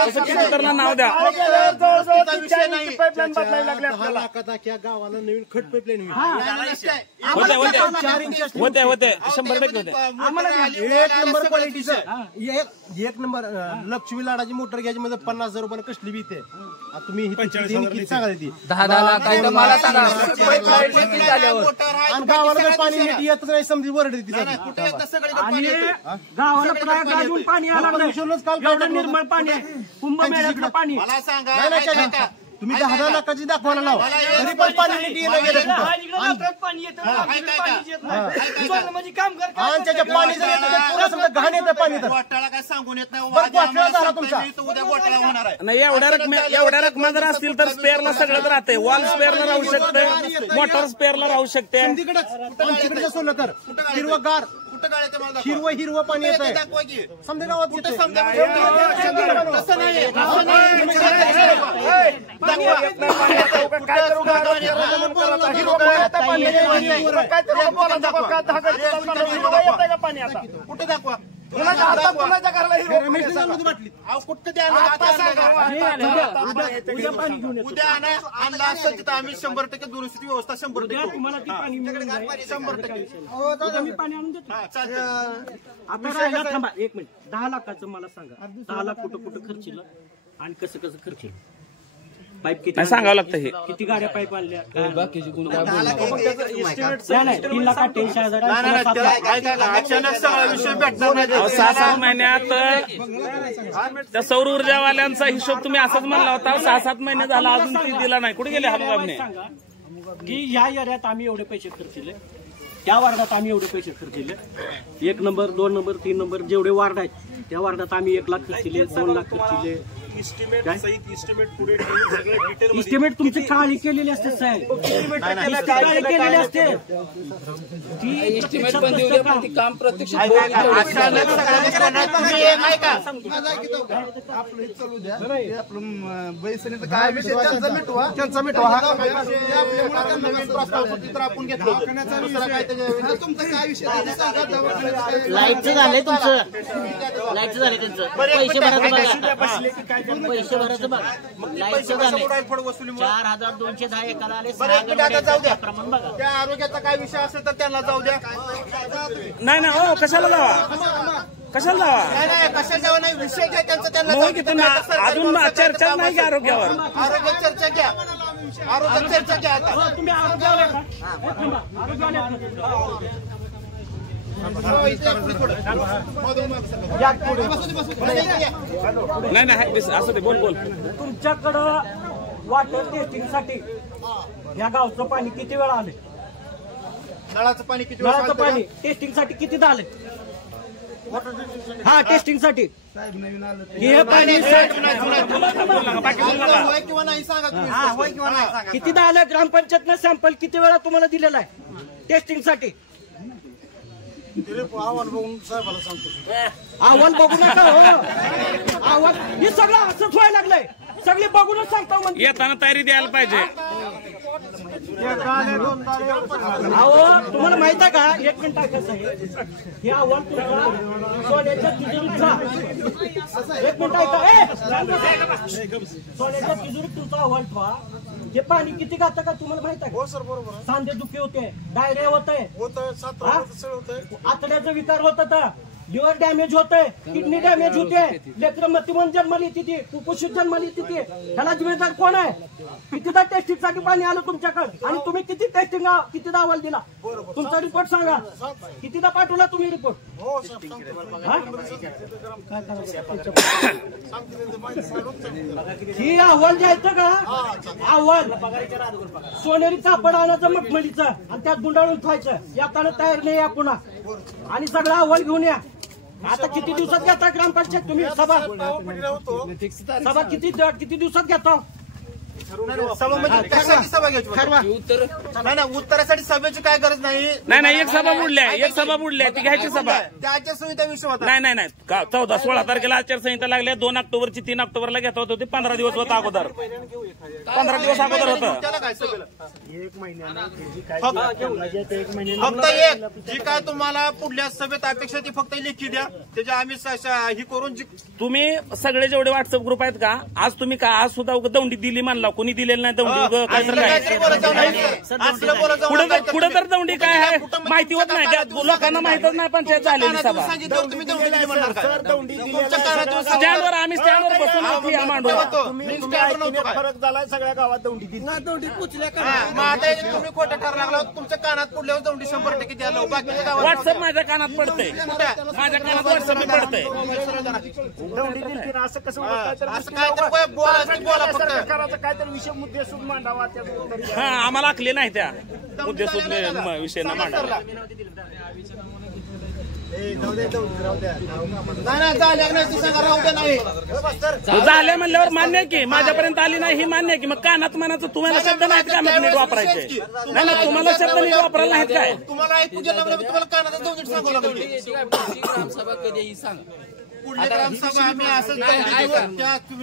तसं किती तरला नाव द्या विषय नाही 10 लाखात अख्ख्या गावाला नवीन खट पाईपलाईन होते 100% होते आम्हाला 1 नंबर क्वालिटीचं 1 नंबर लक्ष्मी लाडाची मोटर घ्यायची मध्ये 50,000 रुपये कसली बी ते तुम्ही किती सांगा ती 10 लाख मला सांगा गावाला पाणी येतच नाही समजी वरड गावाला प्रयागराजहून पाणी काल निर्मळ पाणी आहे कुंभमेळ्यातलं पाणी मला सांगा तुम्ही 10 लाखाची दाखवायला लावा तरी पण पाणी नीट येणं गेलं पाणी जर येतं समजा घाण येतं पाणी तर घोटाळा काय सांगून येत नाही घोटाळा झाला तुमचा उद्या घोटाळा होणार आहे नाही एवढ्या रकमा जर असतील तर स्पेअरला सगळं राहते वॉल स्पेअरला राहू शकते मोटर स्पेअरला राहू शकते आमच्याकडे सोडलं तर हिरवगार हिरवं पाणी येत आहे समजा गावात तसं नाही कुठे दाखवा उद्या आणला असेल तिथं आम्ही 100% दुरुस्ती व्यवस्था 100% आता राहिला थांबा 1 मिनिट 10 लाखाचं मला सांगा 10 लाख कुठं खर्चिलं आणि कसं खर्चिलं पाईप किती सांगावं लागतं हे किती गाड्या पाईप आणल्या बाकीची कोण काय नाही 3 लाख 88,000 6-7 महिन्यात त्या सौर ऊर्जावाल्यांचा हिशोब तुम्ही असंच म्हणला होता 6-7 महिने झाला अजून ती दिला नाही कुठे गेले हमगामने की ह्या एरियात आम्ही एवढे पैसे खर्चिले त्या वार्डात आम्ही एवढे पैसे खर्चिले 1 नंबर 2 नंबर 3 नंबर जेवढे वार्ड आहेत त्या वार्डात आम्ही 1 लाख खर्चिले 2 लाख खर्चिले इस्टिमेट तुमची काळी केलेली असते साहेब काळी केलेली असते इस्टिमेट पण देऊ द्या ती काम प्रत्यक्ष चालू द्या आपलं बैसनीचं काय विषय त्यांचा मिटवा नवीन प्रस्ताव आपण घेतला तुमचा काय विषय लाईटचं झालंय तुमचं लाईटचं झालंय त्यांचं पैसे भरायचं बघा लाईटचं झालंय 4,210 एकाला आले प्रमाण बघा त्या आरोग्याचा काय विषय असेल तर त्यांना जाऊ द्या नाही ना हो कशाला जावा नाही कशा जावं नाही विषय घ्या त्यांचा त्यांना अजून चर्चा नाही की आरोग्यावर आरोग्य चर्चा घ्या आता तुम्ही नाही असं ते बोल तुमच्याकडं वॉटर टेस्टिंगसाठी या गावचं पाणी किती वेळा आले नळाचं पाणी किती नळाचं पाणी टेस्टिंगसाठी किती झाले हा टेस्टिंगसाठी हे पाणी किंवा नाही सांगा किती झालं ग्रामपंचायतनं सॅम्पल किती वेळा तुम्हाला दिलेला आहे टेस्टिंगसाठी आव्हान बघून साहेबाला सांगतो. अहवाल बघू नका हो. अहवाल हे सगळं असंच व्हायला लागलंय. सगळे बघूनच सांगता म्हणजे येताना तयारी द्यायला पाहिजे. अहो तुम्हाला माहित आहे का, एक मिनिट कसं आहे हे अहवाल तुमचा सोन्याच्या तिजोरीचा, एक मिनिट ऐका, सोन्याच्या तिजोरीत तुमचा अहवाल ठेवा. हे पाणी किती घातं का तुम्हाला माहित आहे? हो सर बरोबर. सांधे दुखी होते, डायरिया होत आहे, आतड्याचा विकार होत होता, लिव्हर डॅमेज होतंय, किडनी डॅमेज होते, लेकरं मतिमंद जन्माला येते ती, कुपोषित जन्माला येते ती. ह्याला जिम्मेदार कोण आहे? कितीदा टेस्टिंग साठी पाणी आलं तुमच्याकडे आणि तुम्ही किती टेस्टिंग कितीदा अहवाल दिला? तुमचा रिपोर्ट सांगा. कितीदा पाठवला तुम्ही रिपोर्ट? ही अहवाल द्यायचं का? अहवाल सोनेरी कापड आणायचं मखमलीचं आणि त्यात गुंडाळून खायचं. याताना तयार नाही या पुन्हा आणि सगळा अहवाल घेऊन या. आता किती दिवसात घेता ग्रामपंचायत तुम्ही सभा? सभा किती दिवसात घेता? सभा घ्यायची उत्तरासाठी सभेची काय गरज नाही. नाही एक सभा बुडल्या ती घ्यायची सभा. त्या आचारसंहिता विषय होता. नाही 14-16 तारखेला आचारसंहिता लागल्या. 2 ऑक्टोबरची 3 ऑक्टोबरला घेता होते. 15 दिवस होता अगोदर. 15 दिवस अगोदर होतं. त्याला काय सभेला फक्त एक जी काय तुम्हाला पुढल्या सभेत अपेक्षा ती फक्त लेखी द्या. त्याच्या आम्ही ही करून तुम्ही सगळे जेवढे व्हॉट्सअप ग्रुप आहेत का, आज तुम्ही का आज सुद्धा दौंडी दिली म्हणला, कोणी दिलेलं नाही दौंडी. पुढे तर दौंडी काय आहे माहिती होत नाही, लोकांना माहितच नाही. पंचायत झालेली सभा स्टँडवर आम्ही स्टँडवर बसून मांडू. फरक झालाय सगळ्या गावात दौंडी दिली. दौंडी पुचल्या तुम्ही खोटं करायला लागला. तुमच्या कानात पुढल्यावर दौंडी 100% द्यायला. व्हॉट्सअप माझ्या कानात पडतंय, माझ्या कानात व्हॉट्सअप पडतंय. दौंडी दिली असं कसं असं काय बोला काहीतरी विषय मुद्दे सुद्धा मांडावा. हा आम्हाला आखले नाही त्या मुद्दे सुद्धा विषय ना मांडावा. झाले म्हणल्यावर मान्य आहे की माझ्यापर्यंत आली नाही ही मान्य आहे की. मग कानात मनाचं तुम्हाला शब्द नाहीत का नीट वापरायचे? नाही तुम्हाला शब्द नीट वापरायला नाहीत काय? तुम्हाला ऐकून तुम्हाला कानात दौंडी सांगू लागली. ग्रामसभा कधी सांग. पुढली ग्रामसभा आम्ही असं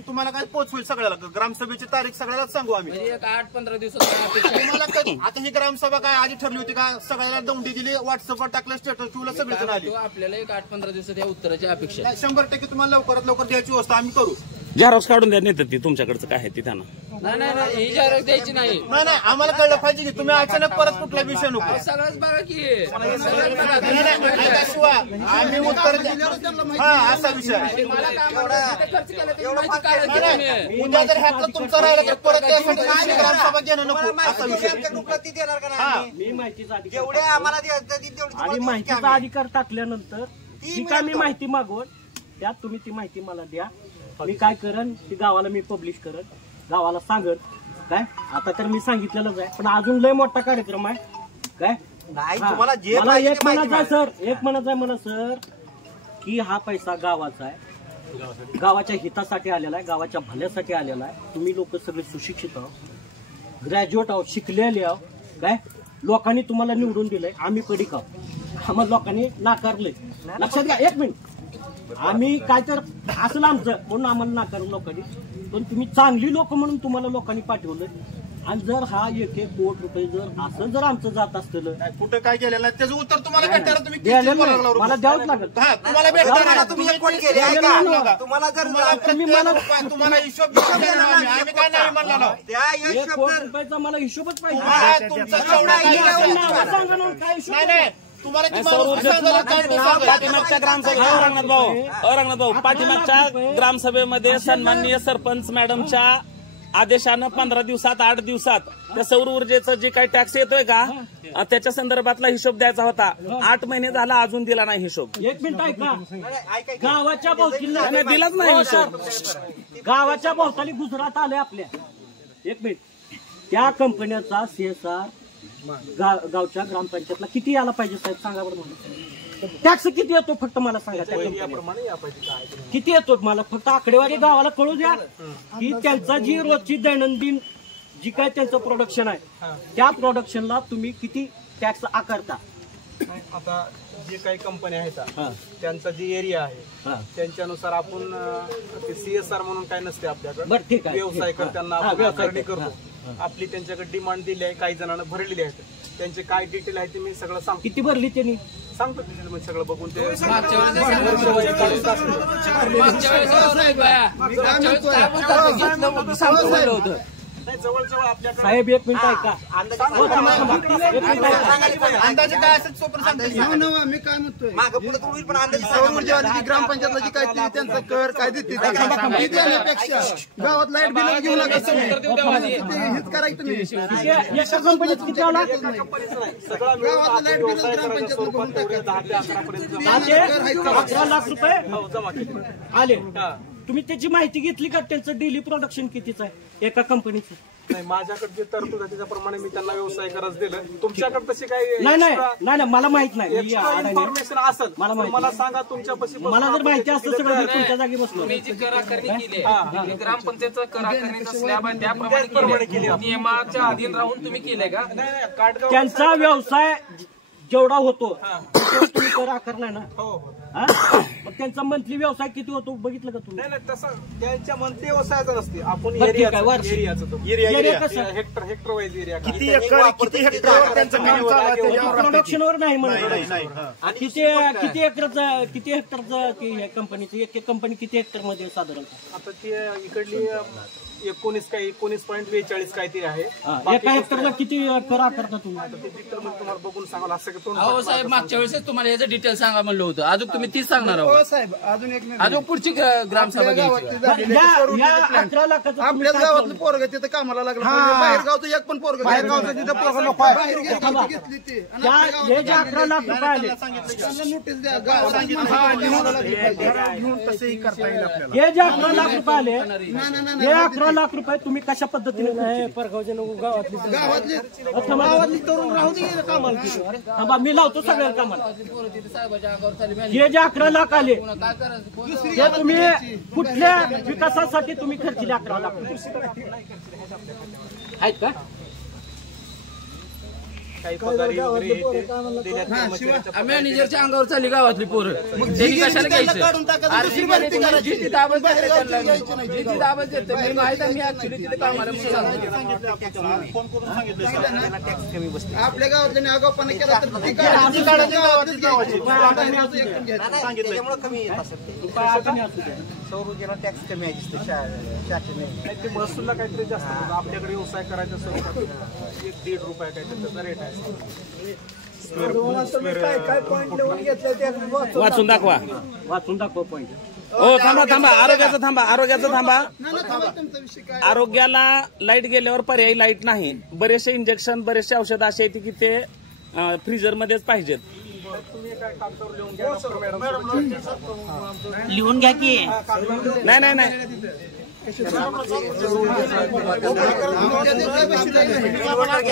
तुम्हाला काय पोहोचवेल सगळ्याला. ग्रामसभेची तारीख सगळ्यालाच सांगू आम्ही. 8-15 दिवसात तुम्हाला आता ही ग्रामसभा काय आधी ठरली होती का? सगळ्याला दौंडी दिली, व्हॉट्सअपवर टाकलं, स्टेटस ठेवलं, सगळीजण आली. आपल्याला 8-15 दिवसात या उत्तराची अपेक्षा 100% तुम्हाला लवकरात लवकर द्यायची व्यवस्था आम्ही करू. झेरॉक्स काढून द्या नेतात ती तुमच्याकडचं काय आहे ती त्यांना. नाही ही झेरॉक्स द्यायची नाही. नाही आम्हाला कळलं पाहिजे की तुम्ही अचानक परत कुठला विषय नको. सगळंच बघा की आम्ही उत्तर असा विषय उद्या जर ह्यातलं तुमचं राहिलं तर परत त्यासाठी ग्रामसभा घेणं नको असा विषय. मी माहितीचा आणि माहितीचा अधिकार टाकल्यानंतर जी काय मी माहिती मागवून त्यात तुम्ही ती माहिती मला द्या. मी काय करेन ती गावाला मी पब्लिश करन, गावाला सांगन. काय आता तर मी सांगितलेलंच आहे, पण अजून लय मोठा कार्यक्रम आहे. काय मला एक म्हणायचं आहे सर, एक म्हणायचं आहे मला सर की हा पैसा गावाचा आहे, गावाच्या हितासाठी आलेला आहे, गावाच्या भल्यासाठी आलेला आहे. तुम्ही लोक सगळे सुशिक्षित आहोत, ग्रॅज्युएट आहोत, शिकलेले आहोत. काय लोकांनी तुम्हाला निवडून दिलंय, आम्ही पडीक आहोत, आम्हाला लोकांनी नाकारलंय. लक्षात घ्या. एक मिनिट, आम्ही काय तर असलं आमचं म्हणून आम्हाला नाकारलं लोकांनी, पण तुम्ही चांगली लोक म्हणून तुम्हाला लोकांनी पाठवलं. आणि जर हा 1-1 कोटी रुपये जर असं जर आमचं जात असतं कुठं काय गेलेलं नाही त्याचं उत्तर तुम्हाला भेटणार. तुम्ही मला द्यावंच लागेल. तुम्हाला भेटणार. तुम्हाला तुम्हाला हिशोब आम्ही काय नाही म्हणला. 1 कोटी रुपयाचा मला हिशोबच पाहिजे. पाठीमागच्या ग्रामसभेत औरंगनाथ भाऊ पाठीमागच्या ग्रामसभेमध्ये सन्माननीय सरपंच मॅडमच्या आदेशानं 15 दिवसात 8 दिवसात त्या सौर ऊर्जेचं जे काही टॅक्स येतोय का त्याच्या संदर्भातला हिशोब द्यायचा होता. 8 महिने झाला अजून दिला नाही हिशोब. 1 मिनिट ऐका, गावाच्या भोवतीला दिलाच नाही हिशोब. गावाच्या भोवताली गुजरात आले आपल्या. 1 मिनिट, त्या कंपन्याचा CSR गावच्या ग्रामपंचायतला किती यायला पाहिजे साहेब सांगा बरं मला. टॅक्स किती येतो फक्त मला सांगा. किती येतो मला फक्त आकडेवारी गावाला कळू द्या की त्यांचा जी रोजची दैनंदिन जी काय त्यांचं प्रोडक्शन आहे त्या प्रोडक्शनला तुम्ही किती टॅक्स आकारता. आता जे काही कंपन्या आहेत त्यांचा जी एरिया आहे त्यांच्यानुसार आपण CSR म्हणून काय नसते आपल्याकडे, व्यवसाय त्यांना आपण आकारणी करतो. आपली त्यांच्याकडे डिमांड दिली आहे, काही जणांना भरलेली आहेत, त्यांचे काय डिटेल आहे ते मी सगळं सांगतो. किती भरली त्यांनी सांगतो मी सगळं बघून ते जवळजवळ आपल्याकडे साहेब एक मिनिट ऐका. अंदाजे काय असेल मी काय म्हणतोय पण अंदाजे सौर ऊर्जा ग्रामपंचायतला जी काय ती त्यांचा कर काय देते देण्यापेक्षा गावात लाईट बिल घेऊ नका हेच करायचं तुम्ही. एका कंपनीत किती आला? गावात लाईट बिल ग्रामपंचायतला भरून टाकायचं. 11 लाख रुपये जमा केले आले. तुम्ही त्याची माहिती घेतली का? त्यांचं डेली प्रोडक्शन कितीचं आहे एका कंपनीचं? नाही, माझ्याकडे जे तरतूद आहे त्याच्याप्रमाणे मी त्यांना व्यवसाय करायला दिलं. तुमच्याकडे तशी काही नाही मला माहित नाही. इन्फॉर्मेशन असेल मला सांगा. तुमच्यापाशी मला जर माहिती असतं सगळं तुमच्या जागी बसलो. तुम्ही जी कर आकारणी केली आहे ग्रामपंचायतचं कर आकारणीचा स्लॅब आहे त्याप्रमाणे केली, नियमाच्या अधीन राहून तुम्ही केले का? त्यांचा व्यवसाय जेवढा होतो तुम्ही कर आकारलाय ना. मग त्यांचा मंथली व्यवसाय किती होतो बघितलं का तुम्ही? नाही तसं त्यांच्या मंथली व्यवसायाचा नसते. आपण हेक्टर वाईज एरिया किती हेक्टर त्यांचं काम प्रोडक्शनवर नाही म्हणत. किती हेक्टरचं कंपनीचं एक कंपनी किती हेक्टर मध्ये साधारणतः? आता ती इकडली 19.42 काहीतरी आहे. एका हेक्टरला किती कर आकारता तुम्ही? तुम्हाला बघून सांगाल असं की हो साहेब, मागच्या वेळेस तुम्हाला याचं डिटेल सांगा म्हणलं होतं. अजून तुम्ही तीच सांगणार आहोत साहेब. अजून एक अजून पुढची ग्रामसभा घ्यायची. 11 लाखाचं आपल्याच गावातलं पोरग तिथं कामाला लागलं. बाहेर गावचं एक पण पोरग बाहेर गावचं तिथं पोरग नको आहे. घेतली ते हे जे 11 लाख रुपये आले नोटीस द्या घेऊन तसंही करता येईल आपल्याला. हे जे 11 लाख रुपये आले हे 11 लाख रुपये तुम्ही कशा पद्धतीने परगावचे गावातली तरुण राहू दे कामाला. मी लावतो सगळ्या कामाला. हे जे 11 लाख आले हे तुम्ही कुठल्या विकासासाठी तुम्ही खर्चले 11 लाख आहेत का? मॅनेजरच्या अंगावर चालली गावातली पोरं, त्यांनी कशाला घ्यायचं? आपल्या गावातल्या आगाऊपणा केला तर सौर ऊर्जेला टॅक्स कमी आहे. ते महसूलला काहीतरी जास्त. आपल्याकडे व्यवसाय करायचा स्वरूपात 1-1.5 रुपये काहीतरी त्याचा रेट आहे. वाचून दाखवा पॉईंट. हो थांबा आरोग्याचं थांबा. आरोग्याला लाईट गेल्यावर पर्यायी लाईट नाही. बरेचसे इंजेक्शन बरेचसे औषध असे आहेत की ते फ्रीजर मध्येच पाहिजेत. लिहून घ्या की. नाही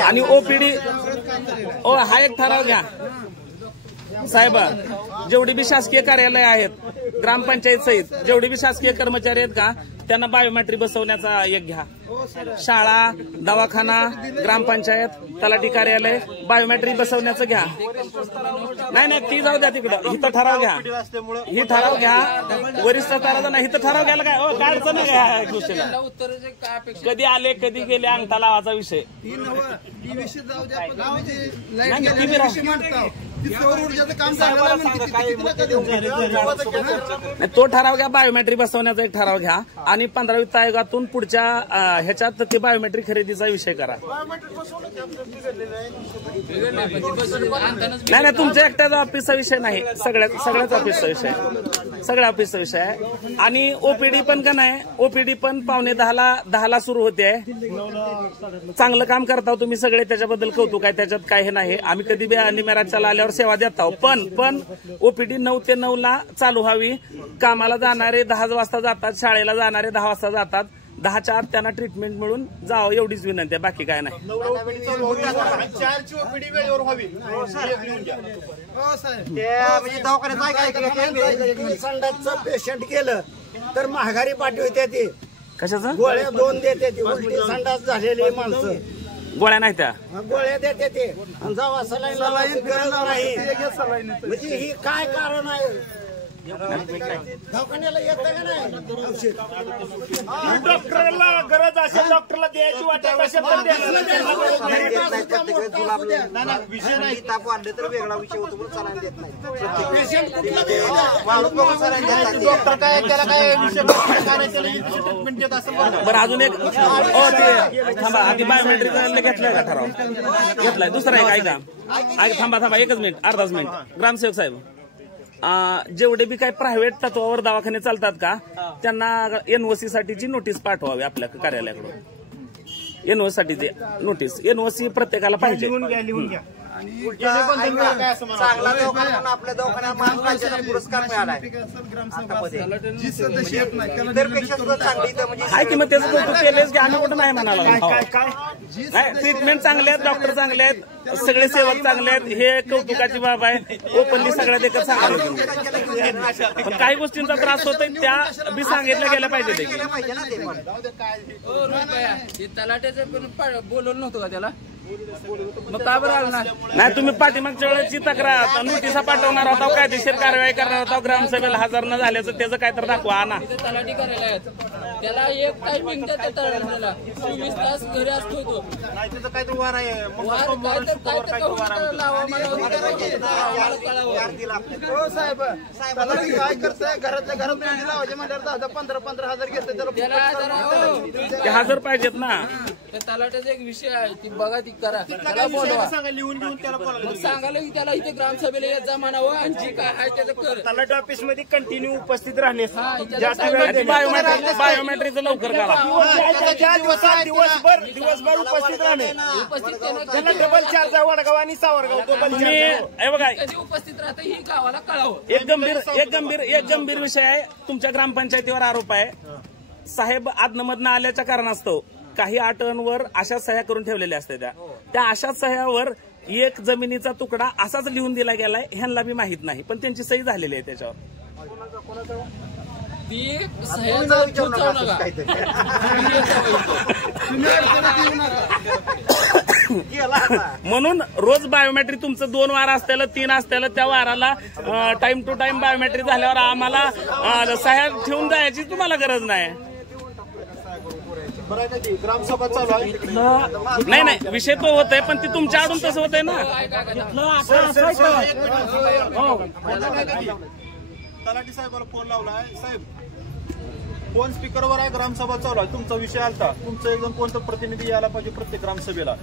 आणि ओपीडी हा एक ठराव घ्या साहेब. जेवढी बी शासकीय कार्यालय आहेत ग्रामपंचायत सहित जेवढे बी शासकीय कर्मचारी आहेत का त्यांना बायोमेट्रिक बसवण्याचा एक घ्या. शाळा, दवाखाना, ग्रामपंचायत, तलाठी कार्यालय बायोमेट्रिक बसवण्याचं घ्या. नाही ती जाऊ द्या तिकडं. इथं ठराव घ्या. ही ठराव घ्या. वरिष्ठ स्तराचा नाही इथं ठराव घ्यायला काय काय अडचण नाही घ्या गोष्टीला. कधी आले कधी गेले अंगठा लावाचा विषय. तो ठराव घ्या. बायोमेट्रिक बसवण्याचा एक ठराव घ्या आणि 15 वित्त आयोगातून पुढच्या ह्याच्यात ते बायोमेट्रिक खरेदीचा विषय करा. नाही तुमच्या एकट्याचा ऑफिसचा विषय नाही. सगळ्याच ऑफिसचा विषय सगळ्या ऑफिसचा विषय आहे. आणि ओपीडी पण का नाही. ओपीडी पण 9:45 सुरू होते. चांगलं काम करता तुम्ही सगळे, त्याच्याबद्दल कौतुक आहे. त्याच्यात काही नाही. आम्ही कधी बी निमेराच्याला आल्यावर सेवा देत आहोत. पण ओपीडी 9 ते 9 ला चालू व्हावी. कामाला जाणारे 10 वाजता जातात, शाळेला जाणारे 10 वाजता जातात. 10च्या आत त्यांना ट्रीटमेंट मिळून जावं एवढीच विनंती आहे. बाकी काय नाही. संडासचं पेशंट केलं तर महागारी पाठवते ते. कशाचं? गोळ्या 2 देते. उलटी संडास झालेली माणसं गोळ्या नाही त्या गोळ्या देते ते आणि जेव्हा सलाईन गरज नाही म्हणजे ही काय कारण आहे दवाखान्याला येतं का नाही डॉक्टरला गरज असेल डॉक्टरला द्यायची वाटत असेल तर विषय नाही ताप वाढले तर वेगळा विषय होतो पण सलाईन देत नाही डॉक्टर काय त्याला काय विषय ट्रीटमेंट देत असं बरं अजून एक थांबा आधी बायोमेट्रिक घेतलाय का ठराव घेतलाय दुसरा एक ऐका थांबा एकच मिनिट अर्धाच मिनिट ग्रामसेवक साहेब जेवढे बी काही प्रायव्हेट तत्वावर दवाखाने चालतात का त्यांना एनओसी साठीची नोटीस पाठवावी आपल्या कार्यालयाकडून एनओसी साठी नोटीस एनओसी प्रत्येकाला पाहिजे चांगला दवाखाना आपल्या दवाखान्यात महाराष्ट्राचा पुरस्कार मिळाला आहे की मग त्याचं कौतुक केलेच की आम्ही कुठं नाही म्हणाला ट्रीटमेंट चांगले आहेत डॉक्टर चांगले आहेत सगळे सेवक चांगले आहेत हे कौतुकाची बाब आहे ओपनली सगळ्यात एकच सांगायला पण काही गोष्टींचा त्रास होतोय त्या बी सांगितल्या गेल्या पाहिजे तलाट्याचं पण बोलवलं नव्हतं का त्याला मग का बरं आलं नाही तुम्ही पाठीमागच्या वेळेची तक्रार नोटिसा पाठवणार होता कायदेशीर कारवाई करणार होता ग्रामसभेला हजर न झाल्याचं त्याचं काय तर दाखवा ना तलाठी करायला आहेत त्याला एक टायमिंग देतात तलाठ्याला 24 तास घरी असतो तो त्याचं काय तर वार आहे साहेब काय करताय घरातल्या घरात मेंढी लावायचे म्हणल्यावर 15,000 घेतो त्याला हजर पाहिजेत ना तलाट्याचा एक विषय आहे ती बघा ती करा त्याला बोलवा लिहून घेऊन त्याला मग सांगायला की त्याला इथे ग्रामसभेला येत जा म्हणावं आणि जी काय आहे त्याचं कर तलाठी ऑफिस मध्ये कंटिन्यू उपस्थित राहणे जास्त बायोमेट्रिकचं लवकर करा दिवसभर उपस्थित राहणे त्यांना डबल चार्ज आहे वडगाव आणि सावरगाव डबल बघा कधी उपस्थित राहतं ही गावाला कळावं एक गंभीर विषय आहे तुमच्या ग्रामपंचायतीवर आरोप आहे साहेब आदनमधनं आल्याच्या कारणास्तव काही अटंवर अशा सह्या करून ठेवलेल्या असतात त्या अशाच सह्यावर एक जमिनीचा तुकडा असाच लिहून दिला गेलाय ह्यांना बी माहित नाही पण त्यांची सही झालेली आहे त्याच्यावर ती म्हणून रोज बायोमेट्रिक तुमचं 2 वार असत्याला 3 असत्याला त्या वाराला टाइम टू टाइम बायोमेट्रिक झाल्यावर आम्हाला सह्या ठेवून जायची तुम्हाला गरज नाही ग्रामसभा चालू आहे नाही विषय तो होत आहे पण ती तुमच्या आडून तसं होत आहे ना तलाठी साहेबाला फोन लावलाय साहेब फोन स्पीकरवर आहे ग्रामसभा चालू आहे तुमचा विषय आलता तुमचं एकदम कोणतं प्रतिनिधी यायला पाहिजे प्रत्येक ग्रामसभेला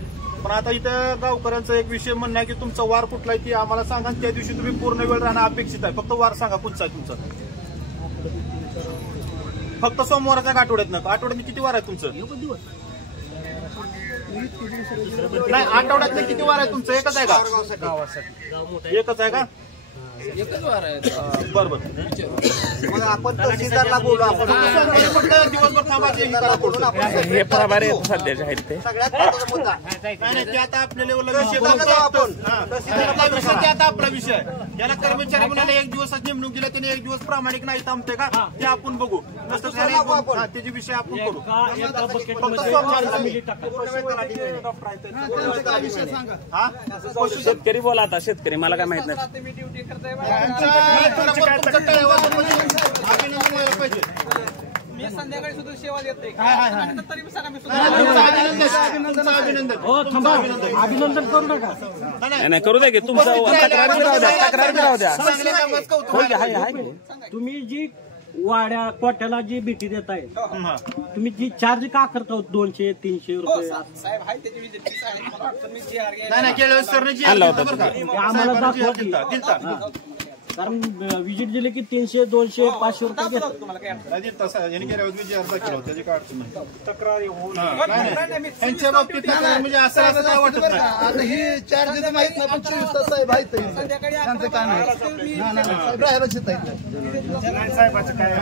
पण आता इथं गावकऱ्यांचा एक विषय म्हणणं आहे की तुमचा वार कुठला आहे ती आम्हाला सांगा त्या दिवशी तुम्ही पूर्ण वेळ राहणं अपेक्षित आहे फक्त वार सांगा कुठचा आहे तुमचा फक्त सोमवारच्या आठवड्यात किती वार आहे तुमचं नाही आठवड्यातले किती वार आहे तुमचं एकच आहे का एकच आहे का एकच वार आहे बरोबर मग आपण तहसीलदारला बोलू आपण फक्त दिवसभर थांबायचे हे प्रभारी सध्याचे आहेत ते सगळ्यात महत्त्वाचा मुद्दा नाही ते आता आपल्या लेवलला आपण आता आपला विषय याला कर्मचारी मुलाला 1 दिवसात नेमणूक दिला त्याने 1 दिवस प्रामाणिक नाही थांबते का ते आपण बघू नसतं त्याचे विषय आपण करू शेतकरी बोला आता शेतकरी मला काय माहित नाही मी संध्याकाळी सुद्धा सेवा देते तरी अभिनंदन करू नका नाही करू द्या की तुमचं तक्रार राहू द्या तुम्ही जी वाड्या कोट्याला जी भेटी देताय तुम्ही जी चार्ज का करता 200-300 रुपये आम्हाला दाखवा कारण विजिट दिले की 300-200-500 रुपये घेतात त्यांच्या बाबतीत म्हणजे असं काय वाटत नाही आता ही चार्ज माहित नाही पण 24 तास साहेब आहेत त्यांचं काय नाही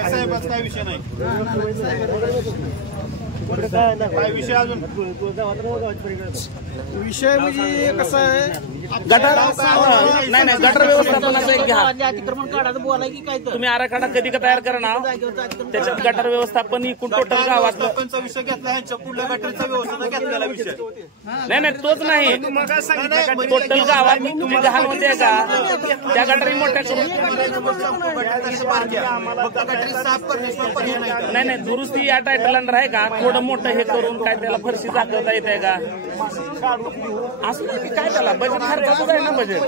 साहेबाचा काय विषय नाही काय विषय अजून विषय म्हणजे कसं आहे गटर नाही गटर व्यवस्थापनाचं एक घ्या. अतिक्रमण काढायचं बोलाय की काय तर तुम्ही आराखडा कधी का तयार करा ना, त्याच्यात गटर व्यवस्थापन एकूण टोटल गावात विषय घेतला ह्यांच्या पुढल्या गटरचा व्यवस्था घेतलेला विषय नाही तोच नाही, टोटल गावात तुम्ही घाल होते का त्या गटरी मोठ्या नाही दुरुस्ती या टायटल अंडर आहे का, थोडं मोठं हे करून काय त्याला फरशी दाखवता येते का, असं काय त्याला बजेट खर्चाच आहे ना बजेट.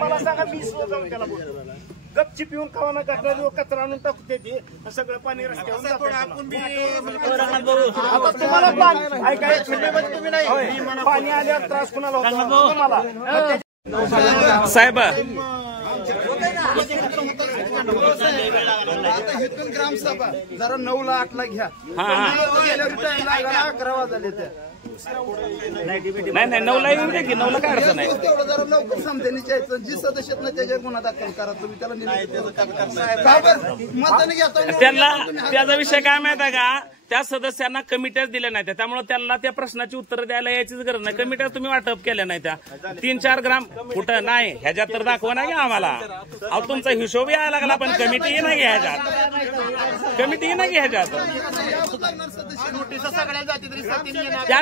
मला सांगा, मी त्याला गपची पिऊन खावाना कचरा आणून टाकते ते सगळं पाणी रस्त्यावर तुम्हाला पाणी आल्यावर त्रास कुणाला होतो साहेब. ग्रामसभा जरा 9 ला 8 ला घ्या. 11 वाजले त्या नाही 9 ला येऊन दे की 9 ला काय अडचण आहे. तेवढं जरा लवकर समजेनीच्या जी सदस्य ना त्याच्या गुन्हा दाखल करा तुम्ही त्याला मतदान घेता. त्यांना त्याचा विषय काय माहित आहे का, त्या सदस्यांना कमिट्याच दिल्या नाही, त्यामुळे त्यांना त्या प्रश्नाची उत्तरं द्यायला यायचीच गरज नाही. कमिट्या तुम्ही वाटप केल्या नाही, त्या 3-4 ग्राम कुठं नाही ह्याच्यात तर दाखवा नाही आम्हाला. अहो तुमचा हिशोब यायला लागला, पण कमिटी नाही ह्याच्यात, कमिटी नाही ह्याच्यात.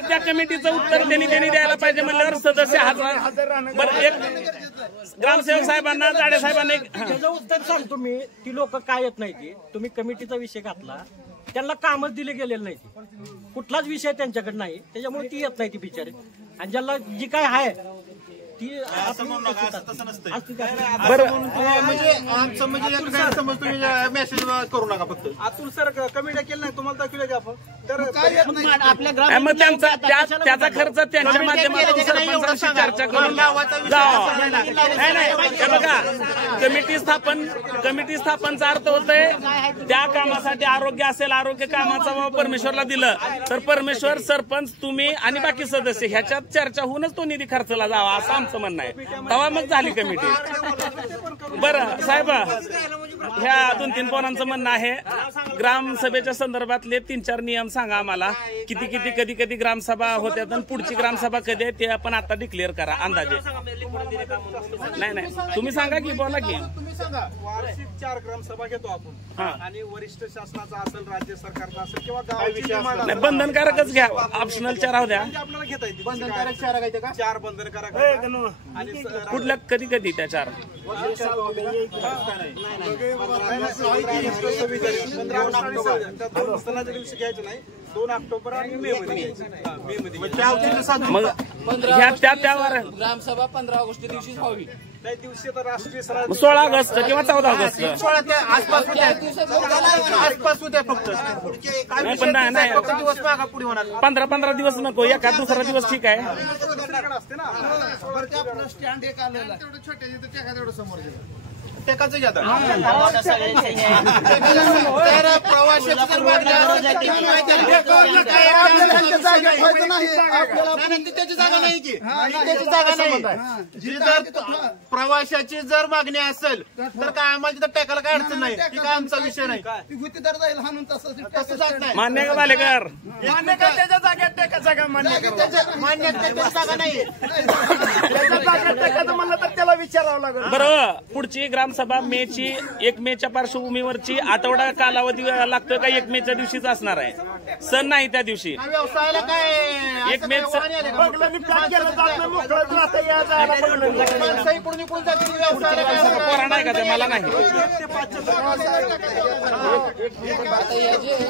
त्या कमिटीचं उत्तर त्यांनी द्यायला पाहिजे म्हणल्यावर सदस्य बरं. एक ग्रामसेवक साहेबांना, जाडे साहेबांना त्याचं उत्तर सांगतो मी. ती लोक काय येत नाही, ती तुम्ही कमिटीचा विषय घातला, त्यांना कामच दिले गेलेलं नाही, कुठलाच विषय त्यांच्याकडे नाही, त्याच्यामुळे ती येत नाही ती बिचारे. आणि ज्याला जी काय आहे ती म्हणजे आमचं म्हणजे मेसेज करू नका फक्त. अतुल सर कमिट्या केलं नाही तुम्हाला दाखवलं की आपण तर आपल्या मग त्याचा खर्च त्यांच्या माध्यमातून सरपंचांशी चर्चा करून नाही बघा. कमिटी स्थापनचा अर्थ होतोय त्या कामासाठी आरोग्य असेल, आरोग्य कामाचा परमेश्वरला दिलं तर परमेश्वर, सरपंच, तुम्ही आणि बाकी सदस्य ह्याच्यात चर्चा होऊनच तो निधी खर्चला जावा असं आमचं म्हणणं आहे. तेव्हा मग झाली कमिटी. बरं साहेब, ह्या 2-3 पोरांचं म्हणणं आहे ग्रामसभेच्या संदर्भातले 3-4 नियम सांगा आम्हाला. कधी कधी ग्रामसभा होत्या आणि पुढची ग्रामसभा कधी आहे ते आपण आता डिक्लेअर करा अंदाजे. नाही तुम्ही सांगा की, बोला की. तुम्ही सांगा. वार्षिक 4 ग्रामसभा घेतो आपण आणि वरिष्ठ शासनाचा असेल, राज्य सरकारचा असेल किंवा गावाची बंधनकारकच घ्या, ऑप्शनलच्या राहू द्या. आपल्याला घेता येईल बंधनकारक 4 घ्यायचे का? 4 बंधनकारक आणि कुठल्या कधी त्या 4 दिवशी घ्यायचं नाही. 2 ऑक्टोबर आणि मे मध्ये मग त्यावर ग्रामसभा 15 ऑगस्ट दिवशी व्हावी. त्या दिवशी तर राष्ट्रीय 16 ऑगस्ट किंवा 14 ऑगस्ट आसपास होत्या फक्त. पण नाही दिवस मागा पुढे होणार. 15 दिवस नको, एखाद दुसरा दिवस ठीक आहे. असते ना स्टँड एक आलेला तेवढं छोट्या तेवढं समोर टेकाचं घ्या. त्याची जागा नाही की, त्याची जागा नाही. जी जर प्रवाशाची जर मागणी असेल तर काय आम्हाला तिथं टेकायला काय अडचण नाही. ती काय आमचा विषय नाही. गुत्तीदार जाईल हाणून तसं जात नाही. मान्य का भालेकर? मान्य का त्याच्या जागेत टेका जागा मान्य मान्य त्याची जागा नाही. टेकाचं म्हणलं तर त्याला विचारावं लागेल. बरं, पुढची ग्रामसभा 1 मेच्या पार्श्वभूमीवरची आठवडा कालावधी लागतोय का? 1 मेच्या दिवशीच असणार आहे, सण नाही त्या दिवशी. व्यवसायाला काय 1 मे पोरा नाही का ते? मला नाही.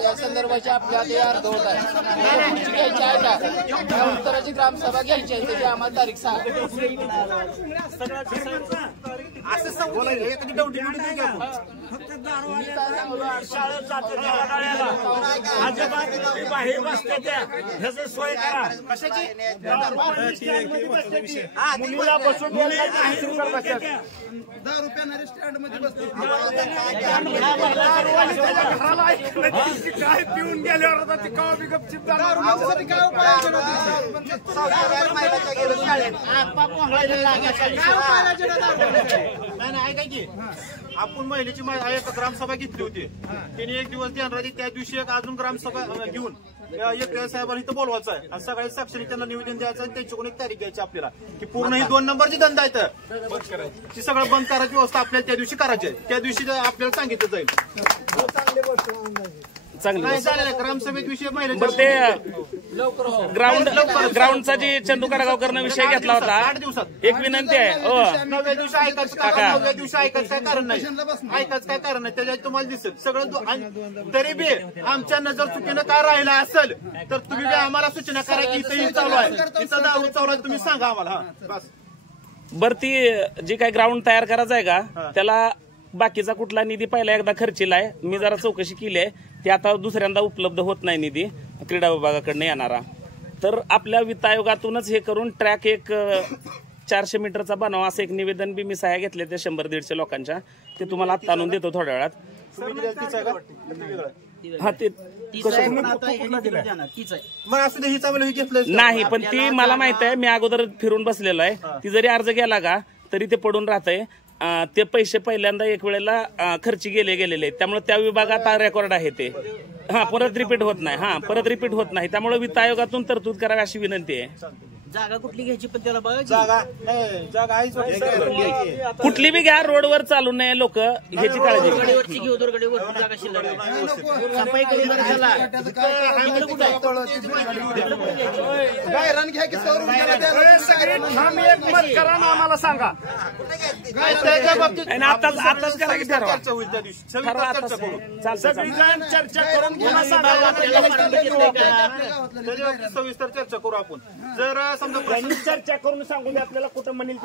या संदर्भाची आपल्या अर्धवट आहे, घ्यायची आहे का? उत्तराची ग्रामसभा घ्यायची आहे, त्याची आम्हाला तारीख सांगा. असं सांगू एखादी डवटी सोय करा. कशाची? मुलीला बसून 10 रुपयाने स्टँड मध्ये बसतो. काय पिऊन गेल्यावर आता ती कावा बी गपचिप काय नाही ऐका की आपण महिलेची एक ग्रामसभा घेतली होती. त्यांनी एक दिवस ध्यान राहिली, त्या दिवशी एक अजून ग्रामसभा घेऊन एक साहेबांना इथं बोलवायचं आहे आणि सगळ्या साक्षीने त्यांना निवेदन द्यायचं आणि त्यांच्याकडून एक तारीख द्यायची आपल्याला की पूर्ण ही 2 नंबरची धंदा आहे ती सगळं बंद करायची व्यवस्था आपल्याला त्या दिवशी करायची आहे. त्या दिवशी आपल्याला सांगितलं जाईल. चांगली ग्रामसभेत विषय ग्राउंडचा जी चंदू कडगावकरनं विषय घेतला होता 8 दिवसात एक विनंती आहे. 9व्या दिवशी ऐकायचं का 9व्या दिवशी ऐकायचं काय कारण नाही, ऐकायचं काय कारण नाही त्याच्यात तुम्हाला दिसत सगळं. तरी बी आमच्या नजर चुकीनं काय राहिलं असेल तर तुम्ही बी आम्हाला सूचना करा की इथं चालू आहे, इथं दारू चालू आहे, तुम्ही सांगा आम्हाला. बस बरं ती जी काही ग्राउंड तयार करायचं आहे का त्याला बाकीचा कुठला निधी पहिला एकदा खर्चीला आहे. मी जरा चौकशी केली आहे, ते आता दुसऱ्यांदा उपलब्ध होत नाही निधी क्रीडा विभागाकडनं येणारा. तर आपल्या वित्त आयोगातूनच हे करून ट्रॅक एक 400 मीटरचा बनावा असं एक निवेदन बी मी सह्या घेतले ते 100-150 लोकांच्या. ते तुम्हाला आत्ता आणून देतो थोड्या वेळात. हा ते नाही पण ती मला माहित आहे, मी अगोदर फिरून बसलेलो आहे. ती जरी अर्ज गेला का तरी ते पडून राहतंय. ते पैसे पहिल्यांदा एक वेळेला खर्ची गेलेले त्यामुळे त्या विभागात रेकॉर्ड आहे ते. परत रिपीट होत नाही. परत रिपीट होत नाही. त्यामुळे वित्त आयोगातून तरतूद करावी अशी विनंती आहे. जागा कुठली घ्यायची पण त्याला बघा कुठली बी घ्या, रोडवर चालू नये लोक ह्याची काळजी घेऊ. जागा शिल्लक आम्हाला सांगा आताच करा की ठरवा. चर्चा करून सविस्तर चर्चा करू आपण. जर समजा चर्चा करून सांगून आपल्याला कुठं म्हणेल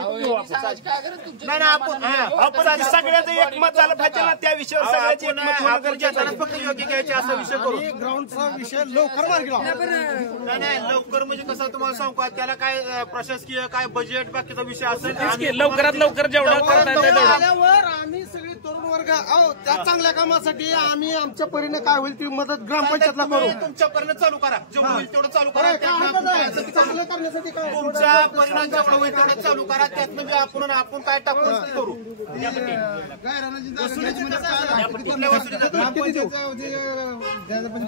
नाही आपण सगळ्याचं एकमत झालं पाहिजे ना त्या विषयावर. सगळ्याची फक्त योग्य घ्यायचे असा विषय करू. ग्राउंडचा विषय लवकर मार्गी नाही लवकर म्हणजे कसं तुम्हाला सांगू का त्याला काय प्रशासकीय काय बजेट बाकीचा विषय असेल लवकरात लवकर जेवढं आल्यावर आम्ही सगळी तरुण वर्ग त्या चांगल्या कामासाठी आम्ही आमच्या परीने काय होईल ती मदत ग्रामपंचायतला करू. तुमच्या परीने चालू करा, जेवढं होईल तेवढं चालू करा. चांगलं करण्यासाठी काय तुमच्या परिणाम जेवढं होईल तेवढं चालू करा. त्यातनं आपण काय टाकून करू.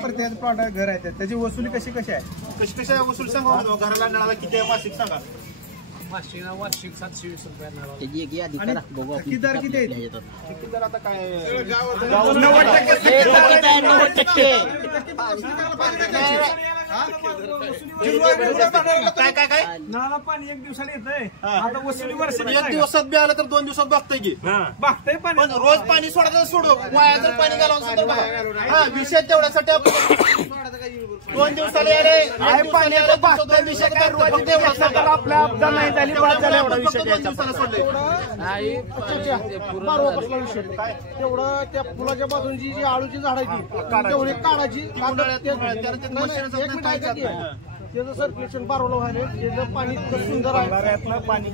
प्रत्येक प्लॉट घर आहे त्याची वसुली कशी आहे कशी वसूल सांगा. घराला नळाला किती मासिक सांगा. वार्षिक 720 रुपये. ठेकेदार किती आहेत? ठेकेदार आता काय 90% काय नळाला पाणी 1 दिवसाला येतंय. आता वसुली वर्ष 1 दिवसात बी आलं तर 2 दिवसात बघताय की बघताय पाणी. पण रोज पाणी सोडायचं सोडू वाया जर पाणी घालवून विषय तेवढ्यासाठी आपण 2 दिवसाला पाणी विषय आपल्या आपदा नाही झाली तेवढं त्या फुलाच्या बाजूची जी आळूची झाडाची तेवढी काढायची. त्याचं सर्क्युलेशन बारवलं व्हायला त्याचं पाणी सुंदर आहे. पाणी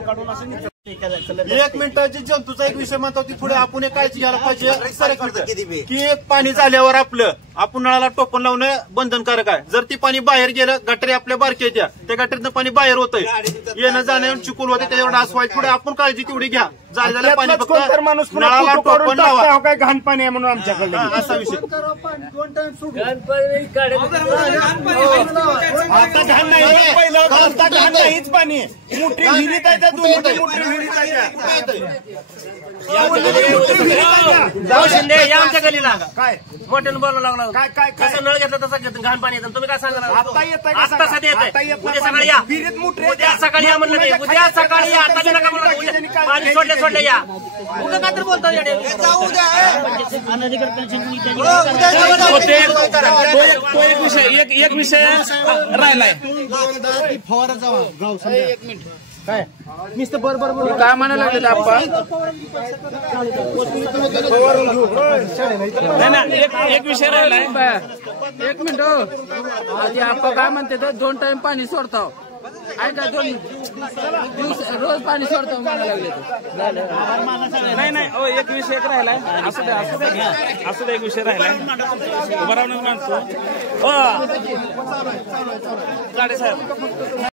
काढून असं 1 मिनिटाची जंतूचा एक विषय म्हणतो ती थोडी आपण काळजी घ्यायला पाहिजे की पाणी झाल्यावर आपण नळाला टोपण लावणं बंधनकारक आहे. जर ती पाणी बाहेर गेलं गटरी आपल्या बारक्या येत्या त्या गटरीतनं पाणी बाहेर होतंय येणं जाण्यावर चिकूल होते त्याच्यावर डास व्हायचं. थोडी आपण काळजी तेवढी घ्या. झालेलं पाणी फक्त नळाला टोपण लावा. काय घाण पाणी आहे म्हणून आमच्याकडे असा विषय. आता घाण नाही नाहीच पाणी मोठी विहिरीत आहे त्या 2 मोठी विहिरीत आहे. आमच्या गलीला काय मोठ्यानं बोलायला लागला. काय काय कसं नळ घेतलं तसं घाण पाणी येतं. तुम्ही काय सांगा आता येत आता सध्या येत उद्या सकाळी या. विहिरीत मोठे उद्या सकाळी या म्हणलं नाही. उद्या सकाळी या. आता नका म्हणलं पाणी सोडले या. उद्या काय तर बोलतात एक विषय राहिलाय. फवारा जावा गाव 1 मिनिट काय नुसतं बरोबर काय म्हणायला लागले आपण. एक विषय राहिलाय. 1 मिनिट आधी आपण काय म्हणते तर 2 टाइम पाणी सोडतो. ऐका 2 दिवस रोज पाणी सोडतो म्हणायला लागले. नाही एक विषय राहिलाय. असू दे एक विषय राहिलाय. उभा राहून माणसं साहेब